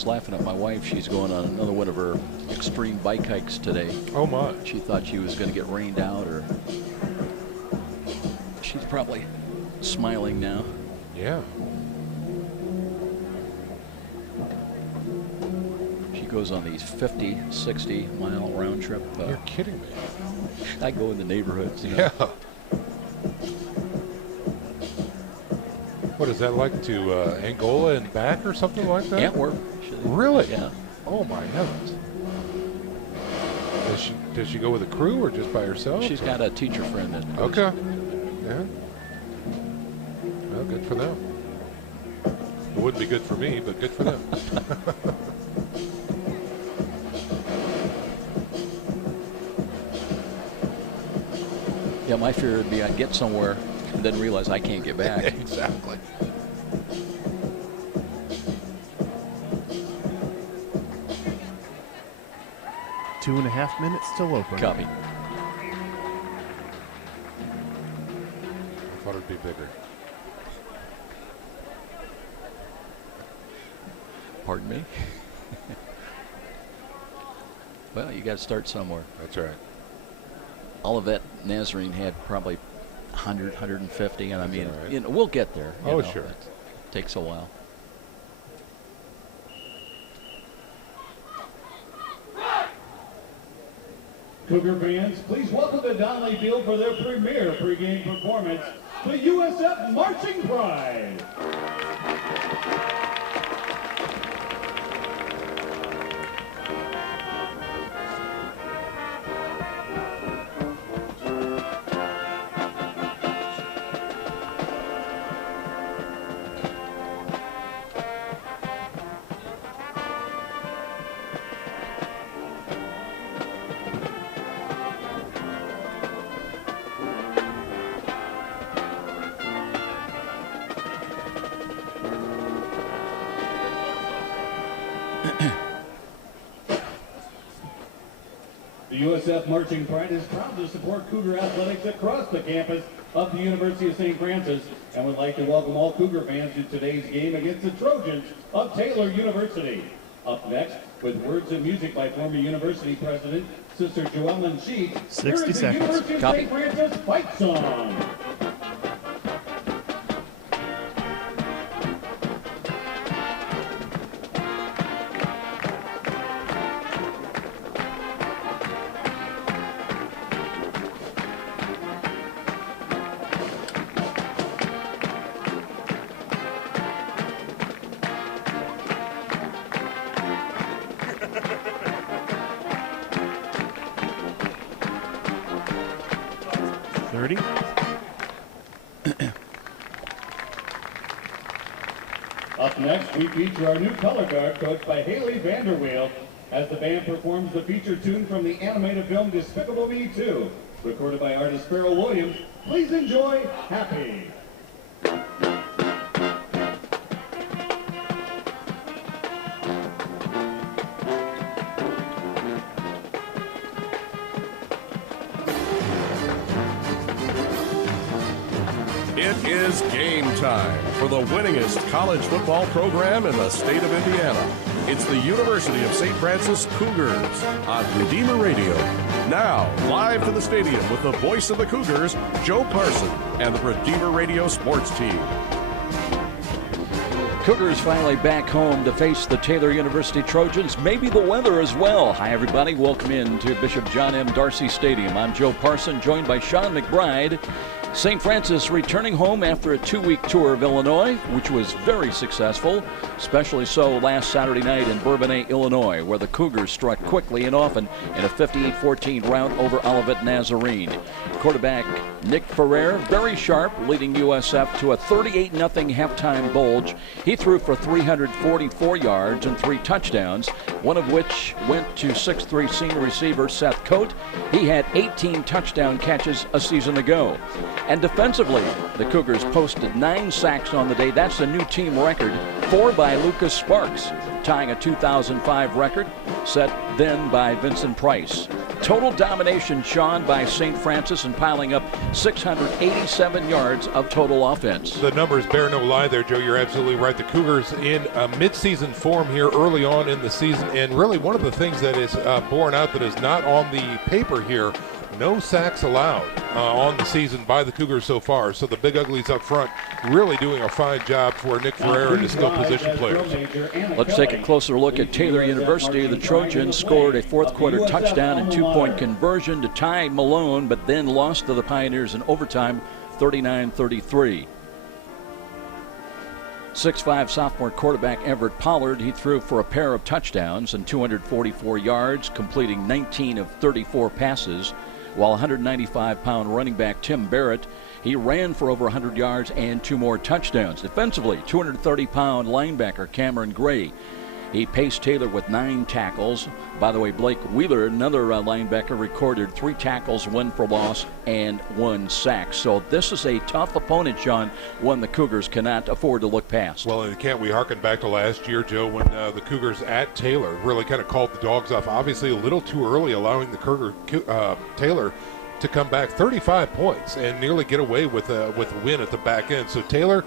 was laughing at my wife. She's going on another one of her extreme bike hikes today. Oh, my. She thought she was going to get rained out, or she's probably smiling now. Yeah. She goes on these 50, 60-mile round trip. You're kidding me. I go in the neighborhoods. You know. Yeah. What is that, like to Angola and back or something like that? Antwerp. Really? Yeah. Oh, my heavens. Does she go with a crew or just by herself? She's got a teacher friend. Okay. Yeah. Well, good for them. It wouldn't be good for me, but good for them. Yeah, my fear would be I'd get somewhere and then realize I can't get back. Exactly. Two and a half minutes still open. Copy. I thought it'd be bigger. Pardon me? Well, you got to start somewhere. That's right. Olivet Nazarene had probably 100, 150, and I mean, right. you know, we'll get there. You know, Sure. It takes a while. Cougar fans, please welcome to Donnelly Field for their premier pregame performance, the USF Marching Pride. The USF Marching Pride is proud to support Cougar athletics across the campus of the University of St. Francis and would like to welcome all Cougar fans to today's game against the Trojans of Taylor University. Up next, with words and music by former University President, Sister Joellen Sheets, 60 seconds. University of St. Francis Fight Song. Up next, we feature our new color guard, coached by Haley Vanderweel, as the band performs the feature tune from the animated film Despicable Me 2. Recorded by artist Farrell Williams. Please enjoy Happy. It is game time for the winningest college football program in the state of Indiana. It's the University of St. Francis Cougars on Redeemer Radio. Now, live to the stadium with the voice of the Cougars, Joe Parson, and the Redeemer Radio sports team. Cougars finally back home to face the Taylor University Trojans. Maybe the weather as well. Hi, everybody. Welcome in to Bishop John M. Darcy Stadium. I'm Joe Parson, joined by Sean McBride. St. Francis returning home after a 2-week tour of Illinois, which was very successful, especially so last Saturday night in Bourbonnais, Illinois, where the Cougars struck quickly and often in a 58-14 rout over Olivet Nazarene. Quarterback Nick Ferrer, very sharp, leading USF to a 38-0 halftime bulge. He threw for 344 yards and 3 touchdowns, one of which went to 6'3" senior receiver Seth Coate. He had 18 touchdown catches a season ago. And defensively, the Cougars posted 9 sacks on the day. That's a new team record, 4 by Lucas Sparks, tying a 2005 record set then by Vincent Price. Total domination, Sean, by St. Francis and piling up 687 yards of total offense. The numbers bear no lie there, Joe. You're absolutely right. The Cougars in mid-season form here early on in the season, and really one of the things that is borne out that is not on the paper here, no sacks allowed on the season by the Cougars so far. So the Big Uglies up front really doing a fine job for Nick Ferrer and his skill position players. Let's take a closer look at Taylor University. The Trojans scored a fourth quarter touchdown and two-point conversion to tie Malone, but then lost to the Pioneers in overtime 39-33. 6'5" sophomore quarterback Everett Pollard, he threw for a pair of touchdowns and 244 yards, completing 19 of 34 passes, while 195-pound running back Tim Barrett, he ran for over 100 yards and 2 more touchdowns. Defensively, 230-pound linebacker Cameron Gray, he paced Taylor with 9 tackles. By the way, Blake Wheeler, another linebacker, recorded 3 tackles, 1 for loss, and 1 sack. So this is a tough opponent, Sean, one the Cougars cannot afford to look past. Well, and can't we harken back to last year, Joe, when the Cougars at Taylor really kind of called the dogs off. Obviously a little too early, allowing the Taylor to come back 35 points and nearly get away with a win at the back end. So Taylor,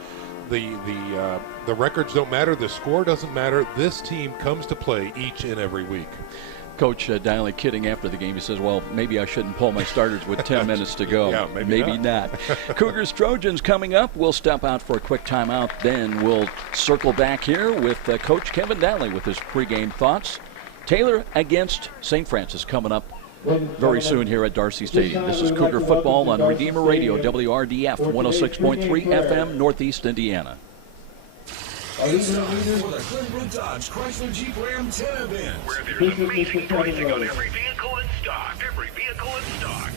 the records don't matter, the score doesn't matter. This team comes to play each and every week. Coach Donnelly kidding after the game. He says, well, maybe I shouldn't pull my starters with 10 minutes to go. Yeah, maybe not. Cougars Trojans coming up. We'll step out for a quick timeout. Then we'll circle back here with Coach Kevin Donnelly with his pregame thoughts. Taylor against St. Francis coming up very soon here at Darcy Stadium. This is Cougar football on Redeemer Radio, WRDF 106.3 FM, Northeast Indiana. It's time for the Lundberg Dodge Chrysler Jeep Ram 10 event, where there's amazing pricing on every vehicle in stock.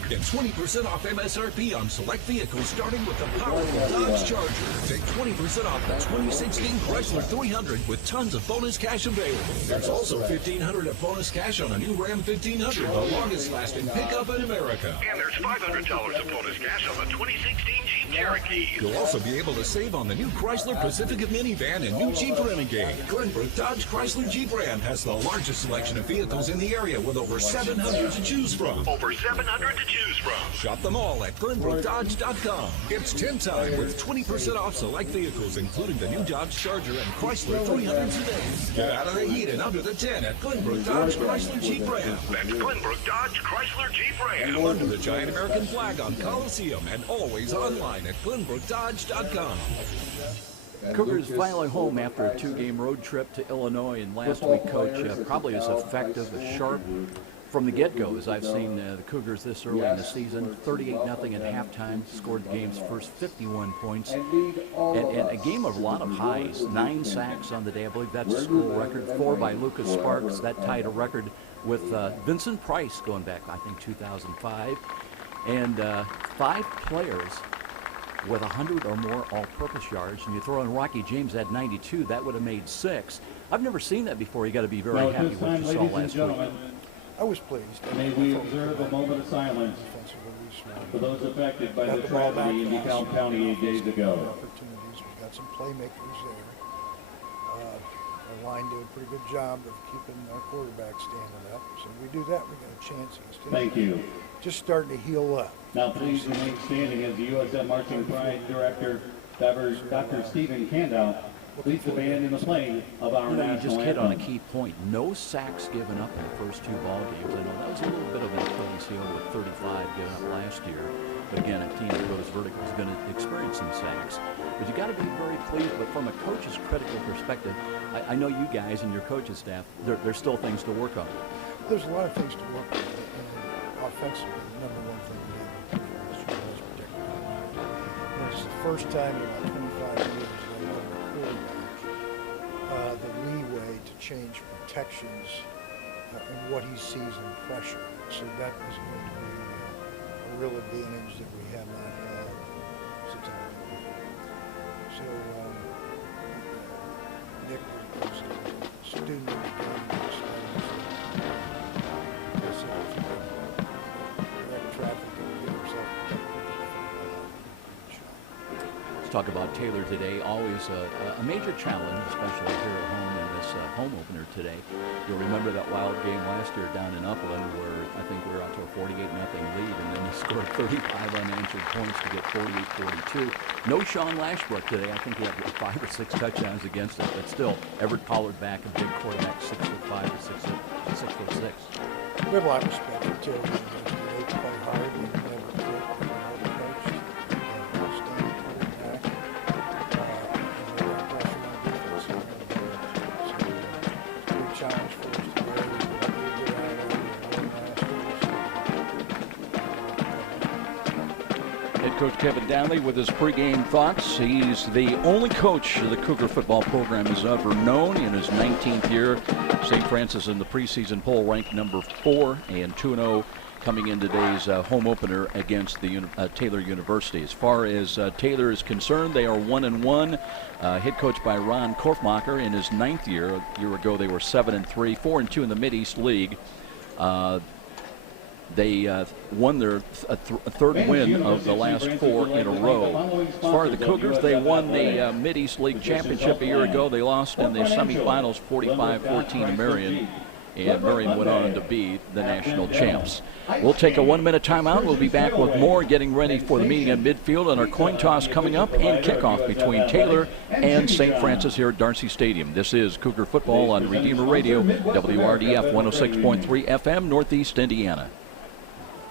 Get 20% off MSRP on select vehicles, starting with the powerful Dodge Charger. Take 20% off the 2016 Chrysler 300 with tons of bonus cash available. There's also $1,500 of bonus cash on a new Ram 1500, the longest-lasting pickup in America. And there's $500 of bonus cash on the 2016 Jeep Cherokee. You'll also be able to save on the new Chrysler Pacifica minivan and new Jeep Renegade. Lundberg Dodge Chrysler Jeep Ram has the largest selection of vehicles in the area with over 700 to choose from. Over 700 to choose from. Shop them all at GlenbrookDodge.com. It's 10 time with 20% off select vehicles, including the new Dodge Charger and Chrysler 300 sedans. Get out of the heat and under the 10 at Glenbrook Dodge Chrysler Jeep Ram. That's Glenbrook Dodge Chrysler Jeep Ram. Under the giant American flag on Coliseum and always online at GlenbrookDodge.com. Cougars finally home after a 2-game road trip to Illinois, and last week, Coach, probably as effective, as sharp from the get-go as I've seen the Cougars this early in the season. 38-0 at halftime, scored the game's first 51 points, and a game of a lot of highs. 9 sacks on the day, I believe that's a school record. 4 by Lucas Sparks, that tied a record with Vincent Price going back, I think, 2005, and 5 players with 100 or more all-purpose yards, and you throw in Rocky James at 92, that would have made 6. I've never seen that before. You got to be very happy with what you saw last week. I was pleased. May we observe a moment of silence for those affected by the tragedy in DeKalb County 8 days ago. Opportunities. We've got some playmakers there. Our line did a pretty good job of keeping our quarterback standing up. So if we do that, we got a chance against him. Thank you. Just starting to heal up. Now please remain standing as the USF Marching Pride Director, Dr. Stephen Kandow, leads the band in the playing of our national anthem. You just hit on a key point. No sacks given up in the first 2 ball games. I know that was a little bit of an Achilles heel with 35 given up last year. But again, a team that goes vertical is going to experience some sacks. But you got to be very pleased. But from a coach's critical perspective, I know you guys and your coaching staff, there's still things to work on. There's a lot of things to work on. And offensively, the number one thing we have to do is protect the quarterback. And it's the first time in about 25 years the leeway to change protections and what he sees in pressure. So that is going to be a real advantage that we have not had since I've been here. So Nick was a student of the game. talk about Taylor today. Always a major challenge, especially here at home in this home opener today. You'll remember that wild game last year down in Upland where I think we were out to a 48-0 lead, and then they scored 35 unanswered points to get 48-42. No Sean Lashbrook today. I think he had 5 or 6 touchdowns against it, but still, Everett Pollard back, a big quarterback, 6'5" or 6'6". We have a lot of respect for Taylor University. They play hard and never quit. Coach Kevin Downley with his pregame thoughts. He's the only coach the Cougar football program has ever known in his 19th year. St. Francis in the preseason poll ranked number 4 and 2-0 coming in today's home opener against the Taylor University. As far as Taylor is concerned, they are 1-1. Head coach by Ron Korfmacher in his 9th year. A year ago they were 7-3, 4-2 in the Mideast League. They won their third win of the last 4 in a row. As far as the Cougars, they won the Mideast League championship a year ago. They lost in the semifinals 45-14 to Marion, and Marion went on to be the national champs. We'll take a 1-minute timeout. We'll be back with more, getting ready for the meeting at midfield and our coin toss coming up and kickoff between Taylor and St. Francis here at Darcy Stadium. This is Cougar Football on Redeemer Radio, WRDF 106.3 FM, Northeast Indiana.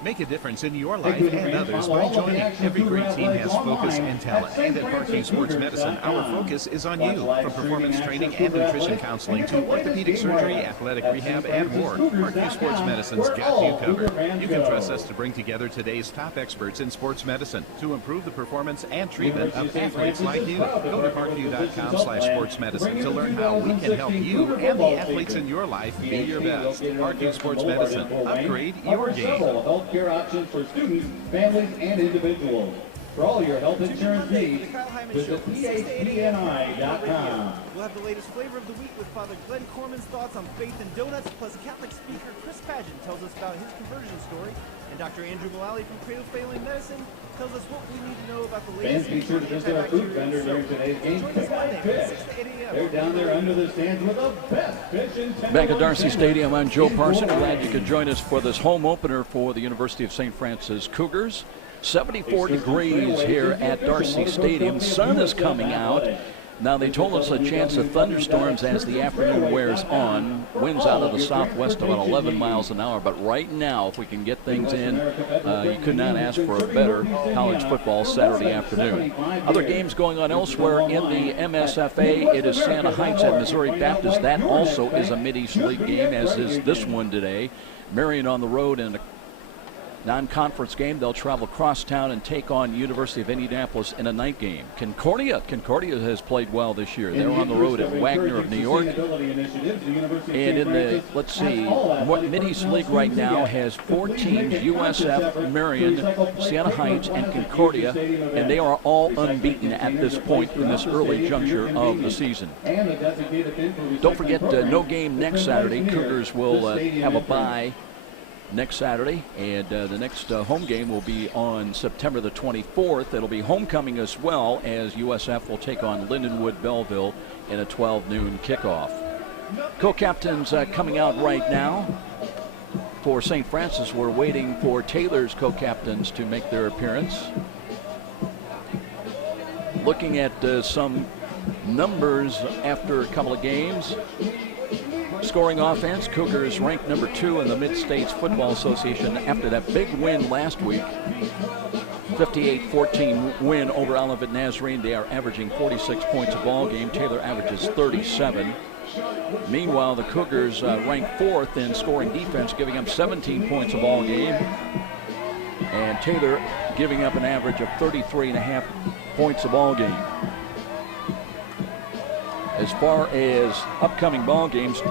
Make a difference in your life and others by joining. Every great team has focus and talent. And at Parkview Sports Medicine, our focus is on you. From performance training and nutrition counseling to orthopedic surgery, athletic rehab, and more, Parkview Sports Medicine's got you covered. You can trust us to bring together today's top experts in sports medicine to improve the performance and treatment of athletes like you. Go to parkview.com/sportsmedicine to learn how we can help you and the athletes in your life be your best. Parkview Sports Medicine. Upgrade your game. Healthcare options for students, families, and individuals. For all your health insurance needs, visit phpni.com. We'll have the latest flavor of the week with Father Glenn Corman's thoughts on faith and donuts, plus Catholic speaker Chris Pageant tells us about his conversion story, and Dr. Andrew Mullally from Cradle Failing Medicine tells us what we need to know about the latest. Fans be sure to visit our food vendor during today's game. They're down there under the stands with the best fish in town. Back at Darcy Stadium, I'm Joe Parson. Glad you could join us for this home opener for the University of St. Francis Cougars. 74 degrees here at Darcy Stadium. Sun is coming out. Now, they told us a chance of thunderstorms as the afternoon wears on. Winds out of the southwest about 11 miles an hour. But right now, if we can get things in, you could not ask for a better college football Saturday afternoon. Other games going on elsewhere in the MSFA. It is Santa Heights at Missouri Baptist. That also is a Mideast League game, as is this one today. Marion on the road in a non-conference game. They'll travel cross town and take on University of Indianapolis in a night game. Concordia has played well this year. They're on the road at Wagner of New York. And in the, let's see, what Mideast League right now has 4 teams: USF, Marion, Siena Heights, and Concordia, and they are all unbeaten at this point in this early juncture of the season. Don't forget, no game next Saturday. Cougars will have a bye next Saturday, and the next home game will be on September the 24th. It'll be homecoming as well, as USF will take on Lindenwood Belleville in a 12 noon kickoff. Co-captains coming out right now. For St. Francis, we're waiting for Taylor's co-captains to make their appearance. Looking at some numbers after a couple of games. Scoring offense, Cougars ranked number 2 in the Mid-States Football Association after that big win last week. 58-14 win over Olivet Nazarene. They are averaging 46 points a ball game. Taylor averages 37. Meanwhile, the Cougars rank 4th in scoring defense, giving up 17 points a ball game. And Taylor giving up an average of 33.5 points a ball game. As far as upcoming ball games,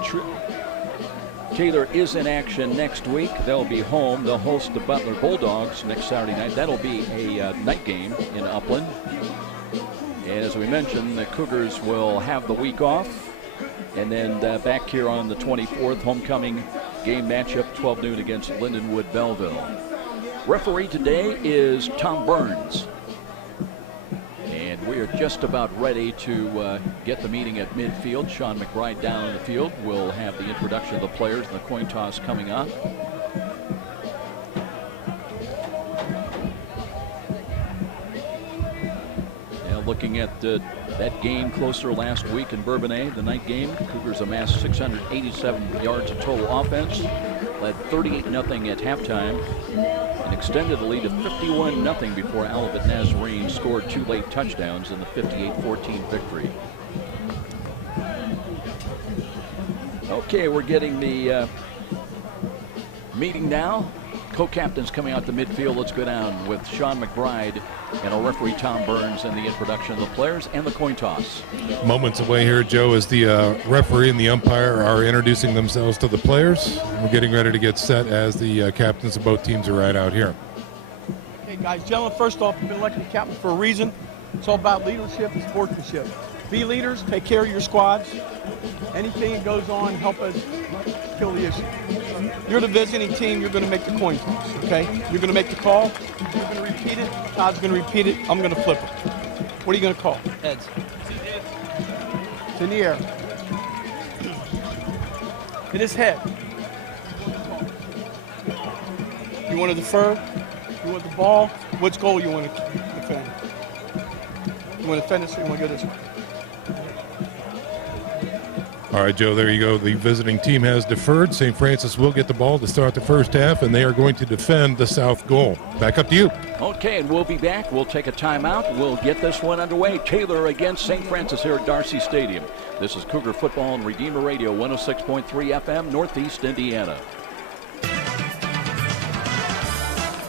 Taylor is in action next week. They'll be home. They'll host the Butler Bulldogs next Saturday night. That'll be a night game in Upland. And as we mentioned, the Cougars will have the week off. And then back here on the 24th, homecoming game matchup, 12 noon against Lindenwood Belleville. Referee today is Tom Burns. And we We are just about ready to get the meeting at midfield. Sean McBride down on the field. We'll have the introduction of the players and the coin toss coming up. Now looking at that game closer last week in Bourbonnais, the night game, Cougars amassed 687 yards of total offense, led 38-0 at halftime, and extended the lead to 51-0 before Olivet Nazarene scored 2 late touchdowns in the 58-14 victory. Okay, we're getting the meeting now. Co-captains coming out the midfield. Let's go down with Sean McBride and our referee Tom Burns and the introduction of the players and the coin toss. Moments away here, Joe, as the referee and the umpire are introducing themselves to the players. We're getting ready to get set as the captains of both teams are right out here. Okay, guys, gentlemen, first off, you've been elected captain for a reason. It's all about leadership and sportsmanship. Be leaders, take care of your squads. Anything that goes on, help us kill the issue. You're the visiting team, you're going to make the coin toss, okay? You're going to make the call, you're going to repeat it, Todd's going to repeat it, I'm going to flip it. What are you going to call? Heads. It's in the air. It is head. You want to defer? You want the ball? Which goal you want to defend? You want to defend this or you want to go this way? All right, Joe, there you go. The visiting team has deferred. St. Francis will get the ball to start the first half, and they are going to defend the south goal. Back up to you. Okay, and we'll be back. We'll take a timeout. We'll get this one underway. Taylor against St. Francis here at Darcy Stadium. This is Cougar Football on Redeemer Radio, 106.3 FM, Northeast Indiana.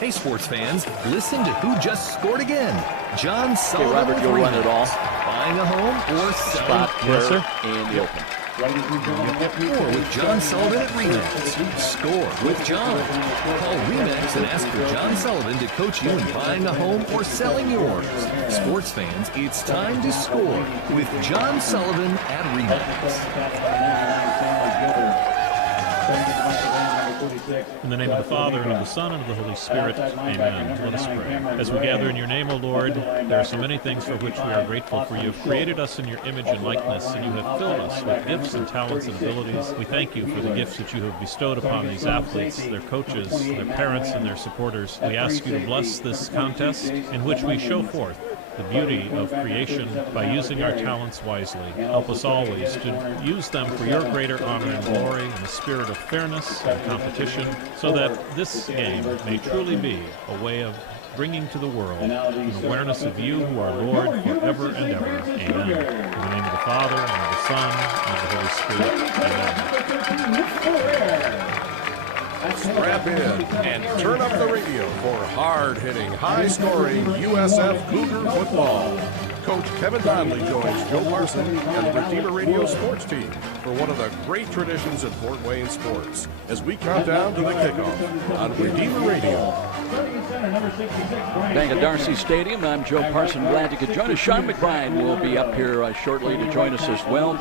Hey, sports fans, listen to who just scored again. John Sullivan. Okay, Robert, you'll run it all. Buying a home or selling. Yes, sir. In the open. Or with John Sullivan at Remax. Score with John. Call Remax and ask for John Sullivan to coach you in buying a home or selling yours. Sports fans, it's time to score with John Sullivan at Remax. In the name of the Father, and of the Son, and of the Holy Spirit, amen. Let us pray. As we gather in your name, O Lord, there are so many things for which we are grateful, for you have created us in your image and likeness, and you have filled us with gifts and talents and abilities. We thank you for the gifts that you have bestowed upon these athletes, their coaches, their parents, and their supporters. We ask you to bless this contest in which we show forth the beauty of creation by using our talents wisely. Help us always to use them for your greater honor and glory in the spirit of fairness and competition, so that this game may truly be a way of bringing to the world an awareness of you who are Lord forever and ever. Amen. In the name of the Father, and of the Son, and of the Holy Spirit. Amen. Strap in and turn up the radio for hard-hitting, high-scoring USF Cougar football. Coach Kevin Donnelly joins Joe Larson and the Redeemer Radio sports team for one of the great traditions in Fort Wayne sports as we count down to the kickoff on Redeemer Radio. Back at Darcy Stadium, I'm Joe Parson. Glad you could join us. Sean McBride will be up here shortly to join us as well.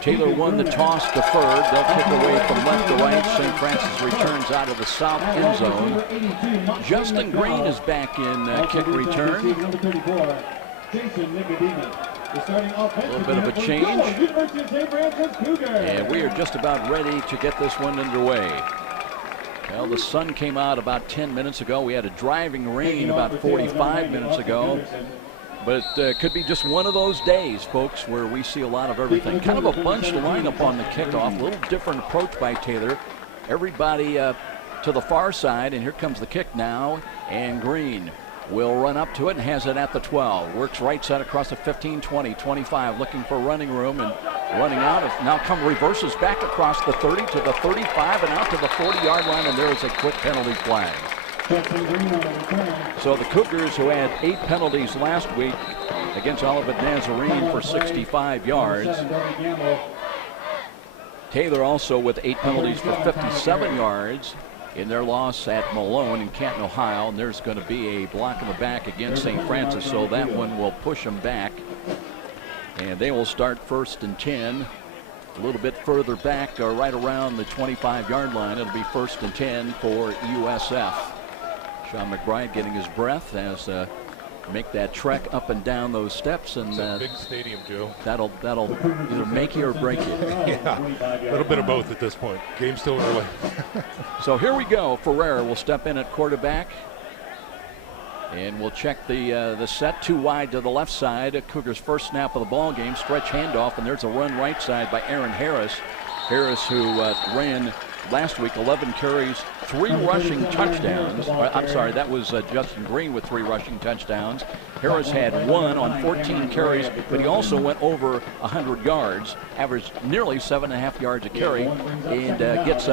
Taylor won the toss, deferred. They'll kick away from left to right. St. Francis returns out of the south end zone. Justin Green is back in kick return. A little bit of a change. And we are just about ready to get this one underway. Well, the sun came out about 10 minutes ago. We had a driving rain about 45 minutes ago. But it could be just one of those days, folks, where we see a lot of everything. Kind of a bunched lineup on the kickoff. A little different approach by Taylor. Everybody to the far side, and here comes the kick now. And Green will run up to it and has it at the 12. Works right side across the 15, 20, 25, looking for running room and running out. Now reverses back across the 30 to the 35 and out to the 40-yard line, and there is a quick penalty flag. So the Cougars, who had 8 penalties last week against Olivet Nazarene for 65 yards. Taylor also with 8 penalties for 57 yards in their loss at Malone in Canton, Ohio. And there's going to be a block in the back against St. Francis, so that one will push them back. And they will start 1st and 10. A little bit further back, right around the 25-yard line. It'll be 1st and 10 for USF. Sean McBride getting his breath as make that trek up and down those steps, and it's a big stadium, Joe. That'll either make you or break you. Yeah, a little bit of both at this point. Game's still early. So here we go. Ferrer will step in at quarterback, and we'll check the set. Too wide to the left side. Cougars' first snap of the ball game. Stretch handoff, and there's a run right side by Aaron Harris. Harris, who ran last week, 11 carries, 3 rushing touchdowns. I'm sorry, that was Justin Green with 3 rushing touchdowns. Harris had 1 on 14 carries, but he also went over 100 yards, averaged nearly 7.5 yards a carry, and gets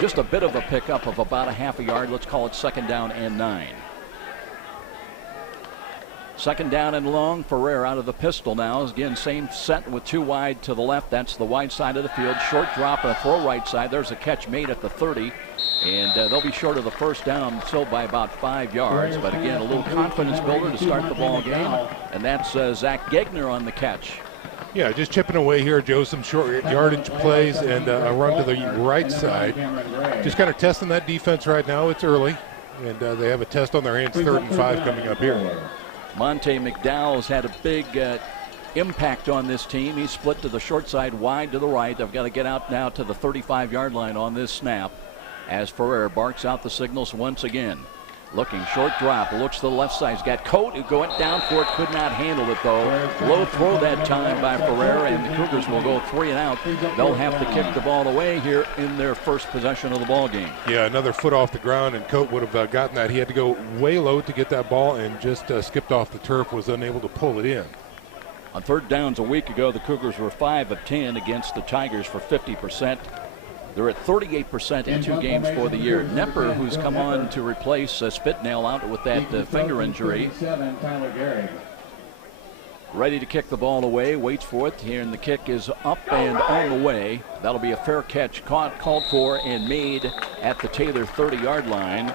just a bit of a pickup of about a half a yard. Let's call it 2nd down and 9. 2nd down and long. Ferrer out of the pistol now. Again, same set with 2 wide to the left. That's the wide side of the field. Short drop and a throw right side. There's a catch made at the 30. And they'll be short of the first down, so by about 5 yards. But again, a little confidence builder to start the ball game. And that's Zach Gegner on the catch. Yeah, just chipping away here, Joe. Some short yardage plays and a run to the right side. Just kind of testing that defense right now. It's early. And they have a test on their hands, 3rd and 5 coming up here. Monte McDowell's had a big impact on this team. He's split to the short side, wide to the right. They've got to get out now to the 35-yard line on this snap as Ferrer barks out the signals once again. Looking, short drop, looks to the left side. He's got Coate, who went down for it, could not handle it though. Low throw that time by Ferrer, and the Cougars will go 3 and out. They'll have to kick the ball away here in their first possession of the ball game. Yeah, another foot off the ground, and Coate would have gotten that. He had to go way low to get that ball and just skipped off the turf, was unable to pull it in. On 3rd downs a week ago, the Cougars were 5 of 10 against the Tigers for 50%. They're at 38% in 2 games for the year. Nepper, who's come on to replace Spitnail out with that finger injury. Ready to kick the ball away, waits for it here, and the kick is up and on the way. That'll be a fair catch, called for and made at the Taylor 30-yard line.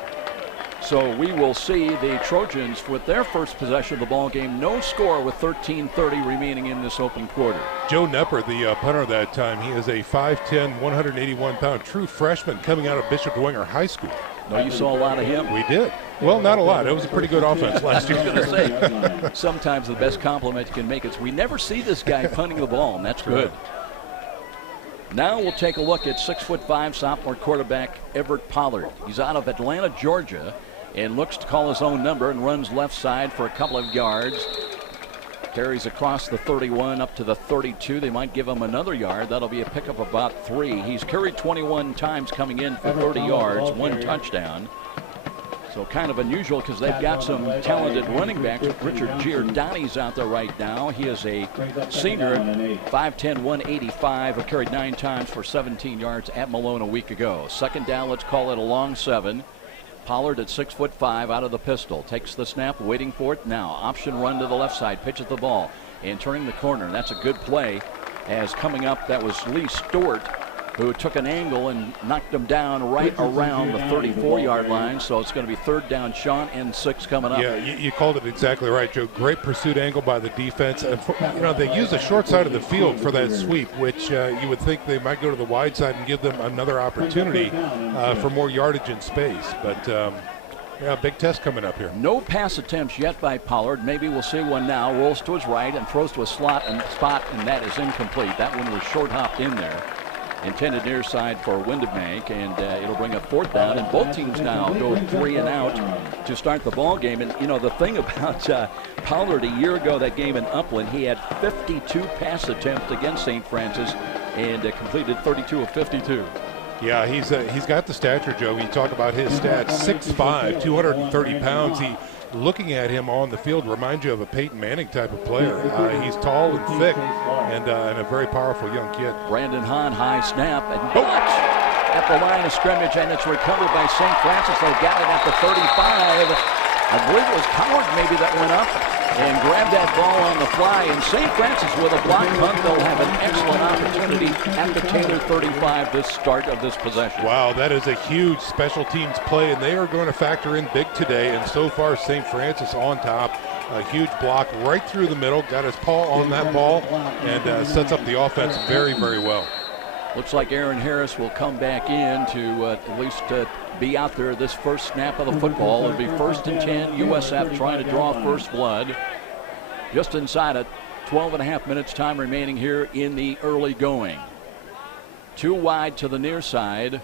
So we will see the Trojans with their first possession of the ball game. No score with 13:30 remaining in this open quarter. Joe Nepper, the punter that time, he is a 5'10", 181-pound true freshman coming out of Bishop Dwenger High School. No, you saw a lot of him. We did. Well, not a lot. It was a pretty good offense last year. I was going to say, sometimes the best compliment you can make is we never see this guy punting the ball, and that's good. Now we'll take a look at 6'5" sophomore quarterback Everett Pollard. He's out of Atlanta, Georgia, and looks to call his own number and runs left side for a couple of yards. Carries across the 31 up to the 32. They might give him another yard. That'll be a pickup of about 3. He's carried 21 times coming in for 30 yards, 1 touchdown. So kind of unusual because they've got some talented running backs. Richard Giordani's out there right now. He is a senior, 5'10", 185, who carried 9 times for 17 yards at Malone a week ago. 2nd down, let's call it a long 7. Pollard at 6'5" out of the pistol. Takes the snap, waiting for it now. Option run to the left side, pitches the ball, and turning the corner. And that's a good play as coming up, that was Lee Stewart, who took an angle and knocked him down right around the 34-yard line. So it's going to be 3rd down, Sean, and 6 coming up. Yeah, you called it exactly right, Joe. Great pursuit angle by the defense. They use the short side of the field for that sweep, which you would think they might go to the wide side and give them another opportunity for more yardage in space. But yeah, big test coming up here. No pass attempts yet by Pollard. Maybe we'll see one now. Rolls to his right and throws to a spot, and that is incomplete. That one was short hopped in there. Intended near side for Windebank, and it'll bring up 4th down, and both teams now go 3 and out to start the ball game. And the thing about Pollard, a year ago, that game in Upland, he had 52 pass attempts against St. Francis and completed 32 of 52. Yeah, he's got the stature, Joe. You talk about his stats, 6'5", 230 pounds. Looking at him on the field reminds you of a Peyton Manning type of player. He's tall and thick and a very powerful young kid. Brandon Hahn, high snap, and blocks at the line of scrimmage, and it's recovered by St. Francis. They got it at the 35. I believe it was Pollard maybe that went up and grabbed that ball on the fly. And St. Francis with a block punt, they'll have an excellent opportunity at the Taylor 35 this start of this possession. Wow, that is a huge special teams play, and they are going to factor in big today. And so far, St. Francis on top. A huge block right through the middle, got his paw on that ball, and sets up the offense very, very well. Looks like Aaron Harris will come back in to at least be out there this first snap of the football. It'll be 1st and 10. USF trying to draw first blood. Just inside it. 12.5 minutes time remaining here in the early going. 2 wide to the near side.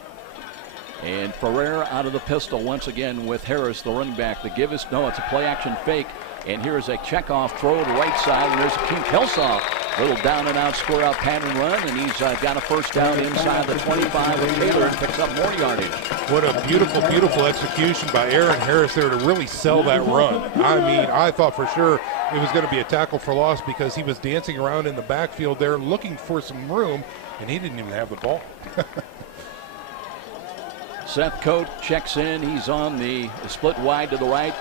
And Ferrer out of the pistol once again with Harris, the running back. The give is, no, it's a play action fake. And here's a checkoff throw to the right side. And there's a King Kelsaw. Little down and out square out pattern run. And he's got a first down inside the 25 of Taylor and picks up more yardage. What a beautiful, beautiful execution by Aaron Harris there to really sell that run. I mean, I thought for sure it was going to be a tackle for loss because he was dancing around in the backfield there looking for some room, and he didn't even have the ball. Seth Coate checks in. He's on the split wide to the right.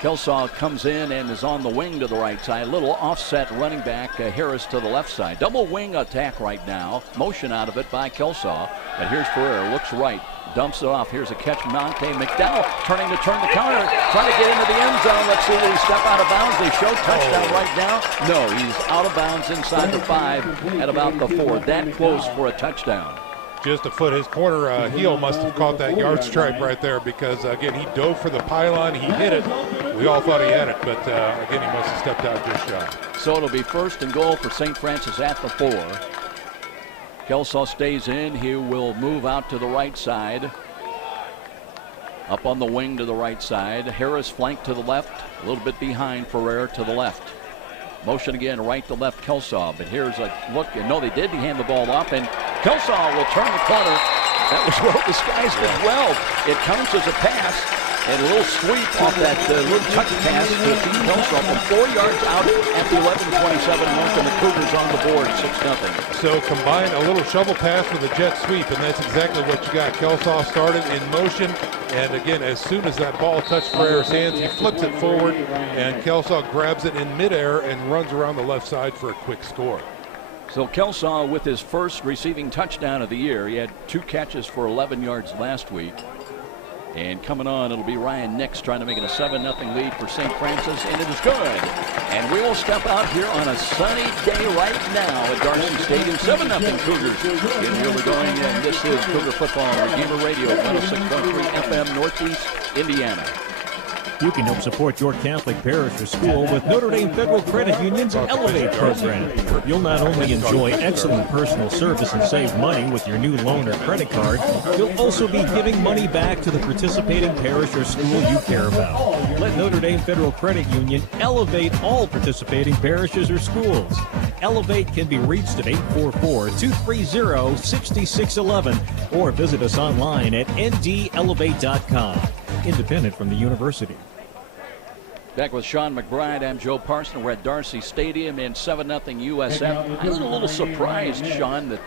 Kelsaw comes in and is on the wing to the right side. Little offset running back, Harris to the left side. Double wing attack right now. Motion out of it by Kelsaw. And here's Ferrer, looks right, dumps it off. Here's a catch, Monte McDowell turning to turn the counter, trying to get into the end zone. Let's see, will he step out of bounds? They show touchdown right now. No, he's out of bounds inside the 5 at about the 4. That close for a touchdown. Just a foot. His corner heel must have caught that yard stripe right there because, again, he dove for the pylon. He hit it. We all thought he had it, but, again, he must have stepped out just shy. So it'll be 1st and goal for St. Francis at the 4. Kelsaw stays in. He will move out to the right side. Up on the wing to the right side. Harris flanked to the left. A little bit behind Ferrer to the left. Motion again, right to left, Kelsaw. But here's a look. And no, they did hand the ball off. And Kelsaw will turn the corner. That was well disguised as well. It counts as a pass. And a little sweep off that little touch pass to Dean Kelsaw from 4 yards out at the 11:27 mark, and the Cougars on the board, 6-0. So combine a little shovel pass with a jet sweep, and that's exactly what you got. Kelsaw started in motion, and again, as soon as that ball touched Ferrer's hands, he flips it forward, and Kelsaw grabs it in midair and runs around the left side for a quick score. So Kelsaw with his first receiving touchdown of the year. He had 2 catches for 11 yards last week. And coming on, it'll be Ryan Nix trying to make it a 7-0 lead for St. Francis, and it is good. And we will step out here on a sunny day right now at Darcy Stadium. 7-0 Cougars in the early going, and this is Cougar Football on Gamer Radio, 106.3 FM, Northeast Indiana. You can help support your Catholic parish or school with Notre Dame Federal Credit Union's Elevate program. You'll not only enjoy excellent personal service and save money with your new loan or credit card, you'll also be giving money back to the participating parish or school you care about. Let Notre Dame Federal Credit Union elevate all participating parishes or schools. Elevate can be reached at 844-230-6611 or visit us online at ndelevate.com. Independent from the university. Back with Sean McBride, I'm Joe Parson. We're at Darcy Stadium in 7-0 USF. I was a little surprised, Sean, that,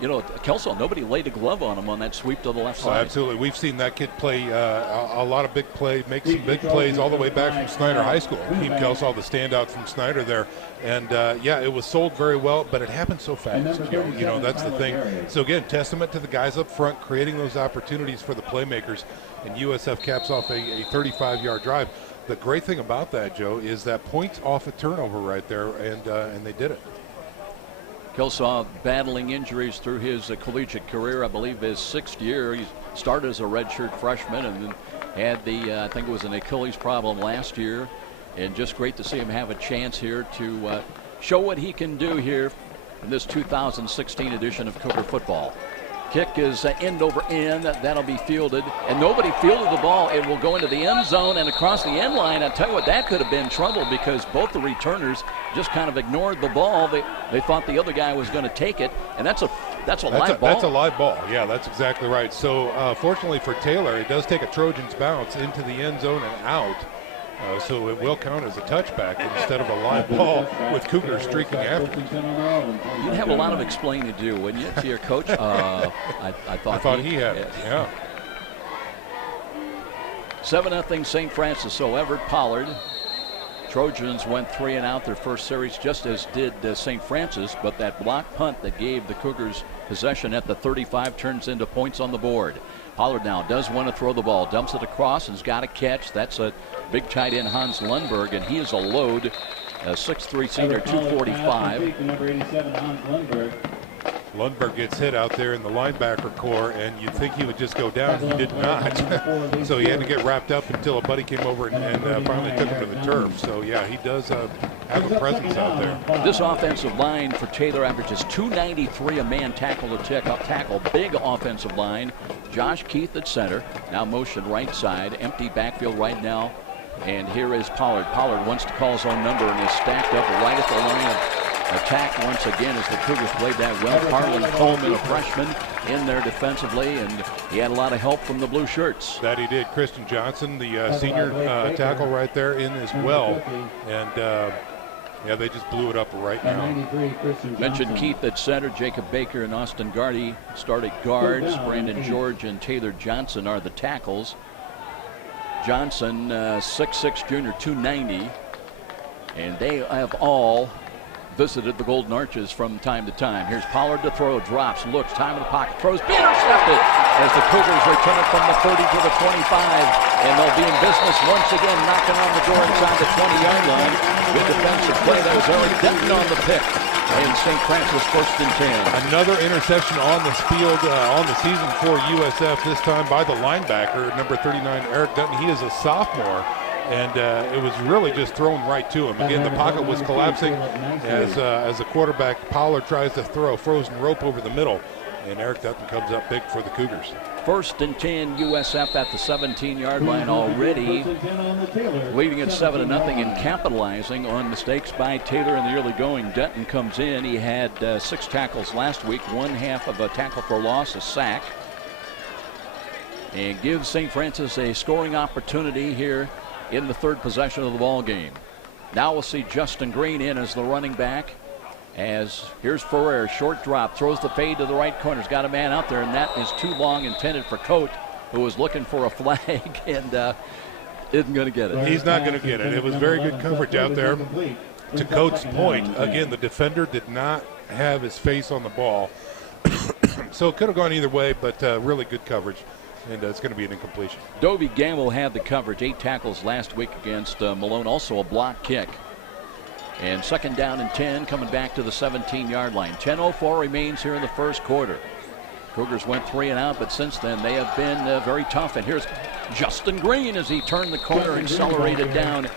you know, Kelsaw, nobody laid a glove on him on that sweep to the left side. Absolutely. We've seen that kid play a lot of big plays, make some big plays all the way back from Snyder High School. Keep Kelsaw, the standout from Snyder there. And, yeah, it was sold very well, but it happened so fast. You know, that's the thing. So, again, testament to the guys up front creating those opportunities for the playmakers. And USF caps off a 35-yard drive. The great thing about that, Joe, is that points off a turnover right there, and they did it. Kelsaw battling injuries through his collegiate career. I believe his 6th year. He started as a redshirt freshman and then had the, I think it was an Achilles problem last year. And just great to see him have a chance here to show what he can do here in this 2016 edition of Cougar football. Kick is end over end. That'll be fielded. And nobody fielded the ball. It will go into the end zone and across the end line. I'll tell you what, that could have been trouble because both the returners just kind of ignored the ball. They thought the other guy was going to take it. And that's a live ball. That's a live ball. Yeah, that's exactly right. So fortunately for Taylor, it does take a Trojans bounce into the end zone and out. So it will count as a touchback instead of a live ball with Cougars streaking after. You'd have a lot of explaining to do, wouldn't you, to your coach? I thought he had it, yeah. 7-0 St. Francis. So Everett Pollard. Trojans went 3 and out their first series, just as did St. Francis, but that block punt that gave the Cougars possession at the 35 turns into points on the board. Pollard now does want to throw the ball, dumps it across and's got a catch. That's a big tight end, Hans Lundberg, and he is a load, 6'3" senior, 245. Number 87, Hans Lundberg. Lundberg gets hit out there in the linebacker core, and you'd think he would just go down. He did not. So he had to get wrapped up until a buddy came over and finally took him to the turf. So, yeah, he does have a presence out there. This offensive line for Taylor averages 293 a man tackle to tackle. Big offensive line. Josh Keith at center. Now motion right side. Empty backfield right now. And here is Pollard. Pollard wants to call his own number and is stacked up right at the line of attack once again as the Cougars played that well. Harlan Coleman, a freshman, in there defensively, and he had a lot of help from the blue shirts. That he did. Kristen Johnson, the senior tackle right there in as well. And, yeah, they just blew it up right now. Mentioned Keith at center. Jacob Baker and Austin Gardy started guards. Brandon George and Taylor Johnson are the tackles. Johnson, 6'6", junior, 290. And they have all visited the Golden Arches from time to time. Here's Pollard to throw, drops, looks, time in the pocket, throws, be intercepted as the Cougars return it from the 30 to the 25, and they'll be in business once again, knocking on the door inside the 20-yard line. Good defensive play. That was Eric Denton on the pick, and St. Francis 1st and 10. Another interception on this field on the season for USF, this time by the linebacker, number 39, Eric Denton. He is a sophomore. And it was really just thrown right to him. Again, the pocket was collapsing as the quarterback, Pollard, tries to throw a frozen rope over the middle. And Eric Dutton comes up big for the Cougars. 1st and 10, USF at the 17-yard line already, leading at 7-0 and capitalizing on mistakes by Taylor in the early going. Dutton comes in. He had 6 tackles last week, 1/2 of a tackle for loss, a sack, and gives St. Francis a scoring opportunity here in the 3rd possession of the ball game. Now we'll see Justin Green in as the running back. As here's Ferrer, short drop, throws the fade to the right corner. He's got a man out there, and that is too long, intended for Coate, who was looking for a flag and isn't going to get it. He's not going to get it. It was very good coverage out there. To Coate's point, again, the defender did not have his face on the ball. So it could have gone either way, but really good coverage. And it's going to be an incompletion. Dovey Gamble had the coverage, 8 tackles last week against Malone, also a block kick. And 2nd down and 10, coming back to the 17-yard line. 10:04 remains here in the 1st quarter. Cougars went 3 and out, but since then they have been very tough. And here's Justin Green as he turned the corner, accelerated down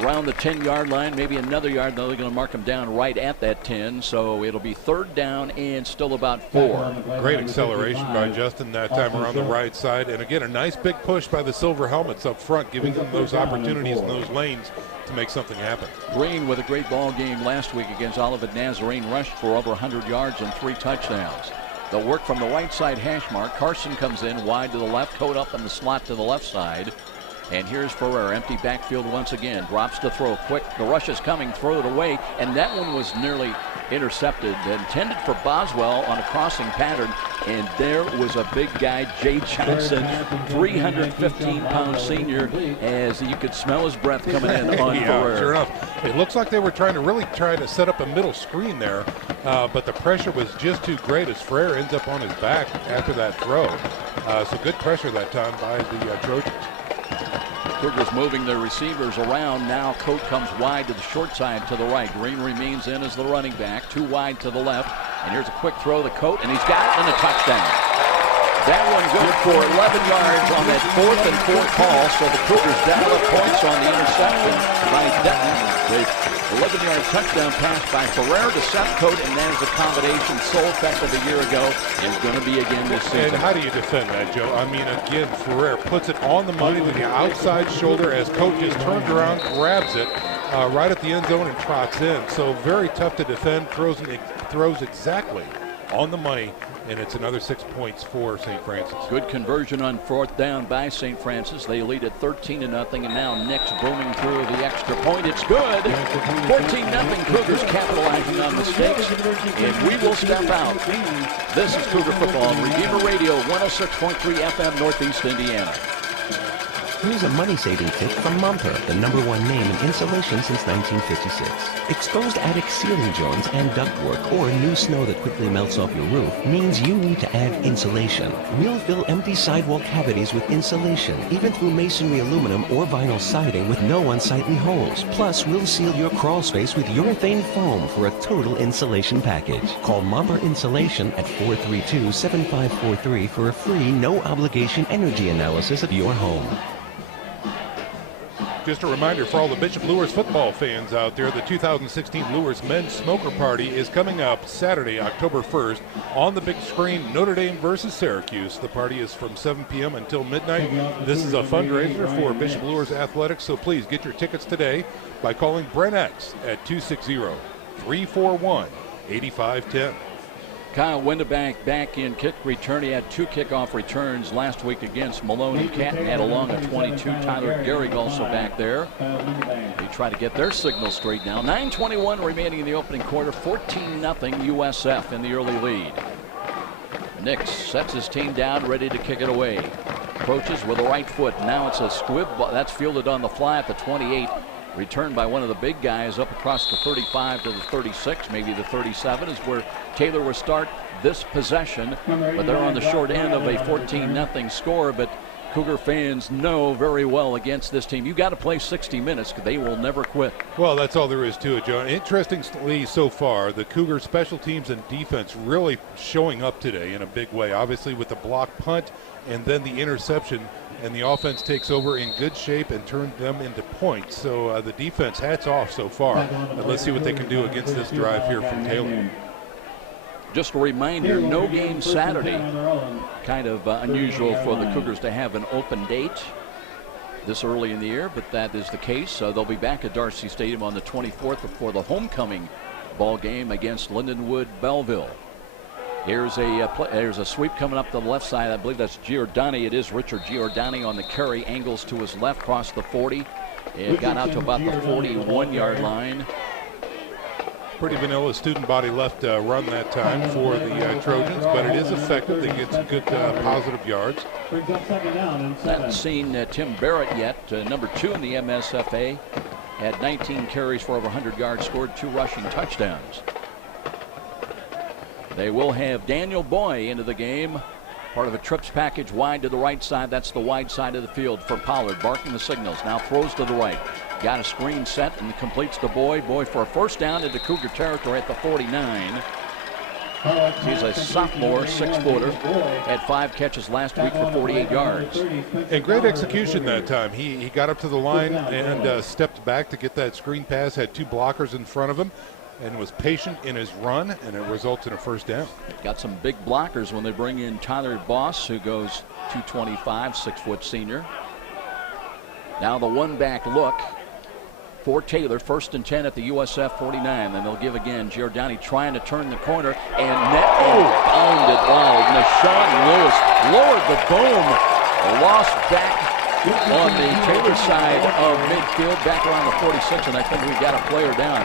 around the 10-yard line, maybe another yard, though they're going to mark him down right at that 10, so it'll be 3rd down and still about 4. Great acceleration by Justin that time around the right side, and again, a nice big push by the Silver Helmets up front, giving them those opportunities in those lanes to make something happen. Green with a great ball game last week against Olivet Nazarene, rushed for over 100 yards and 3 touchdowns. They'll work from the right side hash mark. Carson comes in wide to the left, Coate up in the slot to the left side. And here's Ferrer, empty backfield once again, drops to throw quick. The rush is coming, throw it away, and that one was nearly intercepted, intended for Boswell on a crossing pattern, and there was a big guy, Jay Johnson, 315-pound senior, as you could smell his breath coming in on Ferrer. Sure enough. It looks like they were trying to set up a middle screen there, but the pressure was just too great as Ferrer ends up on his back after that throw. So good pressure that time by the Trojans. Cougars moving their receivers around. Now Coate comes wide to the short side to the right. Green remains in as the running back. 2 wide to the left. And here's a quick throw to Coate, and he's got it and a touchdown. That one good for 11 yards on that 4th and 4 call. So the Cougars down up points on the interception by Denton. The 11-yard touchdown pass by Ferrer to Sept, Coate, and that is a combination so effective a year ago and going to be again this season. And how do you defend that, Joe? I mean, again, Ferrer puts it on the money with the outside shoulder as Coate just turns around, grabs it right at the end zone and trots in. So very tough to defend, throws exactly on the money, and it's another 6 points for St. Francis. Good conversion on 4th down by St. Francis. They lead at 13-0, and now Nick's booming through the extra point. It's good. 14-0. Cougars capitalizing on mistakes, and we will step out. This is Cougar Football on Redeemer Radio, 106.3 FM, Northeast Indiana. Here's a money-saving tip from Monter, the #1 name in insulation since 1956. Exposed attic ceiling joints and ductwork or new snow that quickly melts off your roof means you need to add insulation. We'll fill empty sidewall cavities with insulation, even through masonry aluminum or vinyl siding with no unsightly holes. Plus, we'll seal your crawl space with urethane foam for a total insulation package. Call Momper Insulation at 432-7543 for a free, no-obligation energy analysis of your home. Just a reminder for all the Bishop Luers football fans out there, the 2016 Luers Men's Smoker Party is coming up Saturday, October 1st on the big screen, Notre Dame versus Syracuse. The party is from 7 p.m. until midnight. This is a fundraiser for Bishop Luers Athletics, so please get your tickets today by calling Brent X at 260-341-8510. Kyle Windebank back in kick return. He had 2 kickoff returns last week against Malone and Canton. Had along a 22. Tyler Gehrig also back there. They try to get their signal straight now. 9:21 remaining in the opening quarter. 14-0 USF in the early lead. Nix sets his team down, ready to kick it away. Approaches with the right foot. Now it's a squib. That's fielded on the fly at the 28. Returned by one of the big guys up across the 35 to the 36, maybe the 37 is where Taylor will start this possession. But they're on the short end of a 14-0 score. But Cougar fans know very well against this team, you got to play 60 minutes because they will never quit. Well, that's all there is to it, John. Interestingly, so far, the Cougar special teams and defense really showing up today in a big way. Obviously, with the block punt and then the interception, and the offense takes over in good shape and turns them into points. So the defense, hats off so far. And let's see what they can do against this drive here from Taylor. Just a reminder, no game Saturday. Kind of unusual for the Cougars to have an open date this early in the year, but that is the case. They'll be back at Darcy Stadium on the 24th for the homecoming ball game against Lindenwood Belleville. Here's a sweep coming up the left side. I believe that's Giordani. It is Richard Giordani on the carry. Angles to his left, crossed the 40. It got out to about the 41-yard line. Pretty vanilla student body left run that time for the Trojans, but it is effective. They get some good positive yards. Haven't seen Tim Barrett yet, number 2 in the MSFA. Had 19 carries for over 100 yards, scored 2 rushing touchdowns. They will have Daniel Boy into the game. Part of a trips package wide to the right side. That's the wide side of the field for Pollard. Barking the signals. Now throws to the right. Got a screen set and completes to Boy. Boy for a first down into Cougar territory at the 49. He's a sophomore, 6-footer. Had 5 catches last week for 48 yards. And great execution that time. He got up to the line and stepped back to get that screen pass. Had 2 blockers in front of him and was patient in his run, and it results in a first down. Got some big blockers when they bring in Tyler Boss, who goes 225, 6-foot senior. Now the one-back look for Taylor, 1st and 10 at the USF 49. Then they'll give again. Giordani trying to turn the corner and net and bounded. Wow, Nashawn Lewis lowered the boom. A loss back on the Taylor side of midfield, back around the 46, and I think we got a player down.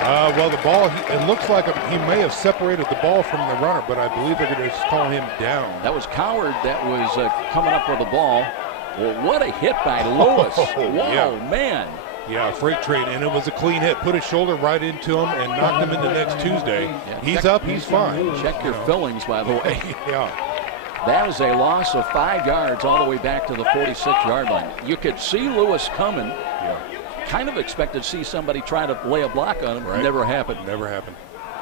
Well, the ball, it looks like he may have separated the ball from the runner, but I believe they're going to just call him down. That was Coward that was coming up with the ball. Well, what a hit by Lewis. Whoa, yeah. Man. Yeah, freight train, and it was a clean hit. Put his shoulder right into him and knocked him into next Tuesday. Yeah, he's up, he's fine. Check your fillings, by the way. Yeah. That is a loss of 5 yards all the way back to the 46-yard line. You could see Lewis coming. Yeah. Kind of expected to see somebody try to lay a block on him. Right. Never happened. Never happened.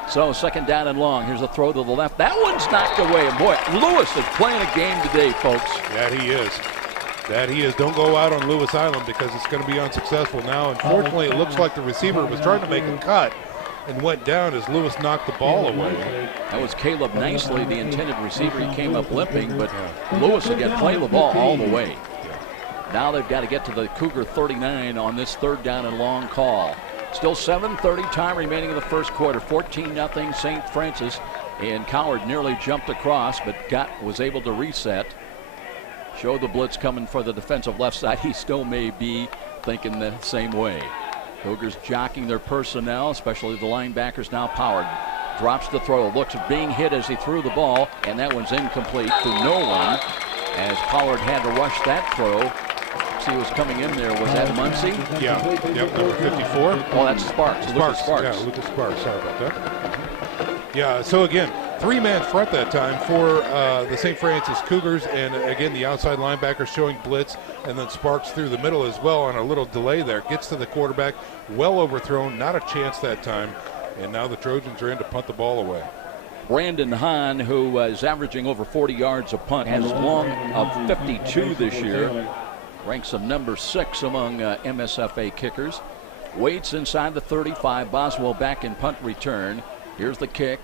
So 2nd down and long. Here's a throw to the left. That one's knocked away. And boy, Lewis is playing a game today, folks. That he is. That he is. Don't go out on Lewis Island because it's going to be unsuccessful now. Unfortunately, it looks like the receiver was trying to make a cut and went down as Lewis knocked the ball away. That was Caleb Nicely, the intended receiver. He came up limping, but Lewis again played the ball all the way. Now they've got to get to the Cougar 39 on this 3rd down and long call. Still 7:30 time remaining in the first quarter. 14-0 St. Francis, and Coward nearly jumped across, but was able to reset. Show the blitz coming for the defensive left side. He still may be thinking the same way. Cougars jockeying their personnel, especially the linebackers. Now Pollard drops the throw. Looks at being hit as he threw the ball, and that one's incomplete to no one, as Pollard had to rush that throw see who was coming in there. Was that Muncie? Yeah, yep, number 54. Oh, that's Sparks. Lucas Sparks. Yeah, Lucas Sparks. Sorry about that. Yeah, so again, three-man front that time for the St. Francis Cougars, and again, the outside linebacker showing blitz, and then Sparks through the middle as well on a little delay there. Gets to the quarterback, well overthrown, not a chance that time, and now the Trojans are in to punt the ball away. Brandon Hahn, who is averaging over 40 yards a punt, has long of 52 this year. Ranks him number 6 among MSFA kickers. Waits inside the 35. Boswell back in punt return. Here's the kick.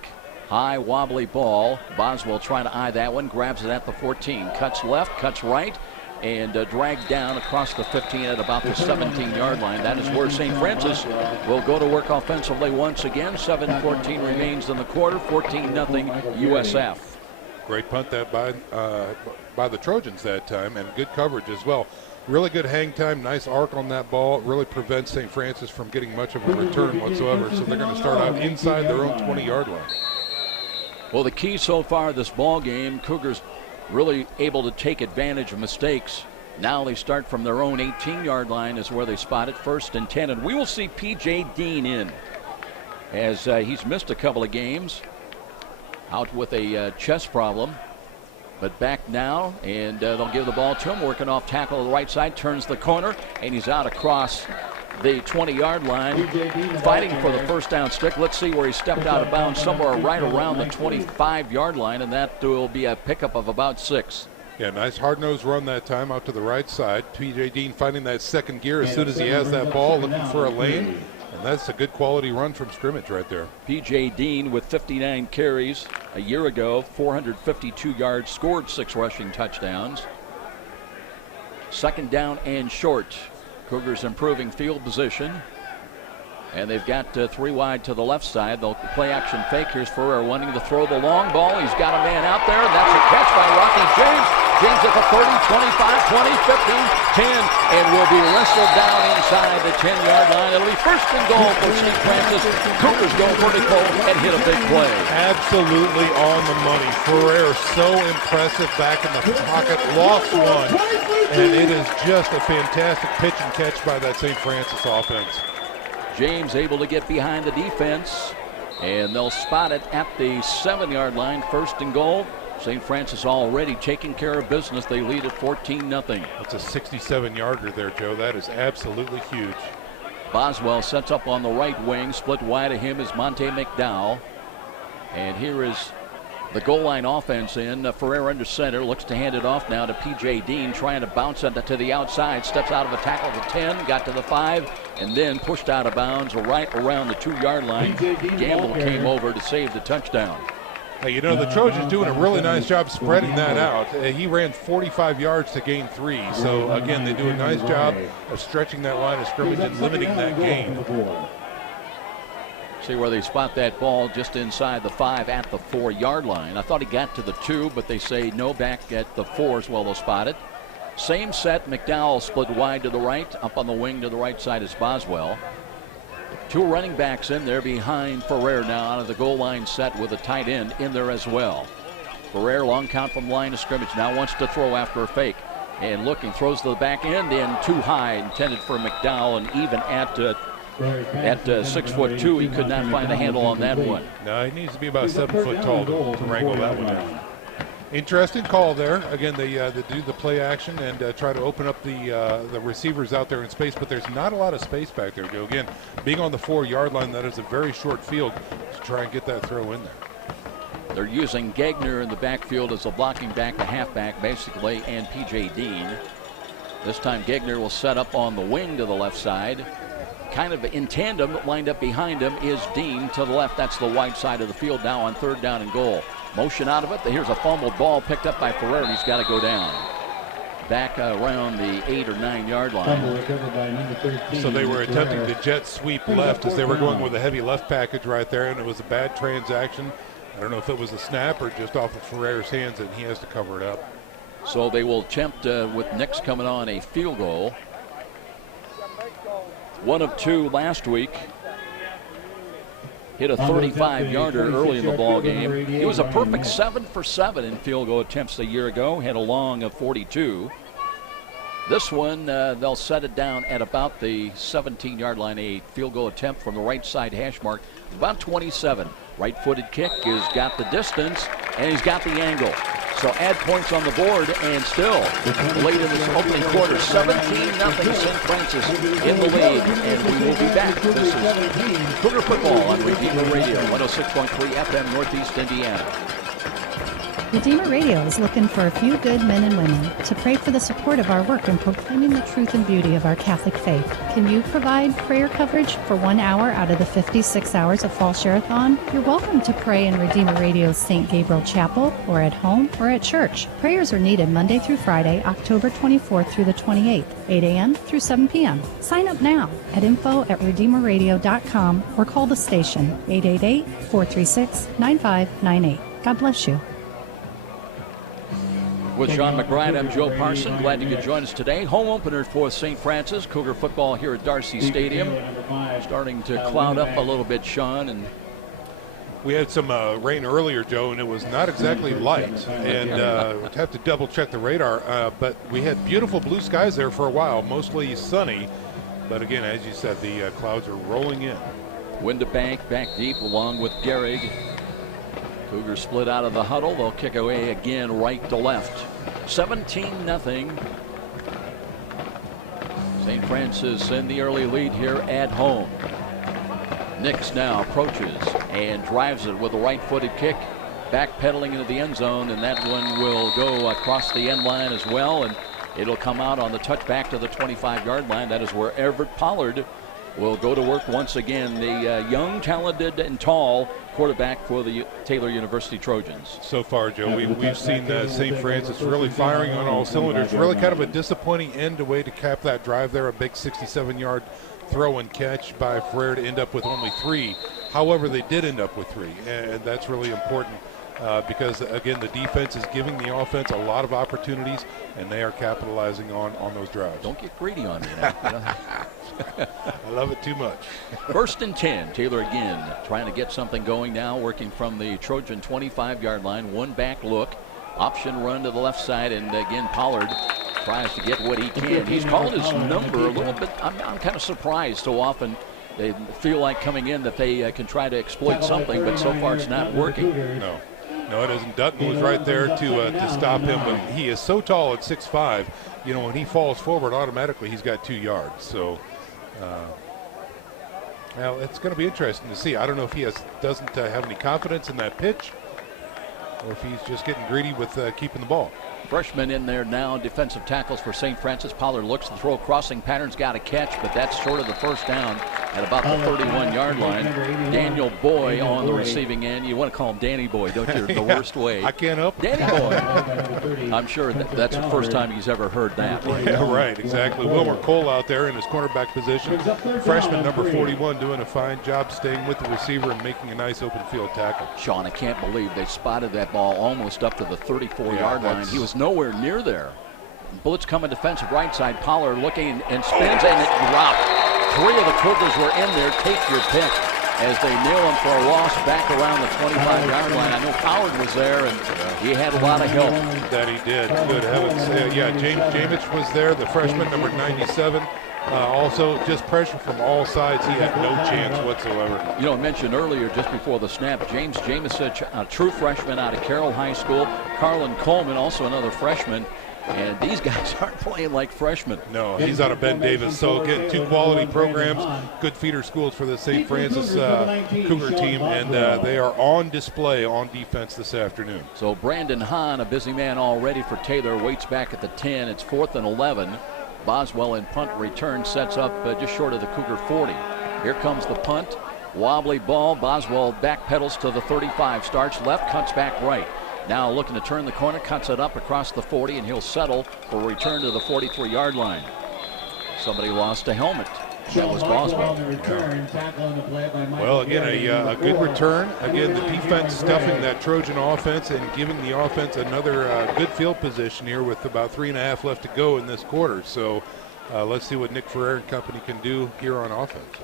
High wobbly ball. Boswell trying to eye that one. Grabs it at the 14. Cuts left, cuts right, and dragged down across the 15 at about the 17-yard line. That is where St. Francis will go to work offensively once again. 7:14 remains in the quarter. 14-0 USF. Great punt that by the Trojans that time, and good coverage as well. Really good hang time, nice arc on that ball. It really prevents St. Francis from getting much of a return whatsoever. So they're going to start out inside their own 20-yard line. Well, the key so far this ball game, Cougars really able to take advantage of mistakes. Now they start from their own 18-yard line is where they spot it, 1st and 10. And we will see P.J. Dean in, as he's missed a couple of games, out with a chest problem. But back now, and they'll give the ball to him, working off tackle on the right side, turns the corner, and he's out across the 20-yard line, fighting for the first down stick. Let's see where he stepped out of bounds, somewhere right around the 25-yard line, and that will be a pickup of about 6. Yeah, nice hard-nosed run that time out to the right side. P.J. Dean finding that second gear as soon as he has that ball, looking for a lane. And that's a good quality run from scrimmage right there. P.J. Dean with 59 carries a year ago, 452 yards, scored 6 rushing touchdowns. 2nd down and short. Cougars improving field position. And they've got 3 wide to the left side. They'll play action fake. Here's Ferrer wanting to throw the long ball. He's got a man out there, and that's a catch by Rocky James. James at the 30, 25, 20, 15, 10, and will be wrestled down inside the 10-yard line. It'll be 1st and goal for St. Francis. Cougars go vertical and hit a big play. Absolutely on the money. Ferrer so impressive back in the pocket, lost one, and it is just a fantastic pitch and catch by that St. Francis offense. James able to get behind the defense, and they'll spot it at the 7-yard line, 1st and goal. St. Francis already taking care of business. They lead at 14-0. That's a 67-yarder there, Joe. That is absolutely huge. Boswell sets up on the right wing. Split wide of him is Monte McDowell. And here is the goal line offense in. Ferrer under center, looks to hand it off now to P.J. Dean, trying to bounce it to the outside. Steps out of a tackle to 10, got to the 5, and then pushed out of bounds right around the 2-yard line. Gamble came over to save the touchdown. Hey, you know, the Trojans doing a really nice job spreading that out. He ran 45 yards to gain 3. So, again, they do a nice job of stretching that line of scrimmage and limiting that gain. See where they spot that ball just inside the 5 at the 4-yard line. I thought he got to the 2, but they say no, back at the 4 is where they'll spot it. Same set, McDowell split wide to the right. Up on the wing to the right side is Boswell. 2 running backs in there behind Ferrer now out of the goal line set with a tight end in there as well. Ferrer, long count from line of scrimmage, now wants to throw after a fake. And looking, throws to the back end in too high, intended for McDowell, and even at 6'2", he could not find a handle on that one. No, he needs to be about 7 foot tall to wrangle that one down. Interesting call there. Again, they do the play action and try to open up the receivers out there in space, but there's not a lot of space back there, Joe. Again, being on the 4-yard line, that is a very short field to try and get that throw in there. They're using Gagner in the backfield as a blocking back, a halfback basically, and P.J. Dean. This time Gagner will set up on the wing to the left side. Kind of in tandem, lined up behind him is Dean to the left. That's the wide side of the field now on 3rd down and goal. Motion out of it. Here's a fumbled ball picked up by Ferrer, and he's got to go down. Back around the 8 or 9 yard line. So they were attempting the jet sweep left as they were going with a heavy left package right there, and it was a bad transaction. I don't know if it was a snap or just off of Ferrer's hands, and he has to cover it up. So they will attempt with Nix coming on a field goal. 1 of 2 last week. Hit a 35-yarder early in the ball game. He was a perfect 7 for 7 in field goal attempts a year ago. Had a long of 42. This one, they'll set it down at about the 17-yard line. A field goal attempt from the right side hash mark, about 27. Right-footed kick has got the distance, and he's got the angle. So add points on the board, and still late in this opening quarter, 17-0 St. Francis in the lead, and we will be back. This is Cougar Football on Redeemer Radio, 106.3 FM, Northeast Indiana. Redeemer Radio is looking for a few good men and women to pray for the support of our work in proclaiming the truth and beauty of our Catholic faith. Can you provide prayer coverage for 1 hour out of the 56 hours of Fall Share-a-thon? You're welcome to pray in Redeemer Radio's St. Gabriel Chapel, or at home, or at church. Prayers are needed Monday through Friday, October 24th through the 28th, 8 a.m. through 7 p.m. Sign up now at info@redeemerradio.com or call the station, 888-436-9598. God bless you. With Sean McBride, I'm Joe Parson. Glad you could join us today. Home opener for St. Francis. Cougar football here at Darcy Stadium. Starting to cloud up a little bit, Sean. And we had some rain earlier, Joe, and it was not exactly light. And we'd have to double check the radar. But we had beautiful blue skies there for a while, mostly sunny. But again, as you said, the clouds are rolling in. Windabank back deep along with Gehrig. Cougars split out of the huddle. They'll kick away again right to left. 17-0. St. Francis in the early lead here at home. Nix now approaches and drives it with a right-footed kick. Backpedaling into the end zone, and that one will go across the end line as well, and it'll come out on the touchback to the 25-yard line. That is where Everett Pollard will go to work once again. The young, talented, and tall quarterback for the Taylor University Trojans. So far, Joe, we've seen St. Francis really firing on all cylinders. Really kind of a disappointing end way to cap that drive there. A big 67-yard throw and catch by Frere to end up with only 3. However, they did end up with 3, and that's really important because, again, the defense is giving the offense a lot of opportunities, and they are capitalizing on those drives. Don't get greedy on me now. I love it too much. 1st and 10. Taylor again trying to get something going now, working from the Trojan 25-yard line. One back look, option run to the left side, and again Pollard tries to get what he can. He's called his number a little bit. I'm kind of surprised so often they feel like coming in that they can try to exploit something, but so far it's not working. No, it isn't. Dutton was right there to stop him, but he is so tall at 6'5", you know, when he falls forward, automatically he's got 2 yards. So, well, it's going to be interesting to see. I don't know if he doesn't have any confidence in that pitch, or if he's just getting greedy with keeping the ball. Freshman in there now, defensive tackles for St. Francis. Pollard looks to throw, crossing patterns, got a catch, but that's short of the first down at about the 31-yard line. Daniel Boy on the receiving end. You want to call him Danny Boy, don't you? The worst way. I can't help it. Danny Boy. I'm sure that's the first time he's ever heard that. Yeah, right, exactly. Wilmer Cole out there in his cornerback position. Freshman number 41 doing a fine job staying with the receiver and making a nice open field tackle. Sean, I can't believe they spotted that ball almost up to the 34-yard line. He was nowhere near there. Blitz coming defensive right side. Pollard looking and spins, and it dropped. 3 of the Cougars were in there. Take your pick as they nail him for a loss back around the 25-yard line. I know Pollard was there, and he had a lot of help. That he did. Good heavens. Yeah, James Jamich was there, the freshman, number 97. Also, just pressure from all sides. He had no chance whatsoever. You know, I mentioned earlier, just before the snap, James Jamisic, a true freshman out of Carroll High School. Carlin Coleman, also another freshman. And these guys aren't playing like freshmen. No, he's out of Ben Davis. So, again, 2 quality programs, good feeder schools for the St. Francis Cougar team, and they are on display on defense this afternoon. So, Brandon Hahn, a busy man already for Taylor, waits back at the 10. It's 4th and 11. Boswell in punt return sets up just short of the Cougar 40. Here comes the punt. Wobbly ball. Boswell backpedals to the 35. Starts left, cuts back right. Now looking to turn the corner, cuts it up across the 40, and he'll settle for a return to the 43-yard line. Somebody lost a helmet. That was Boswell. Well, again, a good return. Again, the defense stuffing that Trojan offense and giving the offense another good field position here with about 3.5 left to go in this quarter. So let's see what Nick Ferrer and company can do here on offense.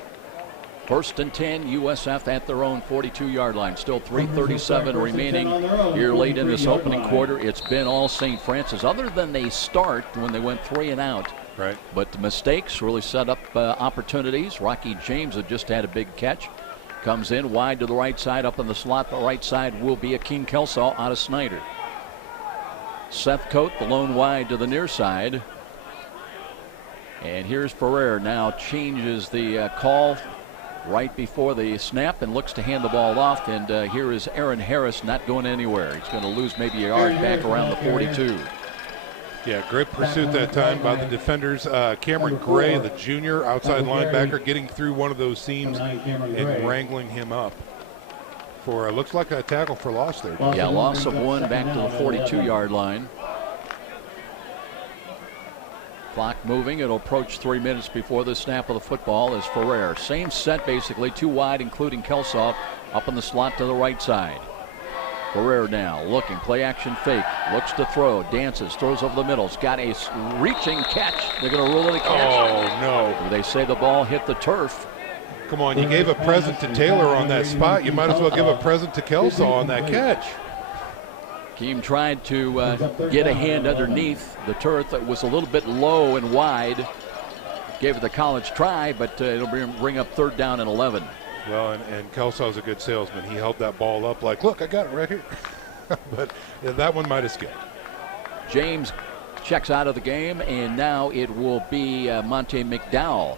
First and 10, USF at their own 42-yard line. Still 3:37 remaining here late in this opening quarter. It's been all St. Francis, other than they start when they went 3 and out. Right. But the mistakes really set up opportunities. Rocky James had just had a big catch. Comes in wide to the right side, up in the slot. The right side will be Akeem Kelsaw out of Snyder. Seth Coate, the lone wide to the near side. And here's Ferrer now changes the call right before the snap and looks to hand the ball off. And here is Aaron Harris not going anywhere. He's going to lose maybe a yard back around the 42. Yeah, great pursuit that time by the defenders. Cameron Gray, the junior outside linebacker, getting through one of those seams and wrangling him up for looks like a tackle for loss there. Yeah, loss of 1 back to the 42-yard line. Clock moving. It'll approach 3 minutes before the snap of the football as Ferrer. Same set basically, 2 wide including Kelsaw up in the slot to the right side. Ferrer now looking, play action fake, looks to throw, dances, throws over the middle. He's got a reaching catch. They're going to rule it a catch. Oh, no. They say the ball hit the turf. Come on, you gave a present to Taylor on that spot. You might as well give a present to Kelsaw on that catch. Keem tried to get a hand underneath the turf that was a little bit low and wide. Gave it the college try, but it'll bring up 3rd down and 11. Well, and Kelsaw's a good salesman. He held that ball up like, look, I got it right here. But yeah, that one might escape. James checks out of the game, and now it will be Monte McDowell.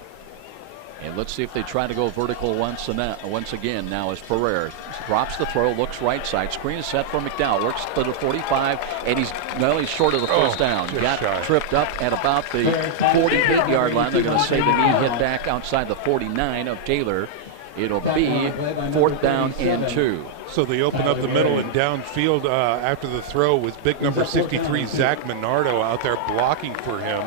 And let's see if they try to go vertical once again. Now as Ferrer drops the throw, looks right side. Screen is set for McDowell. Works to the 45, and he's short of the first down. Got tripped up at about the 48-yard line. They're going to say the knee hit back outside the 49 of Taylor. It'll be 4th down and 2. So they open up the middle and downfield after the throw with big number 63, Zach Minardo, out there blocking for him.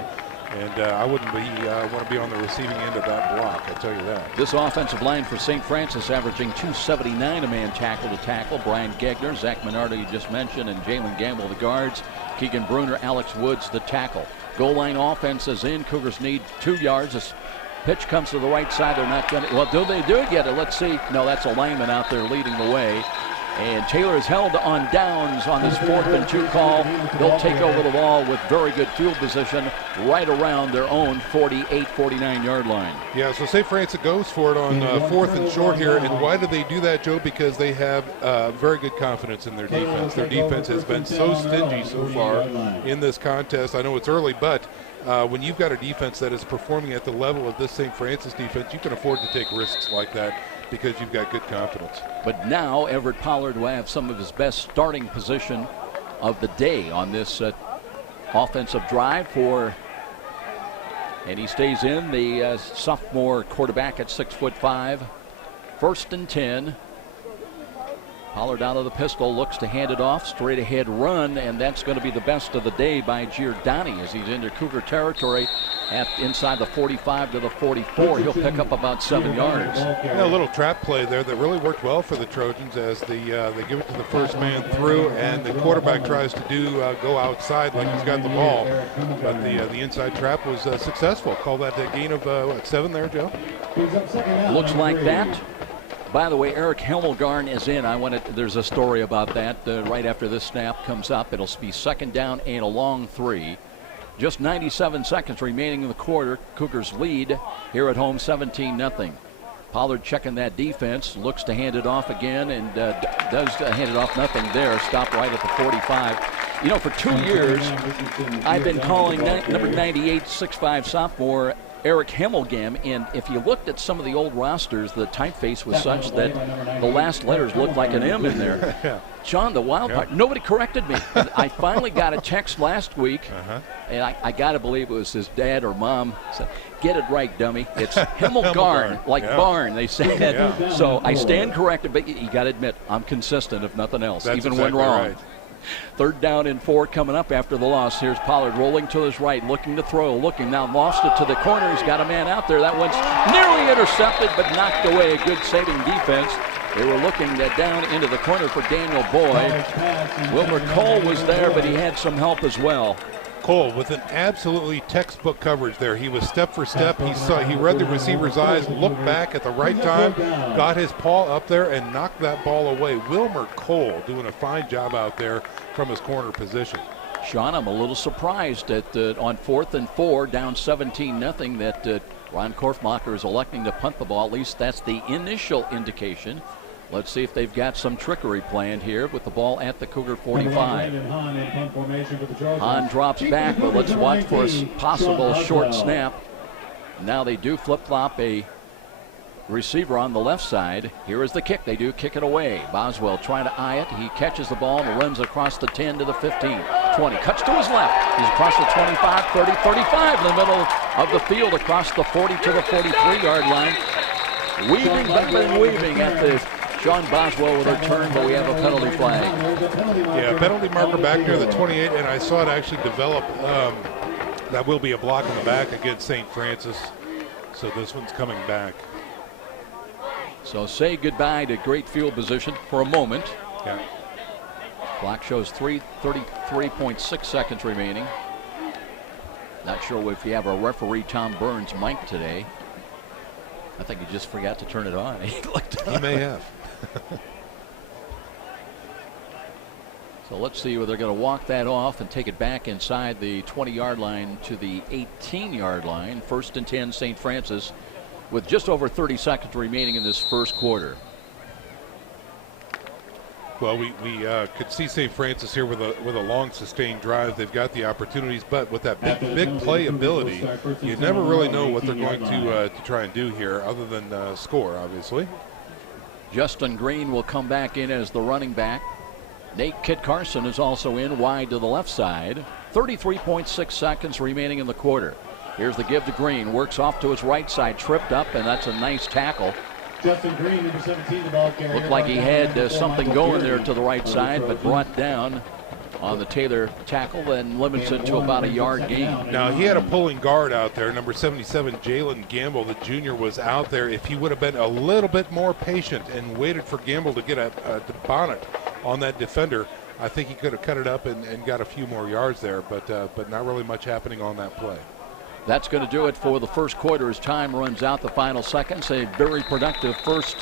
And I wouldn't want to be on the receiving end of that block, I'll tell you that. This offensive line for St. Francis averaging 279 a man tackle to tackle. Brian Gegner, Zach Minardo you just mentioned, and Jalen Gamble the guards. Keegan Bruner, Alex Woods the tackle. Goal line offense is in. Cougars need 2 yards. This pitch comes to the right side. They're not going to. Well, do they do it yet? Let's see. No, that's a lineman out there leading the way. And Taylor is held on downs on this 4th and 2 call. They'll take over the ball with very good field position right around their own 48, 49-yard line. Yeah, so St. Francis goes for it on 4th and short here. And why do they do that, Joe? Because they have very good confidence in their defense. Their defense has been so stingy so far in this contest. I know it's early, but when you've got a defense that is performing at the level of this St. Francis defense, you can afford to take risks like that because you've got good confidence. But now Everett Pollard will have some of his best starting position of the day on this offensive drive and he stays in, the sophomore quarterback at 6'5". 1st and 10. Pollard out of the pistol, looks to hand it off, straight ahead run, and that's going to be the best of the day by Giordani as he's into Cougar territory at inside the 45 to the 44. He'll pick up about 7 yards. Yeah, a little trap play there that really worked well for the Trojans as they give it to the first man through, and the quarterback tries to go outside like he's got the ball, but the inside trap was successful. Call that a gain of 7 there, Joe? Looks like that. By the way, Eric Hemmelgarn is in. There's a story about that right after this snap comes up. It'll be 2nd down and a long 3. Just 97 seconds remaining in the quarter. Cougars lead here at home 17-0. Pollard checking that defense, looks to hand it off again, and does hand it off. Nothing there. Stopped right at the 45. You know, for 2 years, I've been calling number 98, 6'5" sophomore Eric Hemmelgam, and if you looked at some of the old rosters, the typeface was such that the last letters looked like an M in there. Yeah. John, the wild part, nobody corrected me. I finally got a text last week, and I got to believe it was his dad or mom said, "Get it right, dummy. It's Hemmelgarn, like barn," they said. Yeah. So I stand corrected, but you got to admit, I'm consistent, if nothing else, That's even exactly when wrong. Right. 3rd down and 4 coming up after the loss. Here's Pollard rolling to his right, looking to throw, now lost it to the corner. He's got a man out there. That one's nearly intercepted, but knocked away. A good saving defense. They were looking down into the corner for Daniel Boyd. Wilmer Cole was there, but he had some help as well. Cole with an absolutely textbook coverage there. He was step for step. He read the receiver's eyes, looked back at the right time, got his paw up there, and knocked that ball away. Wilmer Cole doing a fine job out there from his corner position. Sean, I'm a little surprised that on 4th and 4, down 17-0, that Ron Korfmacher is electing to punt the ball. At least that's the initial indication. Let's see if they've got some trickery planned here with the ball at the Cougar 45. Hahn drops back, but let's watch for a possible short snap. Now they do flip-flop a receiver on the left side. Here is the kick. They do kick it away. Boswell trying to eye it. He catches the ball and runs across the 10 to the 15, 20. Cuts to his left. He's across the 25, 30, 35 in the middle of the field, across the 40 to the 43-yard line. Weaving, bending, weaving at the Sean Boswell with a turn, but we have a penalty flag. Yeah, penalty marker back near the 28, and I saw it actually develop. That will be a block in the back against St. Francis. So this one's coming back. So say goodbye to great field position for a moment. Yeah. Clock shows 33.6 seconds remaining. Not sure if you have our referee Tom Burns mic today. I think he just forgot to turn it on. He may have. So let's see whether they're going to walk that off and take it back inside the 20-yard line to the 18-yard line. 1st and 10, St. Francis, with just over 30 seconds remaining in this first quarter. Well, we could see St. Francis here with a long sustained drive. They've got the opportunities, but with that big play ability, you never really know what they're going to try and do here, other than score, obviously. Justin Green will come back in as the running back. Nate Kit Carson is also in wide to the left side. 33.6 seconds remaining in the quarter. Here's the give to Green. Works off to his right side, tripped up, and that's a nice tackle. Justin Green, number 17, the ball carrier. Looked like he had something going there to the right side, but brought down on the Taylor tackle and limits it to about a yard gain. Now, he had a pulling guard out there. Number 77, Jalen Gamble, the junior, was out there. If he would have been a little bit more patient and waited for Gamble to get a bonnet on that defender, I think he could have cut it up and got a few more yards there, but not really much happening on that play. That's going to do it for the first quarter as time runs out. The final seconds. A very productive first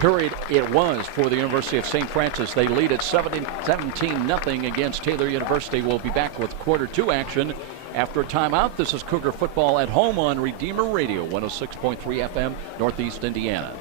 period it was for the University of St. Francis. They lead at 17-0 against Taylor University. We'll be back with quarter 2 action after a timeout. This is Cougar football at home on Redeemer Radio, 106.3 FM, Northeast Indiana.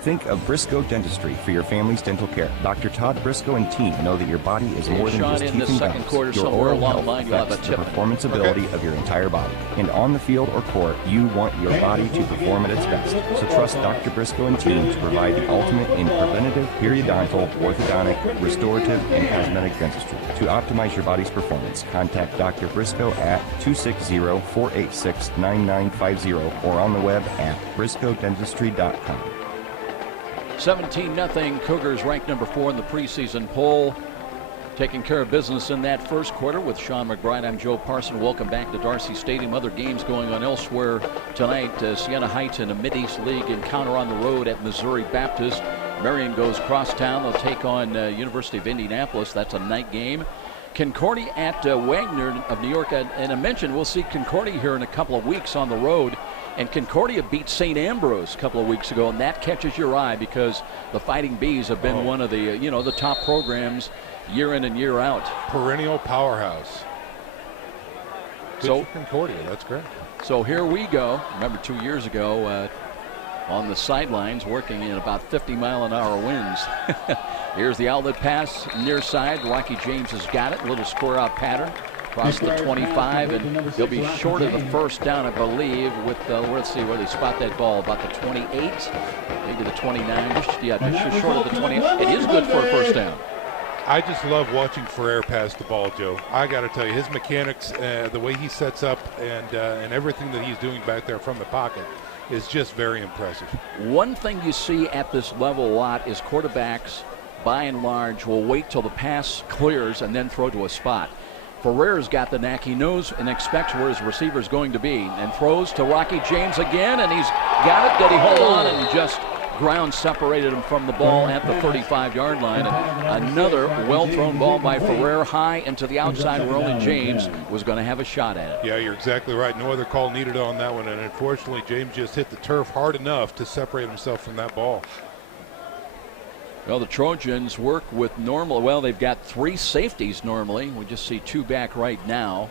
Think of Briscoe Dentistry for your family's dental care. Dr. Todd Briscoe and team know that your body is more than just teeth and gums. Your oral health affects the performance ability of your entire body. And on the field or court, you want your body to perform at its best. So trust Dr. Briscoe and team to provide the ultimate in preventative, periodontal, orthodontic, restorative, and cosmetic dentistry. To optimize your body's performance, contact Dr. Briscoe at 260-486-9950 or on the web at briscoedentistry.com. 17-0. Cougars ranked number 4 in the preseason poll. Taking care of business in that first quarter with Sean McBride. I'm Joe Parson. Welcome back to Darcy Stadium. Other games going on elsewhere tonight. Siena Heights in a Mideast League encounter on the road at Missouri Baptist. Marion goes crosstown. They'll take on University of Indianapolis. That's a night game. Concordia at Wagner of New York. And I mentioned we'll see Concordia here in a couple of weeks on the road. And Concordia beat St. Ambrose a couple of weeks ago, and that catches your eye because the Fighting Bees have been one of the, the top programs year in and year out. Perennial powerhouse. Good for Concordia, that's great. So here we go. Remember 2 years ago on the sidelines working in about 50-mile-an-hour winds. Here's the outlet pass near side. Rocky James has got it. A little square-out pattern. Across the 25, and he'll be short of the first down, I believe, with, let's see where they spot that ball, about the 28, maybe the 29, just short of the 20. It is good for a first down. I just love watching Ferrer pass the ball, Joe. I got to tell you, his mechanics, the way he sets up, and everything that he's doing back there from the pocket is just very impressive. One thing you see at this level a lot is quarterbacks, by and large, will wait till the pass clears and then throw to a spot. Ferrer's got the knack. He knows and expects where his receiver is going to be and throws to Rocky James again, and he's got it. Did he hold on and just ground separated him from the ball at the 35-yard line. And another well-thrown ball by Ferrer high and to the outside where only James was going to have a shot at it. Yeah, you're exactly right. No other call needed on that one, and unfortunately James just hit the turf hard enough to separate himself from that ball. Well, the Trojans work with they've got 3 safeties normally. We just see 2 back right now.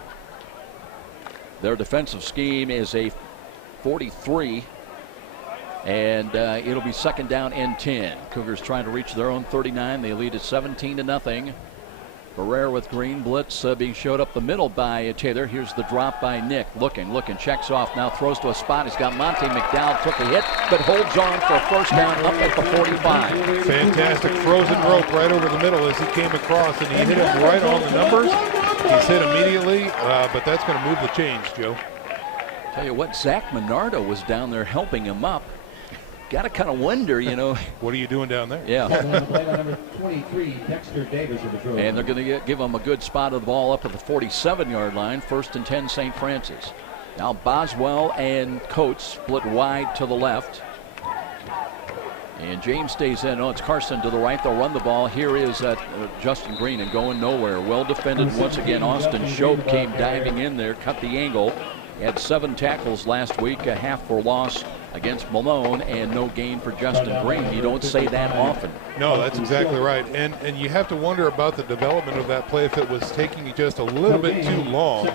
Their defensive scheme is a 43, and it'll be second down and 10. Cougars trying to reach their own 39. They lead at 17-0. Ferrer with green blitz being showed up the middle by Taylor. Here's the drop by Nick. Looking, checks off, now throws to a spot. He's got Monte McDowell, took a hit, but holds on for a first down up at the 45. Fantastic frozen rope right over the middle as he came across, and he hit him right on the numbers. He's hit immediately, but that's going to move the change, Joe. Tell you what, Zach Minardo was down there helping him up. Got to kind of wonder, what are you doing down there? Yeah. Number 23, Dexter Davis of the Trojans. And they're going to give him a good spot of the ball up at the 47-yard line. First and 10, St. Francis. Now Boswell and Coates split wide to the left. And James stays in. It's Carson to the right. They'll run the ball. Here is Justin Green and going nowhere. Well defended once again. Austin Shope came diving in there, cut the angle. Had 7 tackles last week, a half for loss against Malone, and no gain for Justin Green. You don't say that often. No, that's exactly right. And you have to wonder about the development of that play if it was taking just a little bit too long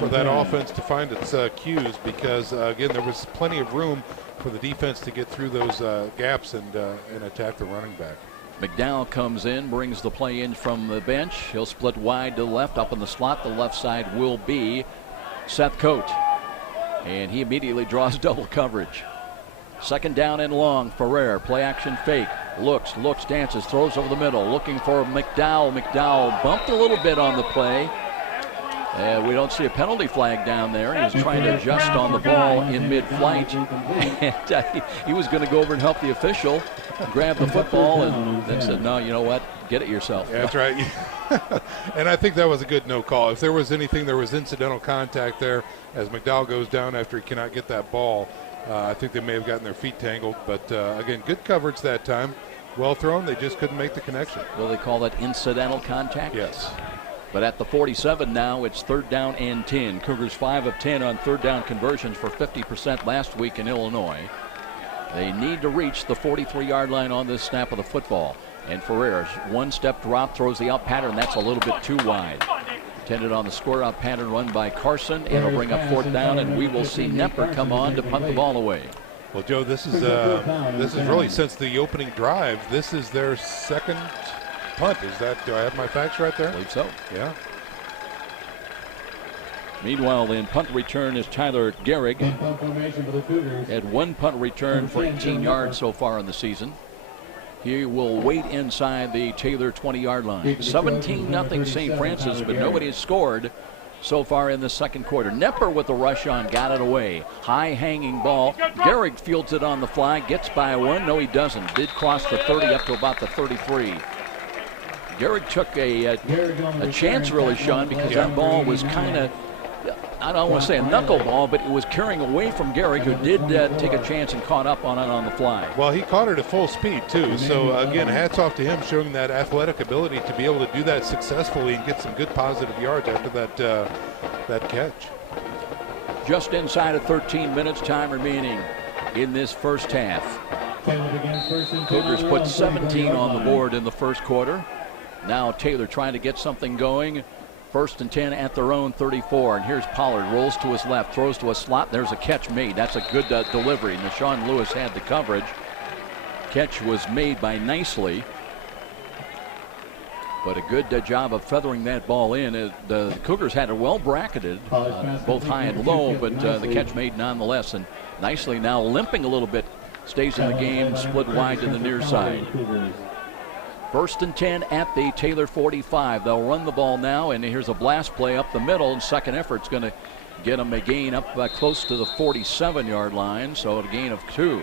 for that offense to find its cues, because, again, there was plenty of room for the defense to get through those gaps and attack the running back. McDowell comes in, brings the play in from the bench. He'll split wide to the left. Up in the slot, the left side will be Seth Coate. And he immediately draws double coverage. Second down and long. Ferrer, play action fake. Looks, dances, throws over the middle. Looking for McDowell. McDowell bumped a little bit on the play. We don't see a penalty flag down there. He was trying to adjust on the ball in mid-flight. And he was going to go over and help the official, grab the football, and then said, no, you know what? Get it yourself. Yeah, that's right. And I think that was a good no call. If there was anything, there was incidental contact there as McDowell goes down after he cannot get that ball. I think they may have gotten their feet tangled. But, again, good coverage that time. Well thrown. They just couldn't make the connection. Will they call that incidental contact? Yes. But at the 47 now, it's third down and 10. Cougars 5 of 10 on third down conversions for 50% last week in Illinois. They need to reach the 43-yard line on this snap of the football. And Ferrer's one-step drop throws the out pattern. That's a little bit too wide. Intended on the square out pattern run by Carson. It'll bring up fourth down, and we will see Nepper come on to punt the ball away. Well, Joe, this is really since the opening drive. This is their second punt. Do I have my facts right there? I believe so. Yeah. Meanwhile, in punt return is Tyler Gehrig. Had one punt return for 18 yards so far in the season. He will wait inside the Taylor 20-yard line. 17-0 St. Francis, but nobody has scored so far in the second quarter. Nepper with the rush on, got it away. High hanging ball. Gehrig fields it on the fly, gets by one. No, he doesn't. Did cross the 30 up to about the 33. Gehrig took a chance, really, Sean, because that ball was kind of, I don't want to say a knuckleball, but it was carrying away from Gehrig, who did take a chance and caught up on it on the fly. Well, he caught it at full speed, too. So, again, hats off to him showing that athletic ability to be able to do that successfully and get some good positive yards after that catch. Just inside of 13 minutes, time remaining in this first half. Cougars put 17 on the board in the first quarter. Now Taylor trying to get something going. First and 10 at their own 34. And here's Pollard, rolls to his left, throws to a slot. There's a catch made. That's a good delivery. Nashawn Lewis had the coverage. Catch was made by Nicely. But a good job of feathering that ball in. The Cougars had it well bracketed, both high and low, but the catch made nonetheless. And Nicely now limping a little bit, stays in the game, split wide to the near side. First and 10 at the Taylor 45. They'll run the ball now, and here's a blast play up the middle, and second effort's going to get them a gain up close to the 47-yard line, so a gain of 2.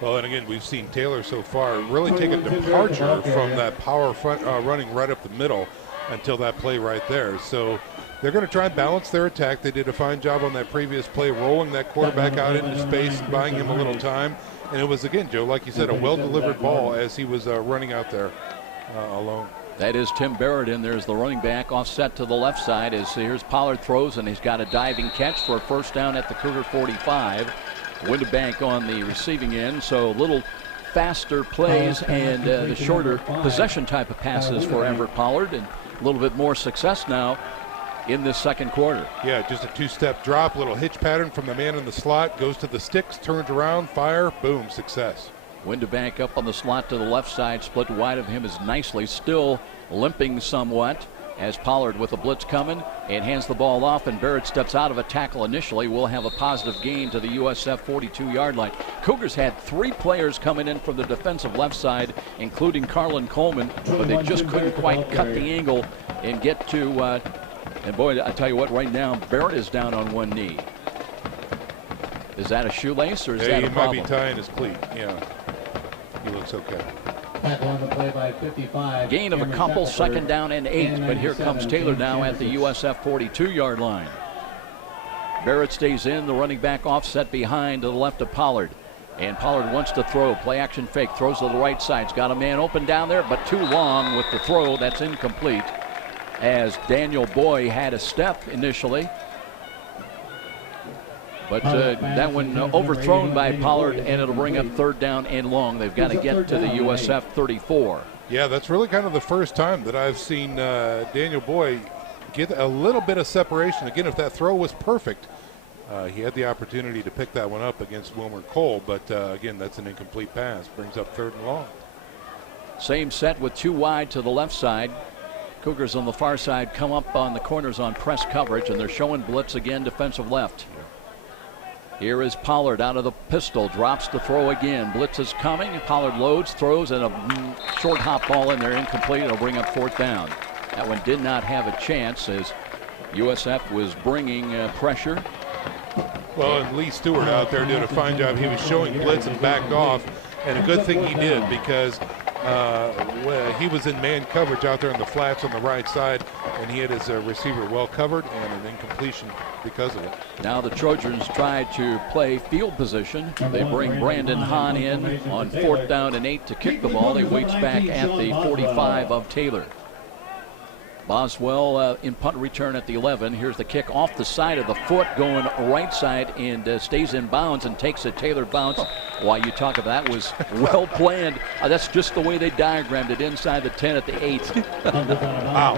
Well, and again, we've seen Taylor so far really take a departure from that power front running right up the middle until that play right there. So they're going to try and balance their attack. They did a fine job on that previous play, rolling that quarterback out into space and buying him a little time. And it was, again, Joe, like you said, a well-delivered ball as he was running out there alone. That is Tim Barrett in there as the running back, offset to the left side. As here's Pollard throws, and he's got a diving catch for a first down at the Cougar 45. Windebank on the receiving end, so a little faster plays and the shorter possession type of passes for Everett Pollard, and a little bit more success now in this second quarter. Yeah, just a two-step drop, little hitch pattern from the man in the slot, goes to the sticks, turns around, fire, boom, success. Windebank up on the slot to the left side, split wide of him is nicely, still limping somewhat as Pollard with a blitz coming and hands the ball off, and Barrett steps out of a tackle initially. Will have a positive gain to the USF 42-yard line. Cougars had 3 players coming in from the defensive left side, including Carlin Coleman, but they just couldn't quite cut the angle and get to, and boy, I tell you what, right now, Barrett is down on one knee. Is that a shoelace or is that a problem? He might be tying his cleat, yeah. He looks okay. On the play by 55. Gain of a couple, second down and 8, but here comes Taylor now at the USF 42-yard line. Barrett stays in, the running back offset behind to the left of Pollard. And Pollard wants to throw, play action fake, throws to the right side. He's got a man open down there, but too long with the throw. That's incomplete, as Daniel Boy had a step initially. But that one overthrown by Pollard, and it'll bring up third down and long. They've got to get to the USF 34. Yeah, that's really kind of the first time that I've seen Daniel Boy get a little bit of separation. Again, if that throw was perfect, he had the opportunity to pick that one up against Wilmer Cole. But again, that's an incomplete pass. Brings up third and long. Same set with 2 wide to the left side. Cougars on the far side come up on the corners on press coverage, and they're showing blitz again, defensive left. Here is Pollard out of the pistol, drops the throw again. Blitz is coming. Pollard loads, throws, and a short hop ball in there, incomplete. It'll bring up fourth down. That one did not have a chance as USF was bringing pressure. Well, and Lee Stewart out there did a fine job. He was showing blitz and backed off, and a good thing he did, because he was in man coverage out there in the flats on the right side, and he had his receiver well covered, and an incompletion because of it. Now the Trojans try to play field position. They bring Brandon Hahn in on fourth down and 8 to kick the ball. He waits back at the 45 of Taylor. Boswell in punt return at the 11. Here's the kick off the side of the foot, going right side, and stays in bounds and takes a Taylor bounce. Why, you talk about that was well planned. That's just the way they diagrammed it, inside the 10 at the 8. Wow.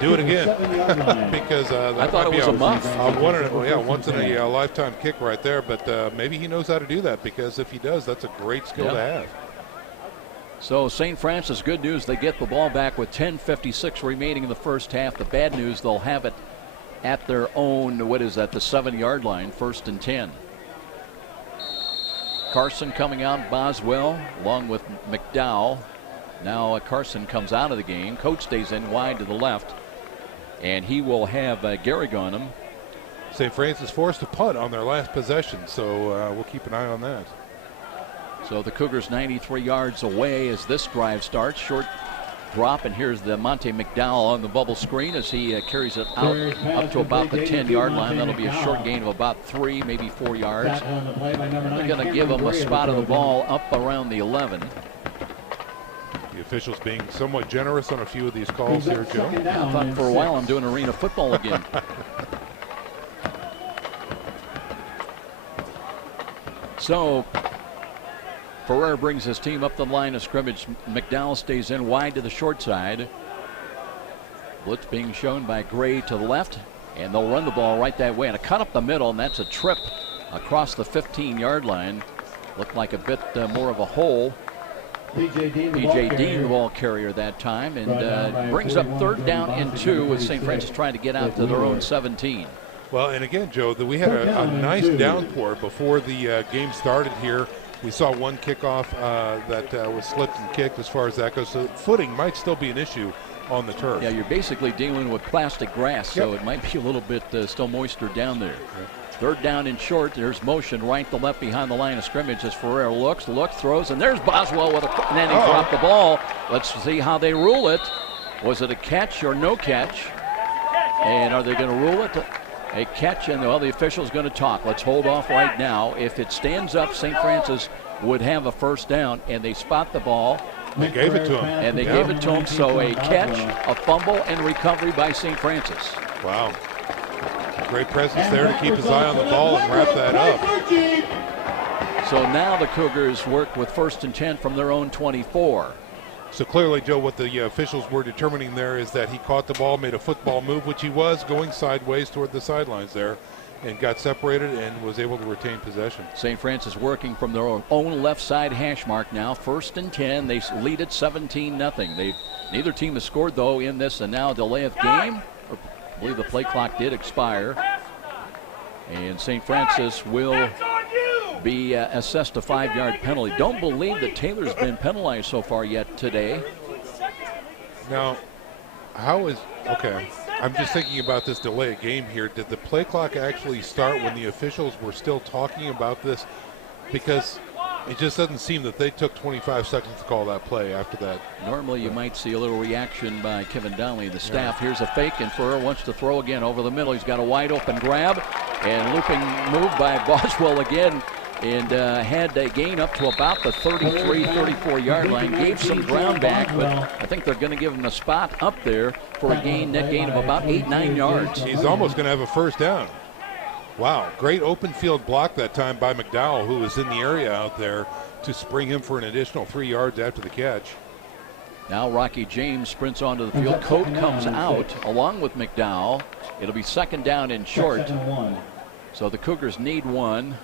Do it again. Because that I thought it was a muff. Once in a lifetime kick right there, but maybe he knows how to do that, because if he does, that's a great skill to have. So St. Francis, good news, they get the ball back with 10:56 remaining in the first half. The bad news, they'll have it at their own, the 7-yard line, 1st and 10. Carson coming out, Boswell, along with McDowell. Now Carson comes out of the game. Coach stays in wide to the left, and he will have Gehrig on him. St. Francis forced to punt on their last possession, so we'll keep an eye on that. So the Cougars 93 yards away as this drive starts. Short drop, and here's the Monte McDowell on the bubble screen as he carries it out up to about the 10-yard line. That'll be a short gain of about 3, maybe 4 yards. They're going to give him a spot of the ball up around the 11. The officials being somewhat generous on a few of these calls here, Joe. I thought for a while I'm doing arena football again. So Ferrer brings his team up the line of scrimmage. McDowell stays in wide to the short side. Blitz being shown by Gray to the left, and they'll run the ball right that way. And a cut up the middle, and that's a trip across the 15-yard line. Looked like a bit more of a hole. P.J. Dean, the ball carrier that time, and brings up third down and 2 with St. Francis trying to get out to their own 17. Well, and again, Joe, we had a nice downpour before the game started here. We saw one kickoff that was slipped and kicked as far as that goes. So footing might still be an issue on the turf. Yeah, you're basically dealing with plastic grass, so it might be a little bit still moisture down there. Third down and short. There's motion right to left behind the line of scrimmage as Ferrer looks, throws, and there's Boswell with and then he dropped the ball. Let's see how they rule it. Was it a catch or no catch? And are they going to rule it a catch? And well, the official's going to talk. Let's hold off right now. If it stands up, St. Francis would have a first down, and they spot the ball. They gave it to him. And they gave it to him, so a catch, a fumble, and recovery by St. Francis. Wow. Great presence there to keep his eye on the ball and wrap that up. So now the Cougars work with 1st and 10 from their own 24. So clearly, Joe, what the officials were determining there is that he caught the ball, made a football move, which he was, going sideways toward the sidelines there, and got separated and was able to retain possession. St. Francis working from their own left side hash mark now. 1st and 10. They lead it 17-0. Neither team has scored, though, in this, and now delay of game. I believe the play clock did expire. And St. Francis will be assessed a 5-yard penalty. Don't believe that Taylor's been penalized so far yet today. Now, okay, I'm just thinking about this delay of game here. Did the play clock actually start when the officials were still talking about this? Because it just doesn't seem that they took 25 seconds to call that play after that. Normally you might see a little reaction by Kevin Donnelly, the staff. Yeah. Here's a fake, and Ferrer wants to throw again over the middle. He's got a wide open grab, and looping move by Boswell again, and had a gain up to about the 33, 34-yard line. Gave some ground back, but I think they're going to give him a spot up there for a net gain of about 8-9 yards. He's almost going to have a first down. Wow, great open field block that time by McDowell, who was in the area out there to spring him for an additional 3 yards after the catch. Now Rocky James sprints onto the field. Coat comes out along with McDowell. It'll be 2nd down and short. So the Cougars need one.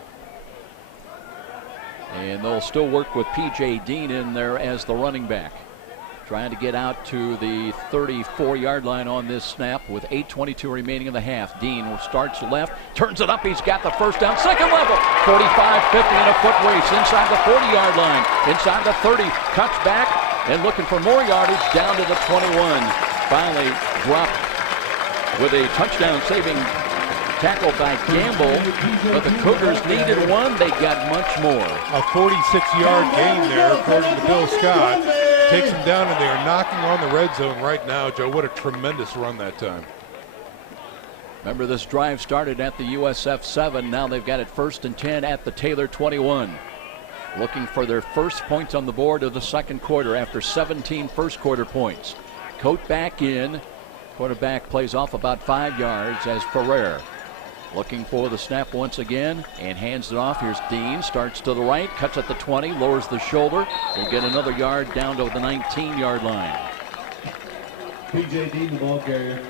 And they'll still work with P.J. Dean in there as the running back. Trying to get out to the 34-yard line on this snap with 8:22 remaining in the half. Dean starts left, turns it up. He's got the first down, second level. 45, 50 in a foot race inside the 40-yard line, inside the 30. Cuts back and looking for more yardage down to the 21. Finally dropped with a touchdown-saving tackle by Gamble, but the Cougars needed one. They got much more. A 46-yard gain there, according to Bill Scott. Takes him down, and they are knocking on the red zone right now, Joe. What a tremendous run that time. Remember, this drive started at the USF 7. Now they've got it 1st and 10 at the Taylor 21. Looking for their first points on the board of the second quarter after 17 first-quarter points. Coat back in. Quarterback plays off about 5 yards as Ferrer. Looking for the snap once again and hands it off. Here's Dean, starts to the right, cuts at the 20, lowers the shoulder. Will get another yard down to the 19-yard line. P.J. Dean, the ball carrier.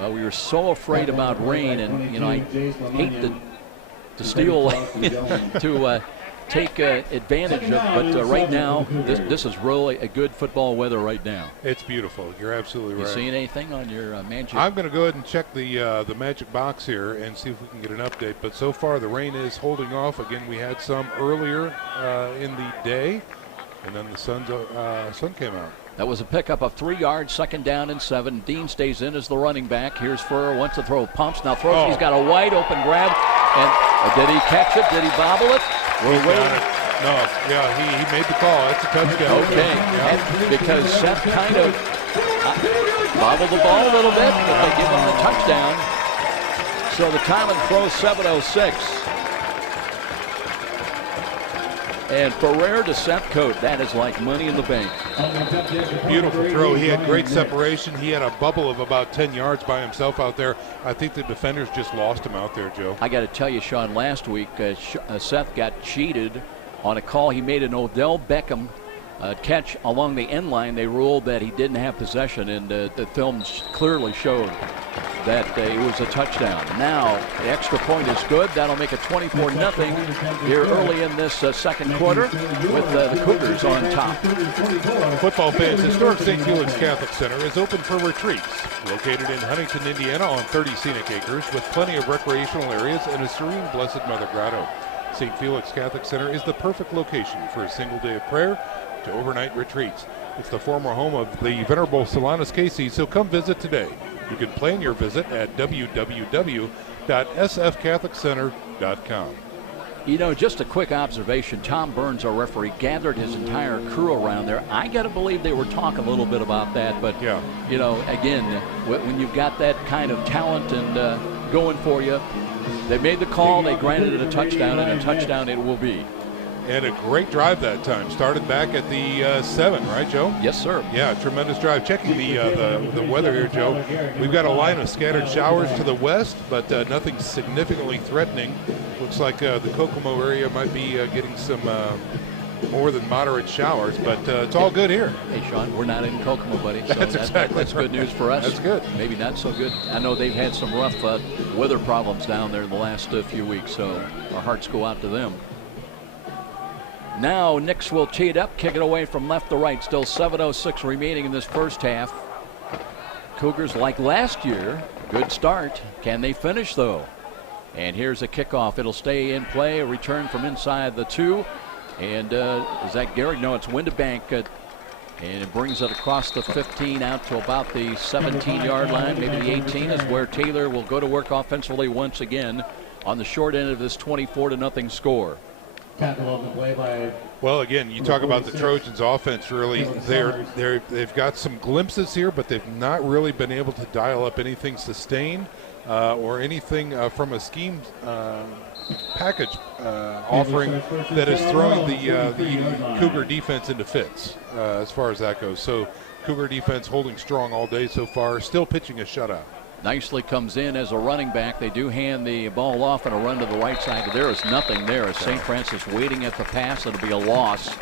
Well, we were so afraid about rain, and I hate to steal to take advantage of, but right now this is really a good football weather right now. It's beautiful. You're absolutely right. You seeing anything on your magic? I'm going to go ahead and check the magic box here and see if we can get an update, but so far the rain is holding off. Again, we had some earlier in the day, and then the sun came out. That was a pickup of 3 yards, 2nd down and 7. Dean stays in as the running back. Here's Ferrer, wants to throw, pumps, now throws. Oh. He's got a wide open grab, and did he catch it? Did he bobble it? We're waiting. No, yeah, he made the call. It's a touchdown. Okay, yeah. Because Sept kind of bobbled the ball a little bit, but they give him the touchdown. So the time of the throw, 7:06. And Ferrer to Sept. That is like money in the bank. Beautiful throw. He had great separation. He had a bubble of about 10 yards by himself out there. I think the defenders just lost him out there, Joe. I got to tell you, Sean, last week, Sept got cheated on a call. He made an Odell Beckham catch along the end line. They ruled that he didn't have possession, and the film clearly showed that it was a touchdown. Now, the extra point is good. That'll make it 24-0 here early in this second quarter with the Cougars on top. Football fans, historic St. Felix Catholic Center is open for retreats. Located in Huntington, Indiana on 30 scenic acres with plenty of recreational areas and a serene Blessed Mother Grotto. St. Felix Catholic Center is the perfect location for a single day of prayer to overnight retreats. It's the former home of the Venerable Solanus Casey, so come visit today. You can plan your visit at www.sfcatholiccenter.com. You know, just a quick observation. Tom Burns, our referee, gathered his entire crew around there. I got to believe they were talking a little bit about that. But, yeah, you know, again, when you've got that kind of talent and going for you. They made the call, they granted it a touchdown, and a touchdown it will be. And a great drive that time. Started back at the 7, right, Joe? Yes, sir. Yeah, tremendous drive. Checking the weather here, Joe. We've got a line of scattered showers to the west, but nothing significantly threatening. Looks like the Kokomo area might be getting some more than moderate showers, but it's all good here. Hey, Sean, we're not in Kokomo, buddy. So that's good news for us. That's good. Maybe not so good. I know they've had some rough weather problems down there in the last few weeks, so our hearts go out to them. Now Nix will tee it up, kick it away from left to right. Still 7:06 remaining in this first half. Cougars, like last year, good start. Can they finish, though? And here's a kickoff. It'll stay in play. A return from inside the 2. And is that Garrick? No, it's Windebank. And it brings it across the 15 out to about the 17-yard line. Maybe the 18 is where Taylor will go to work offensively once again on the short end of this 24-0 score. Well, again, you talk about the Trojans' offense. Really, they've got some glimpses here, but they've not really been able to dial up anything sustained or anything from a scheme package offering that is throwing the Cougar defense into fits as far as that goes. So Cougar defense holding strong all day so far, still pitching a shutout. Nicely comes in as a running back. They do hand the ball off and a run to the right side, but there is nothing there as St. Francis waiting at the pass. It'll be a loss.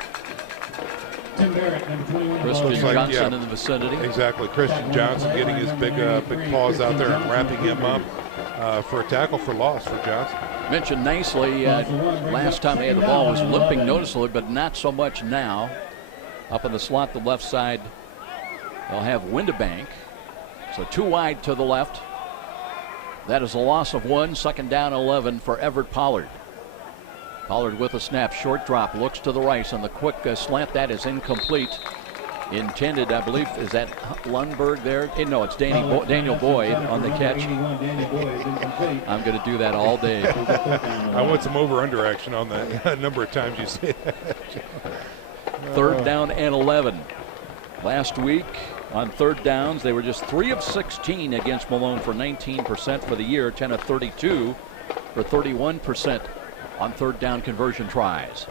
Tim Barrett, number 21. Christian Johnson in the vicinity. Exactly. Christian Johnson getting his big paws out there and wrapping him up for a tackle for loss for Johnson. Mentioned nicely, last time they had the ball was limping noticeably, but not so much now. Up in the slot, the left side, they'll have Windebank. So 2 wide to the left. That is a loss of 1. Second down 11 for Everett Pollard. Pollard with a snap, short drop, looks to the right on the quick slant. That is incomplete. Intended, I believe, is that Lundberg there? No, it's Daniel Boyd on the catch. I'm going to do that all day. I want some over-under action on that. A number of times you say that. Third down and 11. Last week on third downs, they were just 3 of 16 against Malone for 19% for the year, 10 of 32 for 31% on third down conversion tries.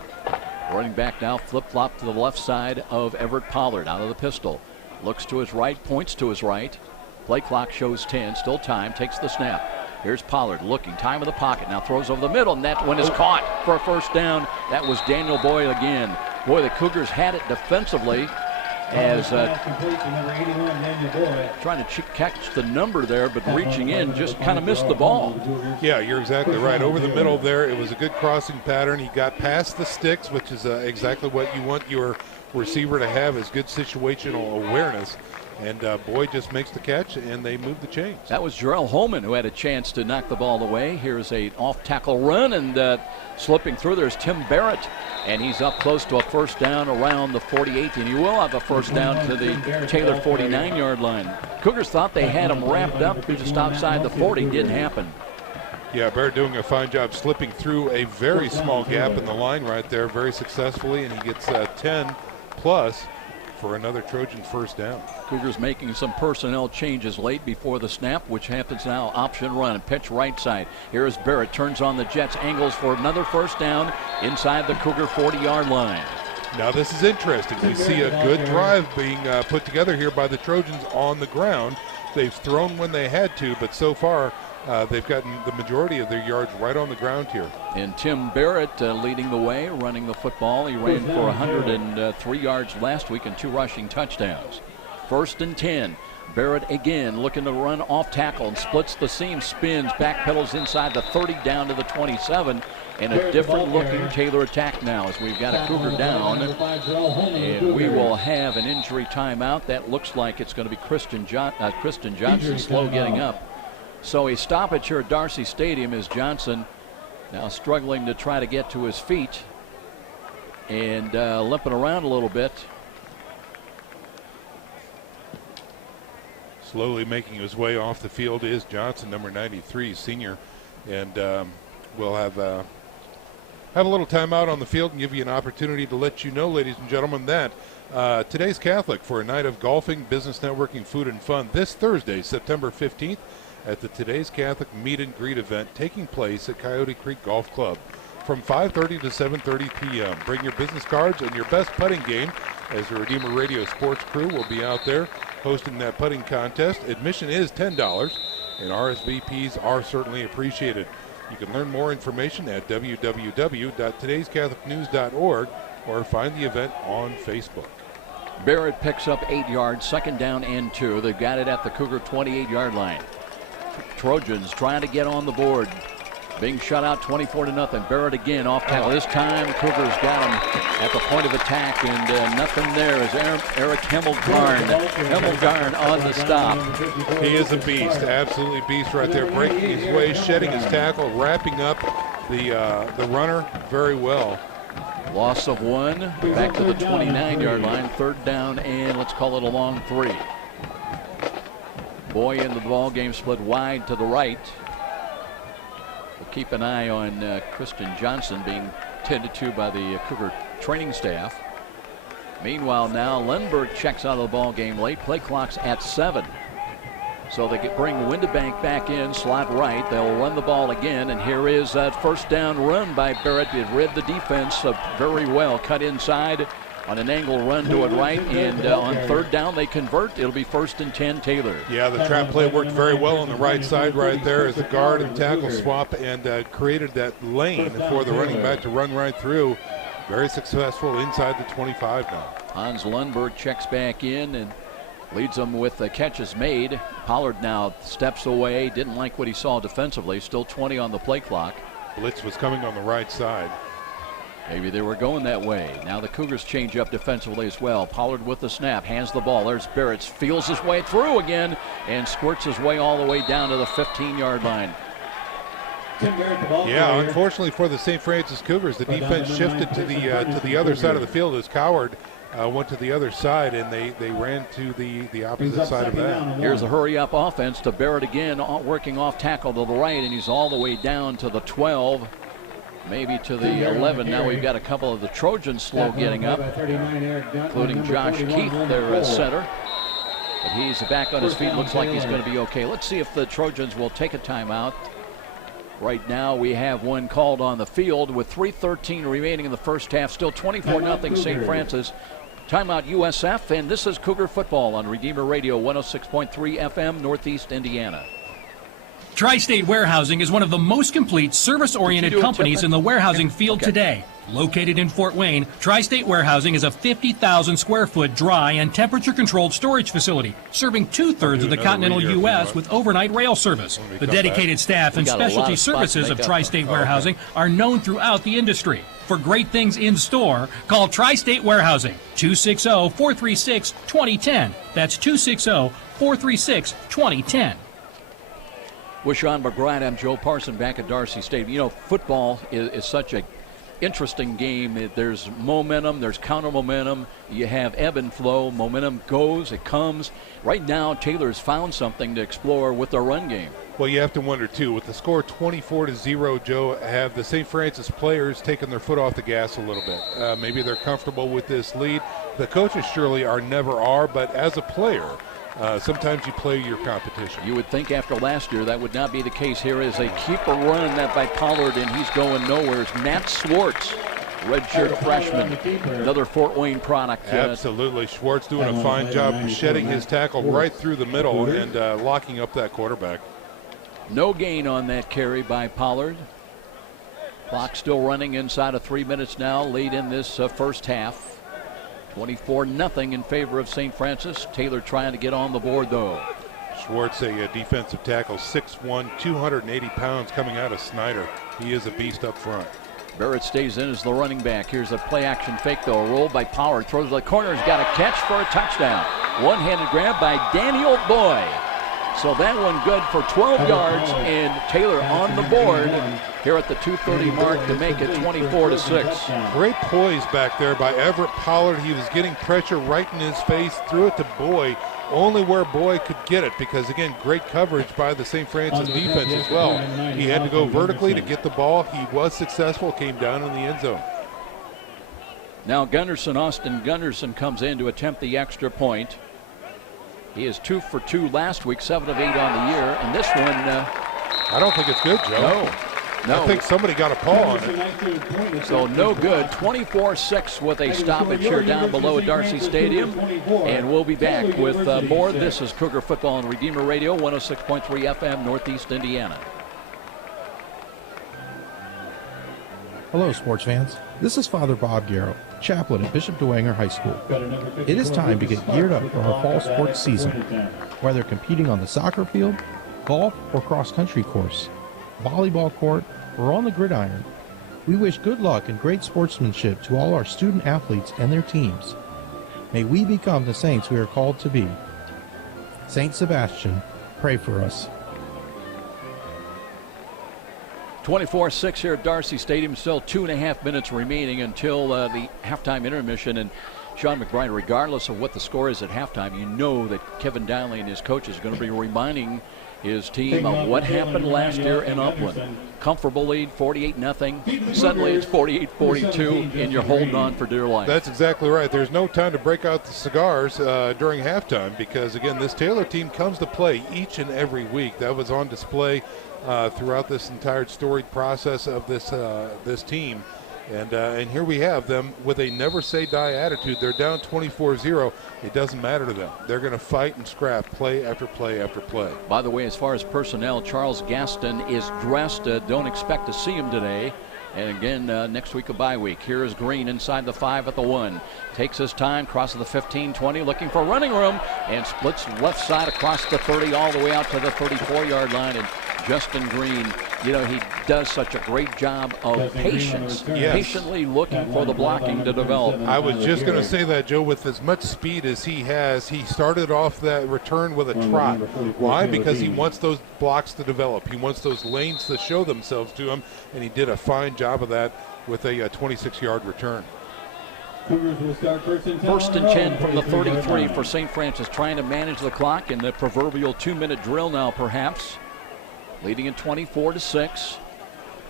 Running back now, flip-flop to the left side of Everett Pollard out of the pistol. Looks to his right, points to his right. Play clock shows 10, still time, takes the snap. Here's Pollard looking, time in the pocket, now throws over the middle, and that one is caught for a first down. That was Daniel Boyd again. Boy, the Cougars had it defensively as trying to catch the number there, but reaching in, just kind of missed the ball. Yeah, you're exactly right. Over the middle there, it was a good crossing pattern. He got past the sticks, which is exactly what you want your receiver to have, is good situational awareness. And Boyd just makes the catch, and they move the chains. That was Jarrell Holman who had a chance to knock the ball away. Here's a off-tackle run, and slipping through, there's Tim Barrett. And he's up close to a first down around the 48, and he will have a first down to the Taylor 49-yard line. Cougars thought they had him wrapped up just outside the 40. Didn't happen. Yeah, Barrett doing a fine job slipping through a very small gap in the line right there very successfully, and he gets 10 plus for another Trojan first down. Cougars making some personnel changes late before the snap, which happens now. Option run, pitch right side. Here is Barrett, turns on the Jets, angles for another first down inside the Cougar 40-yard line. Now this is interesting. We see a good drive being put together here by the Trojans on the ground. They've thrown when they had to, but so far they've gotten the majority of their yards right on the ground here. And Tim Barrett leading the way, running the football. He ran for 103 yards last week and 2 rushing touchdowns. First and 10. Barrett again looking to run off tackle and splits the seam, spins, backpedals inside the 30 down to the 27. And a different looking Taylor attack now as we've got a Cougar down. And we will have an injury timeout. That looks like it's going to be Christian Johnson slow getting up. So a stoppage here at Darcy Stadium as Johnson now struggling to try to get to his feet and limping around a little bit. Slowly making his way off the field is Johnson, number 93, senior. And we'll have a little timeout on the field and give you an opportunity to let you know, ladies and gentlemen, that today's Catholic for a night of golfing, business networking, food, and fun this Thursday, September 15th at the Today's Catholic Meet and Greet event taking place at Coyote Creek Golf Club from 5:30 to 7:30 p.m. Bring your business cards and your best putting game, as the Redeemer Radio sports crew will be out there hosting that putting contest. Admission is $10, and RSVPs are certainly appreciated. You can learn more information at www.todayscatholicnews.org or find the event on Facebook. Barrett picks up 8 yards, 2nd down and 2. They've got it at the Cougar 28-yard line. Trojans trying to get on the board. Being shut out 24-0. Barrett again off tackle. This time Cougars got him at the point of attack, and nothing there as Eric Hemmelgarn on the stop. He is a beast, absolutely beast right there, breaking his way, shedding his tackle, wrapping up the runner very well. Loss of 1, back to the 29-yard line, 3rd down, and let's call it a long 3. Boy in the ball game, split wide to the right. We'll keep an eye on Christian Johnson being tended to by the Cougar training staff. Meanwhile, now Lundberg checks out of the ball game late. Play clock's at 7. So they can bring Windebank back in, slot right. They'll run the ball again, and here is that 1st down run by Barrett. It read the defense very well. Cut inside on an angle run to it right, and on 3rd down they convert. It'll be 1st and 10 Taylor. Yeah, the trap play worked very well on the right side right there as the guard and tackle swap, and created that lane for the running back to run right through. Very successful inside the 25 now. Hans Lundberg checks back in and leads them with the catches made. Pollard now steps away. Didn't like what he saw defensively. Still 20 on the play clock. Blitz was coming on the right side. Maybe they were going that way. Now the Cougars change up defensively as well. Pollard with the snap, hands the ball. There's Barrett, feels his way through again and squirts his way all the way down to the 15-yard line. Yeah, unfortunately for the St. Francis Cougars, the defense shifted to the other side of the field as Coward went to the other side, and they ran to the opposite side of that. Here's a hurry-up offense to Barrett again, working off tackle to the right, and he's all the way down to the 12, maybe to the 11. Now we've got a couple of the Trojans slow getting up, including Josh Keith, their center. But he's back on his feet. Looks like he's going to be okay. Let's see if the Trojans will take a timeout. Right now we have one called on the field with 3:13 remaining in the first half. Still 24-0 St. Francis. Timeout USF, and this is Cougar football on Redeemer Radio 106.3 FM, Northeast Indiana. Tri-State Warehousing is one of the most complete service-oriented companies in the warehousing field today. Located in Fort Wayne, Tri-State Warehousing is a 50,000 square foot dry and temperature-controlled storage facility, serving 2/3 of the continental U.S. with overnight rail service. The dedicated staff and specialty services of Tri-State Warehousing are known throughout the industry. For great things in store, call Tri-State Warehousing, 260-436-2010. That's 260-436-2010. With Sean McBride, I'm Joe Parson back at Darcy Stadium. You know, football is such a interesting game. There's momentum, there's counter momentum. You have ebb and flow. Momentum goes, it comes. Right now, Taylor's found something to explore with their run game. Well, you have to wonder, too, with the score 24-0, Joe, have the St. Francis players taken their foot off the gas a little bit? Maybe they're comfortable with this lead. The coaches surely never are, but as a player, sometimes you play your competition. You would think after last year that would not be the case. Here is a keeper run that by Pollard, and he's going nowhere. It's Matt Swartz, redshirt freshman, another Fort Wayne product. Absolutely. Schwartz doing a fine job shedding his tackle right through the middle and locking up that quarterback. No gain on that carry by Pollard. Clock still running inside of 3 minutes now, late in this first half. 24-0 in favor of St. Francis. Taylor trying to get on the board, though. Schwartz, a defensive tackle, 6'1", 280 pounds, coming out of Snyder. He is a beast up front. Barrett stays in as the running back. Here's a play-action fake, though. A roll by Pollard. Throws to the corner. He's got a catch for a touchdown. One-handed grab by Daniel Boy. So that one good for 12 yards, and Taylor on the board here at the 2:30 mark to make it 24-6. Great poise back there by Everett Pollard. He was getting pressure right in his face, threw it to Boy, only where Boy could get it because, again, great coverage by the St. Francis defense as well. He had to go vertically to get the ball. He was successful, came down in the end zone. Now Gunderson, Austin Gunderson comes in to attempt the extra point. He is 2 for 2 last week, 7 of 8 on the year, and this one. I don't think it's good, Joe. No. I think somebody got a paw on it. So no good. 24-6 with a stoppage here down below Darcy Stadium. And we'll be back with more. This is Cougar Football on Redeemer Radio, 106.3 FM, Northeast Indiana. Hello, sports fans. This is Father Bob Garrow, chaplain at Bishop Dwenger High School. It is time to get geared up for our fall sports season. Whether competing on the soccer field, golf, or cross-country course, volleyball court, or on the gridiron, we wish good luck and great sportsmanship to all our student athletes and their teams. May we become the saints we are called to be. Saint Sebastian, pray for us. 24-6 here at Darcy Stadium. Still 2.5 minutes remaining until the halftime intermission. And Sean McBride, regardless of what the score is at halftime, you know that Kevin Donnelly and his coaches are going to be reminding his team of what happened last year in Upland. Comfortable lead, 48-0. Suddenly it's 48-42, and you're holding on for dear life. That's exactly right. There's no time to break out the cigars during halftime because, again, this Taylor team comes to play each and every week. That was on display throughout this entire storied process of this team. And here we have them with a never-say-die attitude. They're down 24-0. It doesn't matter to them. They're going to fight and scrap play after play after play. By the way, as far as personnel, Charles Gaston is dressed. Don't expect to see him today. And again, next week a bye week. Here is Green inside the 5 at the 1. Takes his time, crosses the 15-20, looking for running room, and splits left side across the 30 all the way out to the 34-yard line. And Justin Green, you know, he does such a great job of patience, patiently looking for the blocking to develop. I was just going to say that, Joe, with as much speed as he has, he started off that return with a trot. Why? Because he wants those blocks to develop. He wants those lanes to show themselves to him, and he did a fine job of that with a 26-yard return. First and 10 from the 33 for St. Francis, trying to manage the clock in the proverbial 2-minute drill now, perhaps. Leading at 24-6.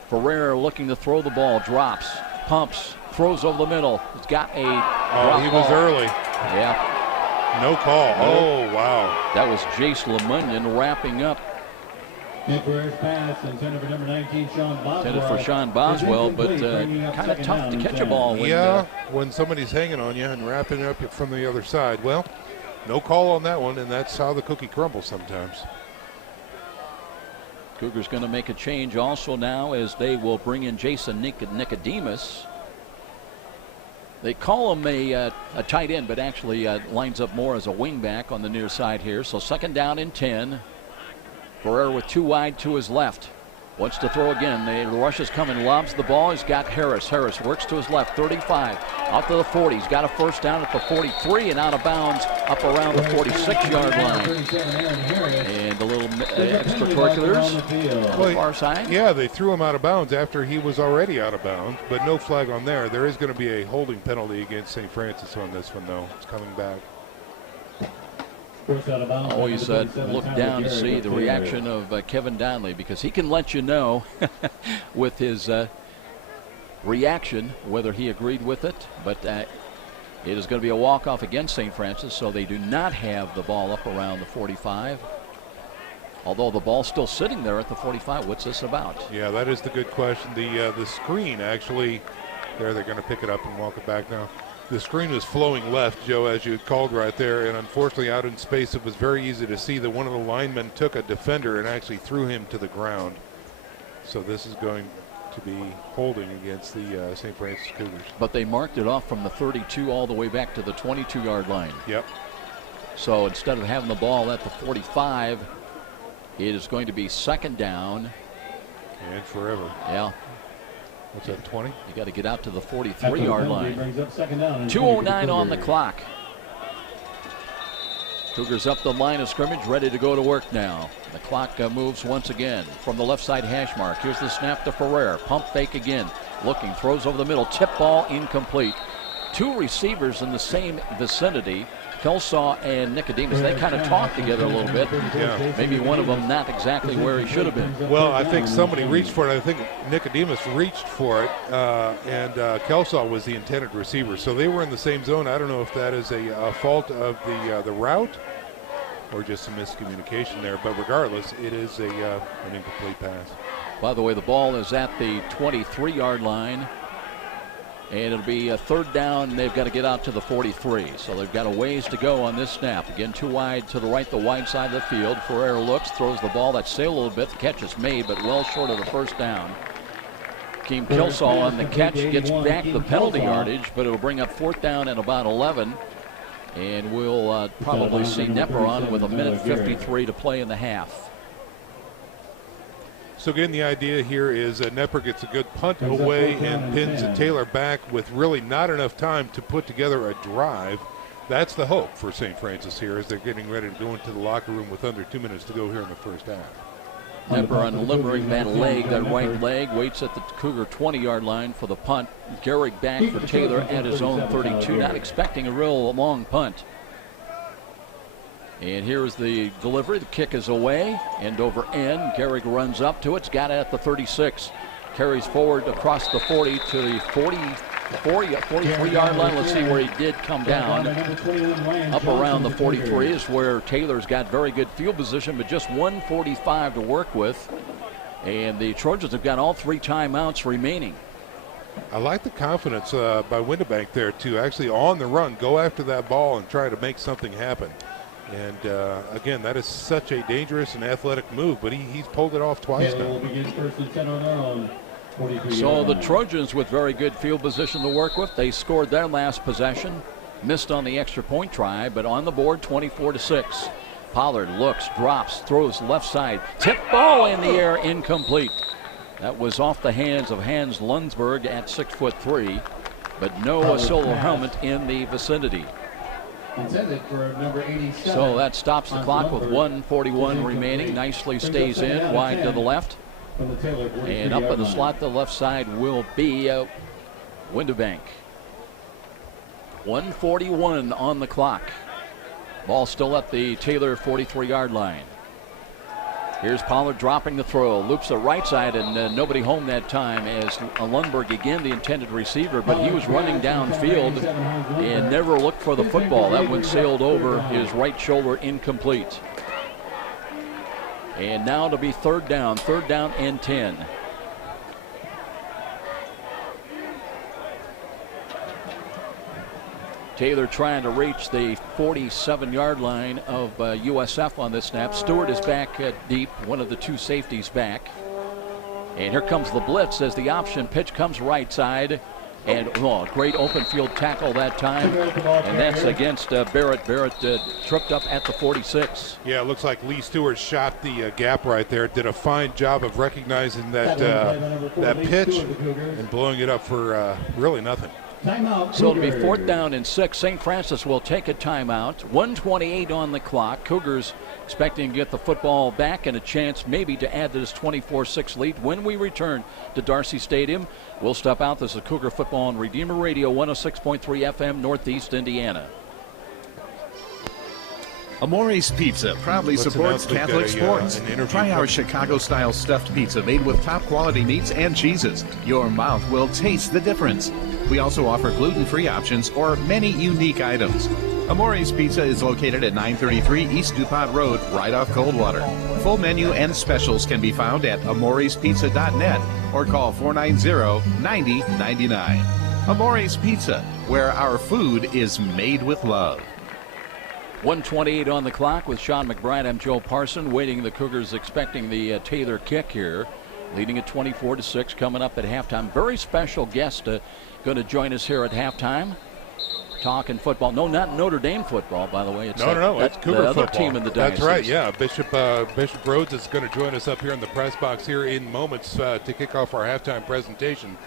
Ferrer looking to throw the ball, drops, pumps, throws over the middle. He's got a drop he was ball. early. Yeah. No call. Oh, wow. That was Jace Lemunion wrapping up. Ferrer's pass intended for number 19, Sean Boswell. Intended for Sean Boswell, but kind of tough to catch a ball. When somebody's hanging on you and wrapping up from the other side. Well, no call on that one, and that's how the cookie crumbles sometimes. Cougars going to make a change also now as they will bring in Jason Nicodemus. They call him a tight end, but actually lines up more as a wingback on the near side here. So second down and 10. Ferrer with 2 wide to his left. Wants to throw again. The rush is coming. Lobs the ball. He's got Harris. Harris works to his left. 35. Out to the 40. He's got a first down at the 43 and out of bounds up around the 46-yard line. And a little extracurriculars on the far side. Yeah, they threw him out of bounds after he was already out of bounds, but no flag on there. There is going to be a holding penalty against St. Francis on this one, though. It's coming back. Always look down to see the reaction of Kevin Donnelly, because he can let you know with his reaction whether he agreed with it. But it is going to be a walk-off against St. Francis, so they do not have the ball up around the 45. Although the ball's still sitting there at the 45. What's this about? Yeah, that is the good question. The screen actually, they're going to pick it up and walk it back now. The screen was flowing left, Joe, as you called right there, and unfortunately out in space it was very easy to see that one of the linemen took a defender and actually threw him to the ground. So this is going to be holding against the St. Francis Cougars. But they marked it off from the 32 all the way back to the 22-yard line. Yep. So instead of having the ball at the 45, it is going to be second down. And forever. Yeah. What's that, 20? You got to get out to the 43-yard line. 2:09 on the clock. Cougars up the line of scrimmage, ready to go to work now. The clock moves once again from the left side hash mark. Here's the snap to Ferrer. Pump fake again. Looking, throws over the middle. Tip ball incomplete. 2 receivers in the same vicinity. Kelsaw and Nicodemus, they kind of talked together a little bit. Yeah. Maybe one of them not exactly where he should have been. Well, I think somebody reached for it. I think Nicodemus reached for it, and Kelsaw was the intended receiver. So they were in the same zone. I don't know if that is a fault of the route or just some miscommunication there. But regardless, it is an incomplete pass. By the way, the ball is at the 23-yard line. And it'll be a third down. They've got to get out to the 43. So they've got a ways to go on this snap. Again, too wide to the right, the wide side of the field. Ferrer looks, throws the ball. That's sailed a little bit. The catch is made, but well short of the first down. Keem Kilsaw on the catch gets back the penalty yardage, but it'll bring up fourth down and about 11. And we'll probably see Nepper on with 1:53 to play in the half. So again, the idea here is Nepper gets a good punt away and pins Taylor back with really not enough time to put together a drive. That's the hope for St. Francis here as they're getting ready to go into the locker room with under 2 minutes to go here in the first half. Nepper unlimbering that leg, that right leg, waits at the Cougar 20-yard line for the punt. Gehrig back for Taylor at his own 32, not expecting a real long punt. And here's the delivery. The kick is away, end over end. Gehrig runs up to it. It's got it at the 36. Carries forward across the 40 to the 43-yard line. Let's see where he did come down. Up around the 43 is where Taylor's got very good field position, but just 1:45 to work with. And the Trojans have got all 3 timeouts remaining. I like the confidence by Windebank there to actually on the run go after that ball and try to make something happen. And again, that is such a dangerous and athletic move, but he's pulled it off twice now. So the Trojans with very good field position to work with. They scored their last possession, missed on the extra point try, but on the board 24-6. Pollard looks, drops, throws left side, tip ball in the air, incomplete. That was off the hands of Hans Lundberg at 6'3", but no solo helmet in the vicinity. For number 87. So that stops the clock with 1:41 remaining. Nicely stays in, wide to the left. And up in the slot to the left side will be Windebank. 1:41 on the clock. Ball still at the Taylor 43-yard line. Here's Pollard dropping the throw. Loops the right side, and nobody home that time as Lundberg, again, the intended receiver, but he was running downfield and never looked for the football. That one sailed over his right shoulder, incomplete. And now to be third down and 10. Taylor trying to reach the 47-yard line of USF on this snap. Stewart is back deep, one of the 2 safeties back. And here comes the blitz as the option pitch comes right side. And great open field tackle that time. And that's against Barrett. Barrett tripped up at the 46. Yeah, it looks like Lee Stewart shot the gap right there. Did a fine job of recognizing that pitch and blowing it up for really nothing. So it'll be fourth down and 6. St. Francis will take a timeout. 1:28 on the clock. Cougars expecting to get the football back and a chance maybe to add to this 24-6 lead when we return to Darcy Stadium. We'll step out. This is Cougar Football on Redeemer Radio 106.3 FM Northeast Indiana. Amore's Pizza proudly supports Catholic sports. Try our Chicago-style stuffed pizza made with top-quality meats and cheeses. Your mouth will taste the difference. We also offer gluten-free options or many unique items. Amore's Pizza is located at 933 East DuPont Road, right off Coldwater. Full menu and specials can be found at amorespizza.net or call 490-9099. Amore's Pizza, where our food is made with love. 1:28 on the clock with Sean McBride. I'm Joe Parson, waiting. The Cougars expecting the Taylor kick here, leading at 24-6, coming up at halftime. Very special guest going to join us here at halftime. Talking football. No, not Notre Dame football, by the way. It's no, it's Cougar the other football. Team in the diocese. That's right, yeah. Bishop Rhodes is going to join us up here in the press box here in moments to kick off our halftime presentation.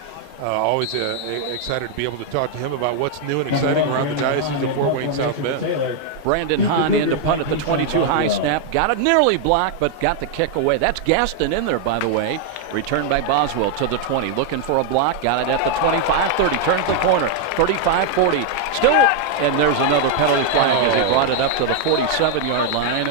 Always excited to be able to talk to him about what's new and exciting around the diocese of Fort Wayne South Bend. Brandon Hahn in to punt at the 22 high snap. Got it nearly blocked, but got the kick away. That's Gaston in there, by the way. Returned by Boswell to the 20. Looking for a block. Got it at the 25-30. Turns the corner. 35-40. Still, and there's another penalty flag as he brought it up to the 47-yard line.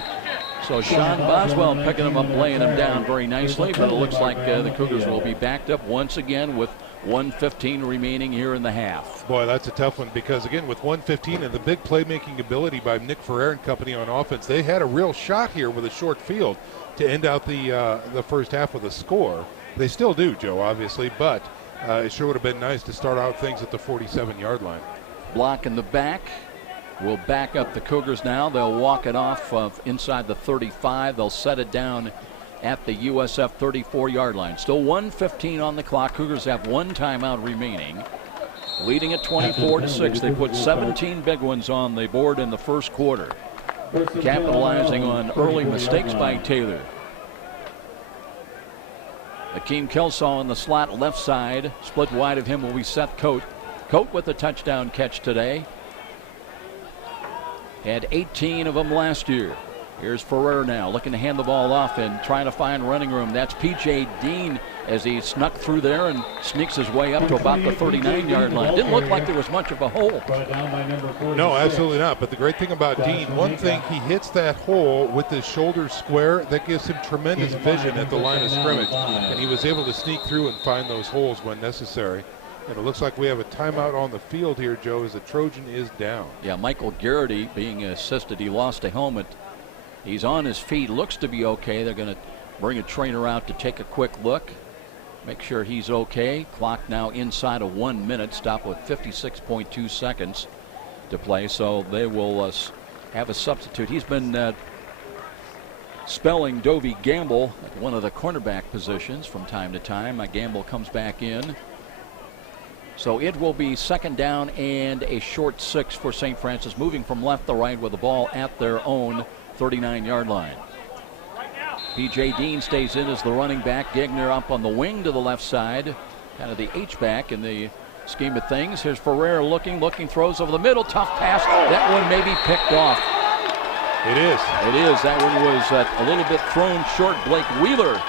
So Sean Boswell picking him up, laying him down very nicely, but it looks like the Cougars will be backed up once again with 1:15 remaining here in the half. Boy, that's a tough one because, again, with 1:15 and the big playmaking ability by Nick Ferrer and company on offense, they had a real shot here with a short field to end out the first half with a score. They still do, Joe, obviously, but it sure would have been nice to start out things at the 47-yard line. Block in the back will back up the Cougars now. They'll walk it off inside the 35. They'll set it down at the USF 34-yard line. Still 1:15 on the clock. Cougars have one timeout remaining. Leading at 24-6. They put 17 big ones on the board in the first quarter, capitalizing on early mistakes by Taylor. Akeem Kelsall in the slot left side. Split wide of him will be Seth Coate. Coate with a touchdown catch today. Had 18 of them last year. Here's Ferrer now looking to hand the ball off and trying to find running room. That's P.J. Dean as he snuck through there and sneaks his way up to about the 39-yard line. Didn't look like there was much of a hole. No, absolutely not. But the great thing about Dean, one thing, he hits that hole with his shoulders square. That gives him tremendous vision at the line of scrimmage. And he was able to sneak through and find those holes when necessary. And it looks like we have a timeout on the field here, Joe, as the Trojan is down. Yeah, Michael Garrity being assisted. He lost a helmet. He's on his feet, looks to be okay. They're going to bring a trainer out to take a quick look, make sure he's okay. Clock now inside of 1 minute, stop with 56.2 seconds to play. So they will have a substitute. He's been spelling Dovey Gamble at one of the cornerback positions from time to time. Gamble comes back in. So it will be second down and a short 6 for St. Francis, moving from left to right with the ball at their own 39-yard line. P.J. Dean stays in as the running back. Gigner up on the wing to the left side, kind of the H-back in the scheme of things. Here's Ferrer looking, throws over the middle, tough pass. That one may be picked off. It is. It is. That one was a little bit thrown short. Blake Wheeler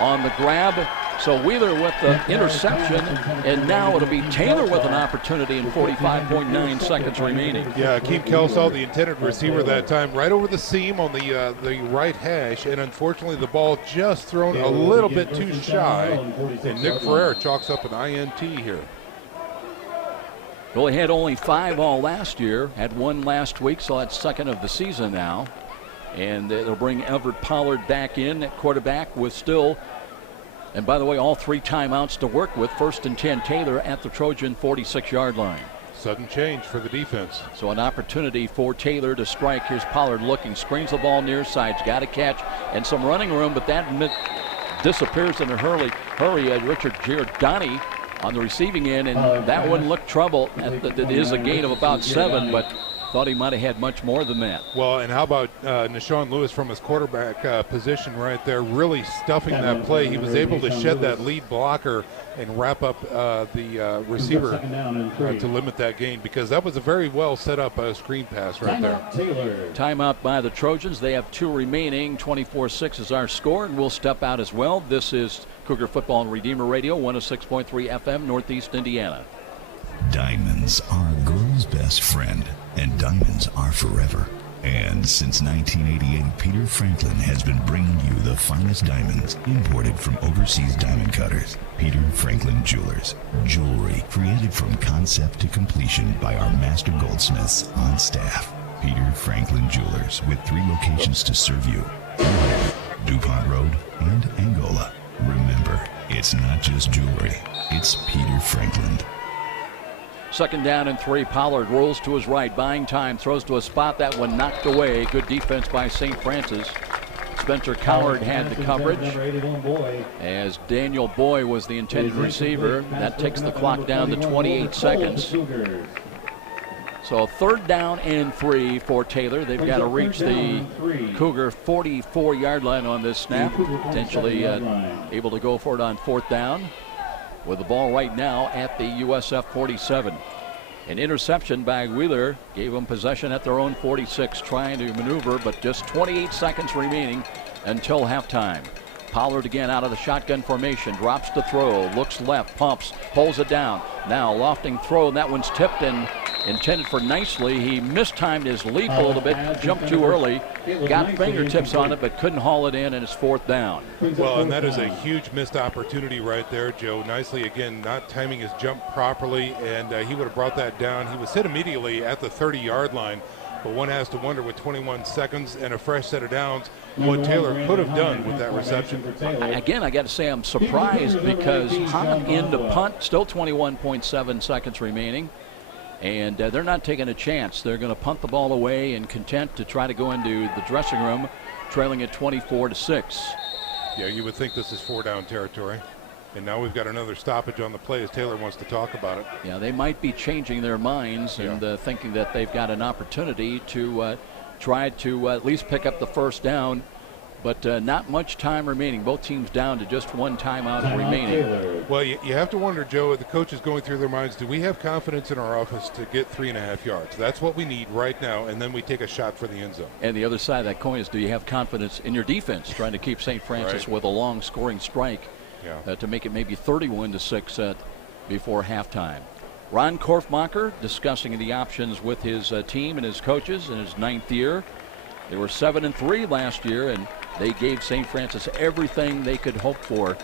on the grab. So Wheeler with the interception, and now it'll be Taylor with an opportunity in 45.9 seconds remaining. Yeah, Akeem Kelsall, the intended receiver that time, right over the seam on the right hash, and unfortunately the ball just thrown a little bit too shy, and Nick Ferrer chalks up an INT here. Well, he had only 5 all last year, had 1 last week, so that's second of the season now. And they'll bring Everett Pollard back in at quarterback with still, and by the way, all 3 timeouts to work with. First and 10, Taylor at the Trojan 46-yard line. Sudden change for the defense. So an opportunity for Taylor to strike. Here's Pollard looking, screens the ball near sides, got a catch and some running room, but that disappears in a hurry. Richard Giordani on the receiving end, and that one looked trouble. It is a gain of about 7, but thought he might have had much more than that. Well, and how about Nashawn Lewis from his quarterback position right there, really stuffing that play. He was able to shed that lead blocker and wrap up the receiver to limit that gain, because that was a very well set up screen pass right there. Timeout by the Trojans. They have 2 remaining. 24-6 is our score, and we'll step out as well. This is Cougar Football and Redeemer Radio, 106.3 FM, Northeast Indiana. Diamonds are a girl's best friend, and diamonds are forever. And since 1988, Peter Franklin has been bringing you the finest diamonds imported from overseas diamond cutters. Peter Franklin Jewelers. Jewelry created from concept to completion by our master goldsmiths on staff. Peter Franklin Jewelers, with 3 locations to serve you: DuPont Road and Angola. Remember, it's not just jewelry, it's Peter Franklin. Second down and 3. Pollard rolls to his right, buying time, throws to a spot. That one knocked away. Good defense by St. Francis. Spencer Coward had the coverage, as Daniel Boy was the intended receiver. That takes the clock down to 28 seconds. So 3rd down and 3 for Taylor. They've got to reach the Cougar 44-yard line on this snap. Potentially able to go for it on 4th down, with the ball right now at the USF 47. An interception by Wheeler gave them possession at their own 46, trying to maneuver, but just 28 seconds remaining until halftime. Pollard again out of the shotgun formation, drops to throw, looks left, pumps, pulls it down. Now lofting throw, and that one's tipped and intended for Nicely. He mistimed his leap a little bit, jumped too early, got fingertips on it, but couldn't haul it in, and it's 4th down. Well, and that is a huge missed opportunity right there, Joe. Nicely, again, not timing his jump properly, and he would have brought that down. He was hit immediately at the 30-yard line, but one has to wonder with 21 seconds and a fresh set of downs what Taylor could have done with that reception. Again, I got to say I'm surprised because Hahn in the punt, still 21.7 seconds remaining, and they're not taking a chance. They're going to punt the ball away and content to try to go into the dressing room, trailing at 24-6. Yeah, you would think this is 4-down territory. And now we've got another stoppage on the play as Taylor wants to talk about it. Yeah, they might be changing their minds and thinking that they've got an opportunity to try to at least pick up the 1st down, but not much time remaining. Both teams down to just 1 timeout remaining. Well, you have to wonder, Joe, the coach is going through their minds, do we have confidence in our offense to get 3.5 yards? That's what we need right now, and then we take a shot for the end zone. And the other side of that coin is, do you have confidence in your defense, trying to keep St. Francis with a long scoring strike? To make it maybe 31-6 before halftime. Ron Korfmacher discussing the options with his team and his coaches in his 9th year. They were 7-3 last year, and they gave St. Francis everything they could hope for.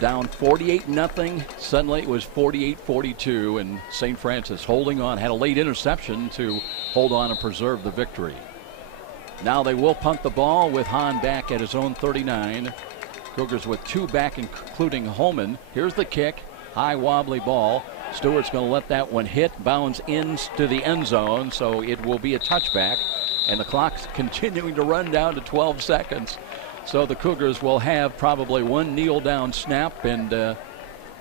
Down 48-0. Suddenly it was 48-42, and St. Francis holding on, had a late interception to hold on and preserve the victory. Now they will punt the ball with Hahn back at his own 39. Cougars with 2 back, including Holman. Here's the kick. High wobbly ball. Stewart's going to let that one hit, bounce into the end zone, so it will be a touchback. And the clock's continuing to run down to 12 seconds. So the Cougars will have probably 1 kneel down snap, and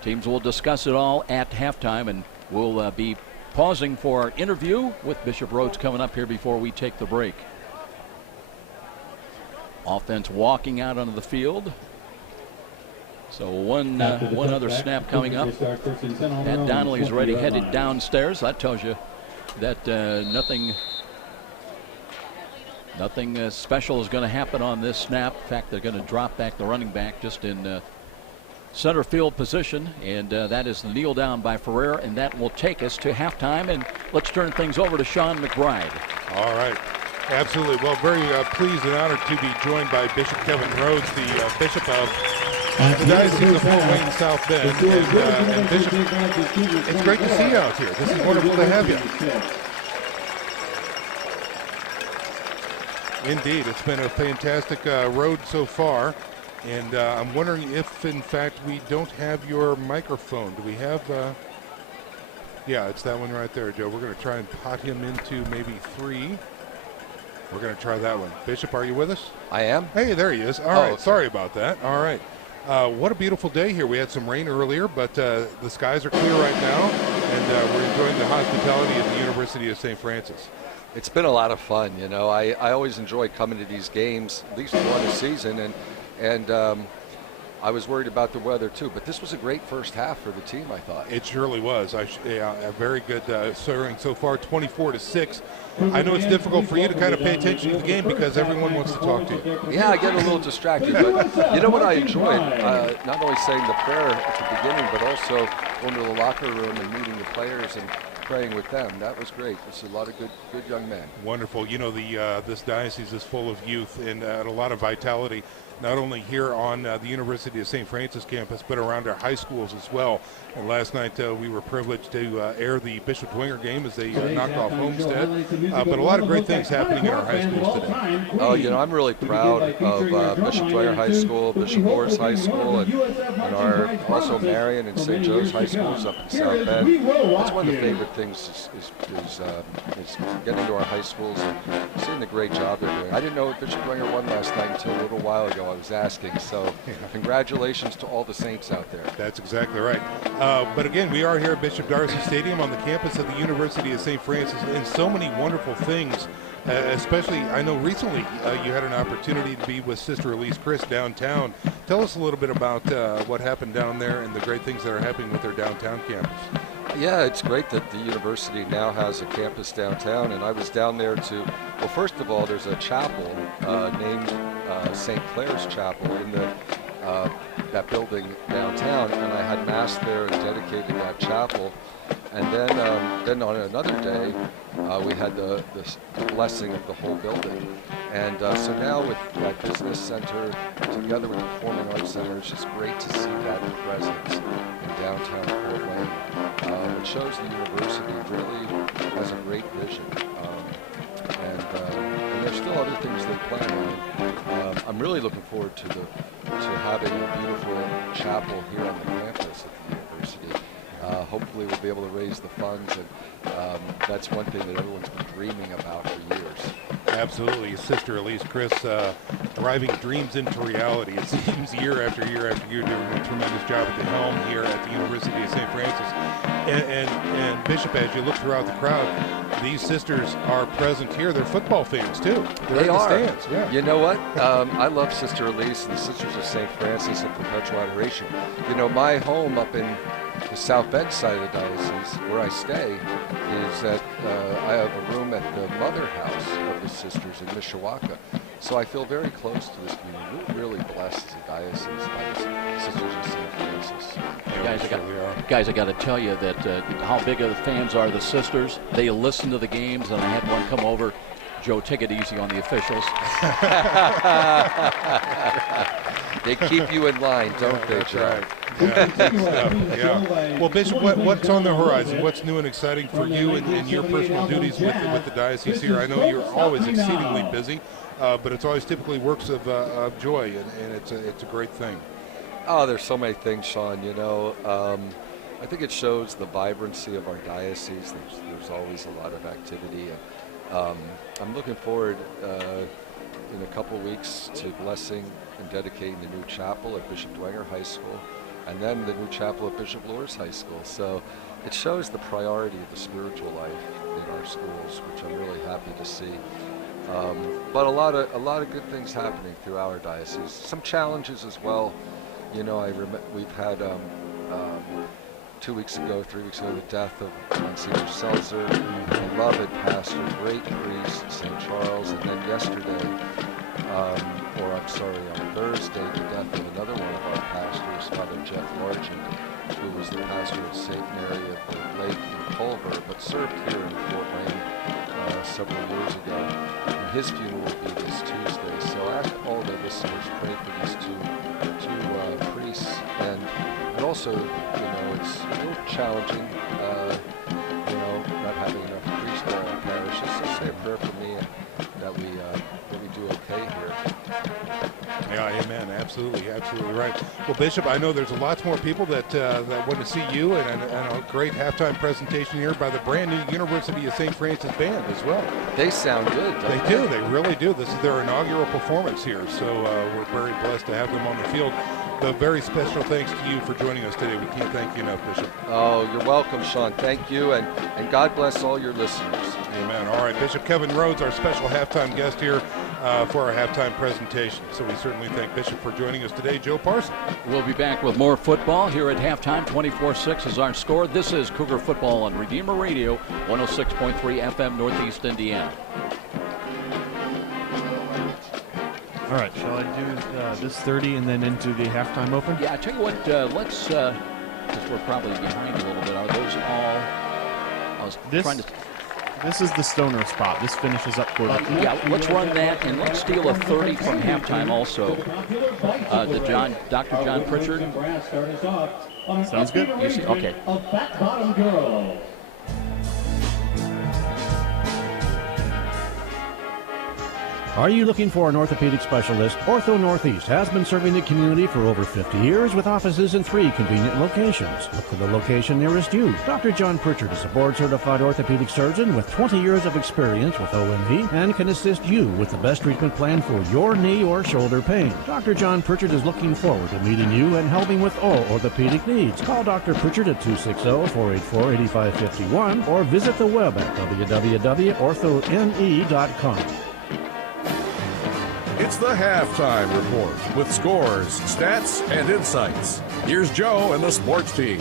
teams will discuss it all at halftime. And we'll be pausing for our interview with Bishop Rhodes coming up here before we take the break. Offense walking out onto the field. So one other snap coming up. Pat Donnelly's already headed downstairs. That tells you that nothing special is going to happen on this snap. In fact, they're going to drop back the running back just in center field position, and that is the kneel down by Ferrer, and that will take us to halftime. And let's turn things over to Sean McBride. All right. Absolutely. Well, very pleased and honored to be joined by Bishop Kevin Rhodes, the Bishop of the Diocese of Fort Wayne South Bend. And Bishop, it's great to see you out here. This is wonderful to have you. Indeed, it's been a fantastic road so far. And I'm wondering if, in fact, we don't have your microphone. Do we have... yeah, it's that one right there, Joe. We're going to try and pot him into maybe 3. We're going to try that one. Bishop, are you with us? I am. Hey, there he is. All right. Okay. Sorry about that. All right. What a beautiful day here. We had some rain earlier, but the skies are clear right now, and we're enjoying the hospitality at the University of St. Francis. It's been a lot of fun. You know, I always enjoy coming to these games, at least one a season, and I was worried about the weather too, but this was a great first half for the team, I thought. It surely was. A very good scoring so far, 24-6. I know it's difficult for you to kind of pay attention to the game because everyone wants to talk to you. Yeah, I get a little distracted, but you know what I enjoyed? Not only saying the prayer at the beginning, but also going to the locker room and meeting the players and praying with them. That was great. There's a lot of good young men. Wonderful. You know, this diocese is full of youth and a lot of vitality, not only here on the University of St. Francis campus, but around our high schools as well. And last night we were privileged to air the Bishop Dwenger game as they knocked off Homestead. But a lot of great things happening in our high schools today. Oh, you know, I'm really proud of Bishop Dwenger High School, Bishop Morris High School, and our also Marion and St. Joe's High Schools up in South Bend. That's one of the favorite things is getting to our high schools and seeing the great job they're doing. I didn't know Bishop Dwenger won last night until a little while ago. I was asking, so congratulations to all the Saints out there. That's exactly right. But again, we are here at Bishop Darcy Stadium on the campus of the University of St. Francis, and so many wonderful things, especially I know recently you had an opportunity to be with Sister Elise Chris downtown. Tell us a little bit about what happened down there and the great things that are happening with their downtown campus. Yeah, it's great that the university now has a campus downtown, and I was down there to, well, first of all, there's a chapel named St. Clair's Chapel in that building downtown, and I had mass there and dedicated that chapel. And then on another day, we had the blessing of the whole building. And so now with that business center together with the Performing Arts Center, it's just great to see that presence in downtown Fort Wayne. It shows the university really has a great vision. And there's still other things they plan on. I'm really looking forward to having a beautiful chapel here on the campus at the university. Hopefully we'll be able to raise the funds, and that's one thing that everyone's been dreaming about for years. Absolutely. His sister Elise, Chris, driving dreams into reality. It seems year after year after year, doing a tremendous job at the helm here at the University of St. Francis. And Bishop, as you look throughout the crowd, these sisters are present here. They're football fans, too. They're in the stands. Yeah. You know what? I love Sister Elise and the Sisters of St. Francis and Perpetual Adoration. You know, my home up in the South Bend side of the diocese, where I stay, is that I have a room at the mother house of the sisters in Mishawaka. So I feel very close to this community. We're really blessed as a diocese by the Sisters of St. Francis. Guys, I got to tell you that how big of the fans are the sisters. They listen to the games, and I had one come over. Joe, take it easy on the officials. They keep you in line, don't they, Joe? Yeah. Well, Bishop, what's on the horizon? What's new and exciting for you and your personal duties with the diocese here? I know you're always exceedingly busy, but it's always typically works of joy, and it's a great thing. Oh, there's so many things, Sean. You know, I think it shows the vibrancy of our diocese. There's always a lot of activity, and I'm looking forward in a couple weeks to blessing and dedicating the new chapel at Bishop Dwenger High School, and then the new chapel at Bishop Loras High School. So it shows the priority of the spiritual life in our schools, which I'm really happy to see. But a lot of good things happening through our diocese. Some challenges as well. You know, we've had 3 weeks ago, the death of Monsignor Seltzer, a beloved pastor, great priest, St. Charles, and then yesterday, on Thursday, the death of another one of our pastors, Father Jeff Largent, who was the pastor at St. Mary of the Lake in Culver, but served here in Fort Wayne several years ago. And his funeral will be this Tuesday. So I ask all the listeners pray for these two priests, and also, you know, it's a little challenging, not having enough priests in our parish. Just say a prayer for me, and that we do okay here. Yeah, amen. Absolutely right. Well, Bishop, I know there's lots more people that want to see you, and a great halftime presentation here by the brand new University of St. Francis band as well. They sound good, don't they? They really do. This is their inaugural performance here, so we're very blessed to have them on the field. A very special thanks to you for joining us today. We can't thank you enough, Bishop. Oh, you're welcome, Sean. Thank you, and God bless all your listeners. Amen. All right, Bishop Kevin Rhodes, our special halftime guest here for our halftime presentation. So we certainly thank Bishop for joining us today. Joe Parson. We'll be back with more football here at halftime. 24-6 is our score. This is Cougar Football on Redeemer Radio, 106.3 FM, Northeast Indiana. All right, shall I do this 30 and then into the halftime open? Yeah, I tell you what, let's, because we're probably behind a little bit, are those all, This is the Stoner spot. This finishes up for yeah, let's run that, and let's steal a 30 from halftime also. Dr. John Pritchard. Sounds good. You see, okay. Fat Bottom Girl. Are you looking for an orthopedic specialist? Ortho Northeast has been serving the community for over 50 years with offices in 3 convenient locations. Look for the location nearest you. Dr. John Pritchard is a board-certified orthopedic surgeon with 20 years of experience with OME and can assist you with the best treatment plan for your knee or shoulder pain. Dr. John Pritchard is looking forward to meeting you and helping with all orthopedic needs. Call Dr. Pritchard at 260-484-8551 or visit the web at www.orthone.com. It's the Halftime Report with scores, stats, and insights. Here's Joe and the sports team.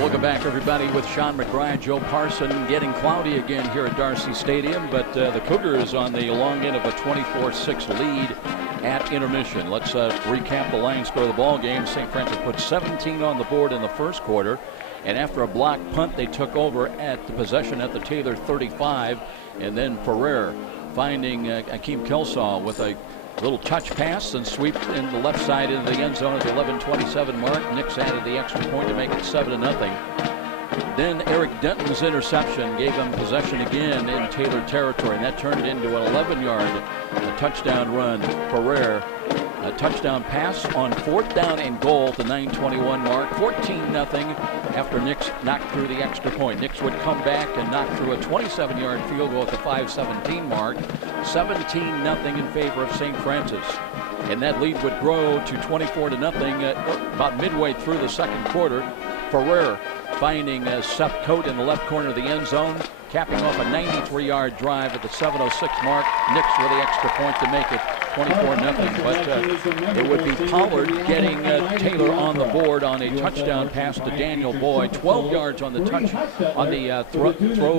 Welcome back, everybody, with Sean McBride, Joe Parson. Getting cloudy again here at Darcy Stadium, but the Cougars on the long end of a 24-6 lead at intermission. Let's recap the line score of the ball game. St. Francis put 17 on the board in the first quarter. And after a blocked punt, they took over at the possession at the Taylor 35. And then Ferrer finding Akeem Kelsaw with a little touch pass and sweep in the left side into the end zone at the 11:27 mark. Knicks added the extra point to make it 7-0. Then Eric Denton's interception gave them possession again in Taylor territory, and that turned it into an 11-yard touchdown run. Ferrer, a touchdown pass on 4th down and goal at the 9:21 mark. 14-0 after Knicks knocked through the extra point. Knicks would come back and knock through a 27-yard field goal at the 5:17 mark. 17-0 in favor of St. Francis. And that lead would grow to 24-0 about midway through the second quarter. Ferrer finding Sept in the left corner of the end zone, capping off a 93-yard drive at the 7:06 mark. Knicks with the extra point to make it 24-0. But it would be Pollard getting Taylor on the board on a touchdown pass to Daniel Boyd. 12 yards on the throw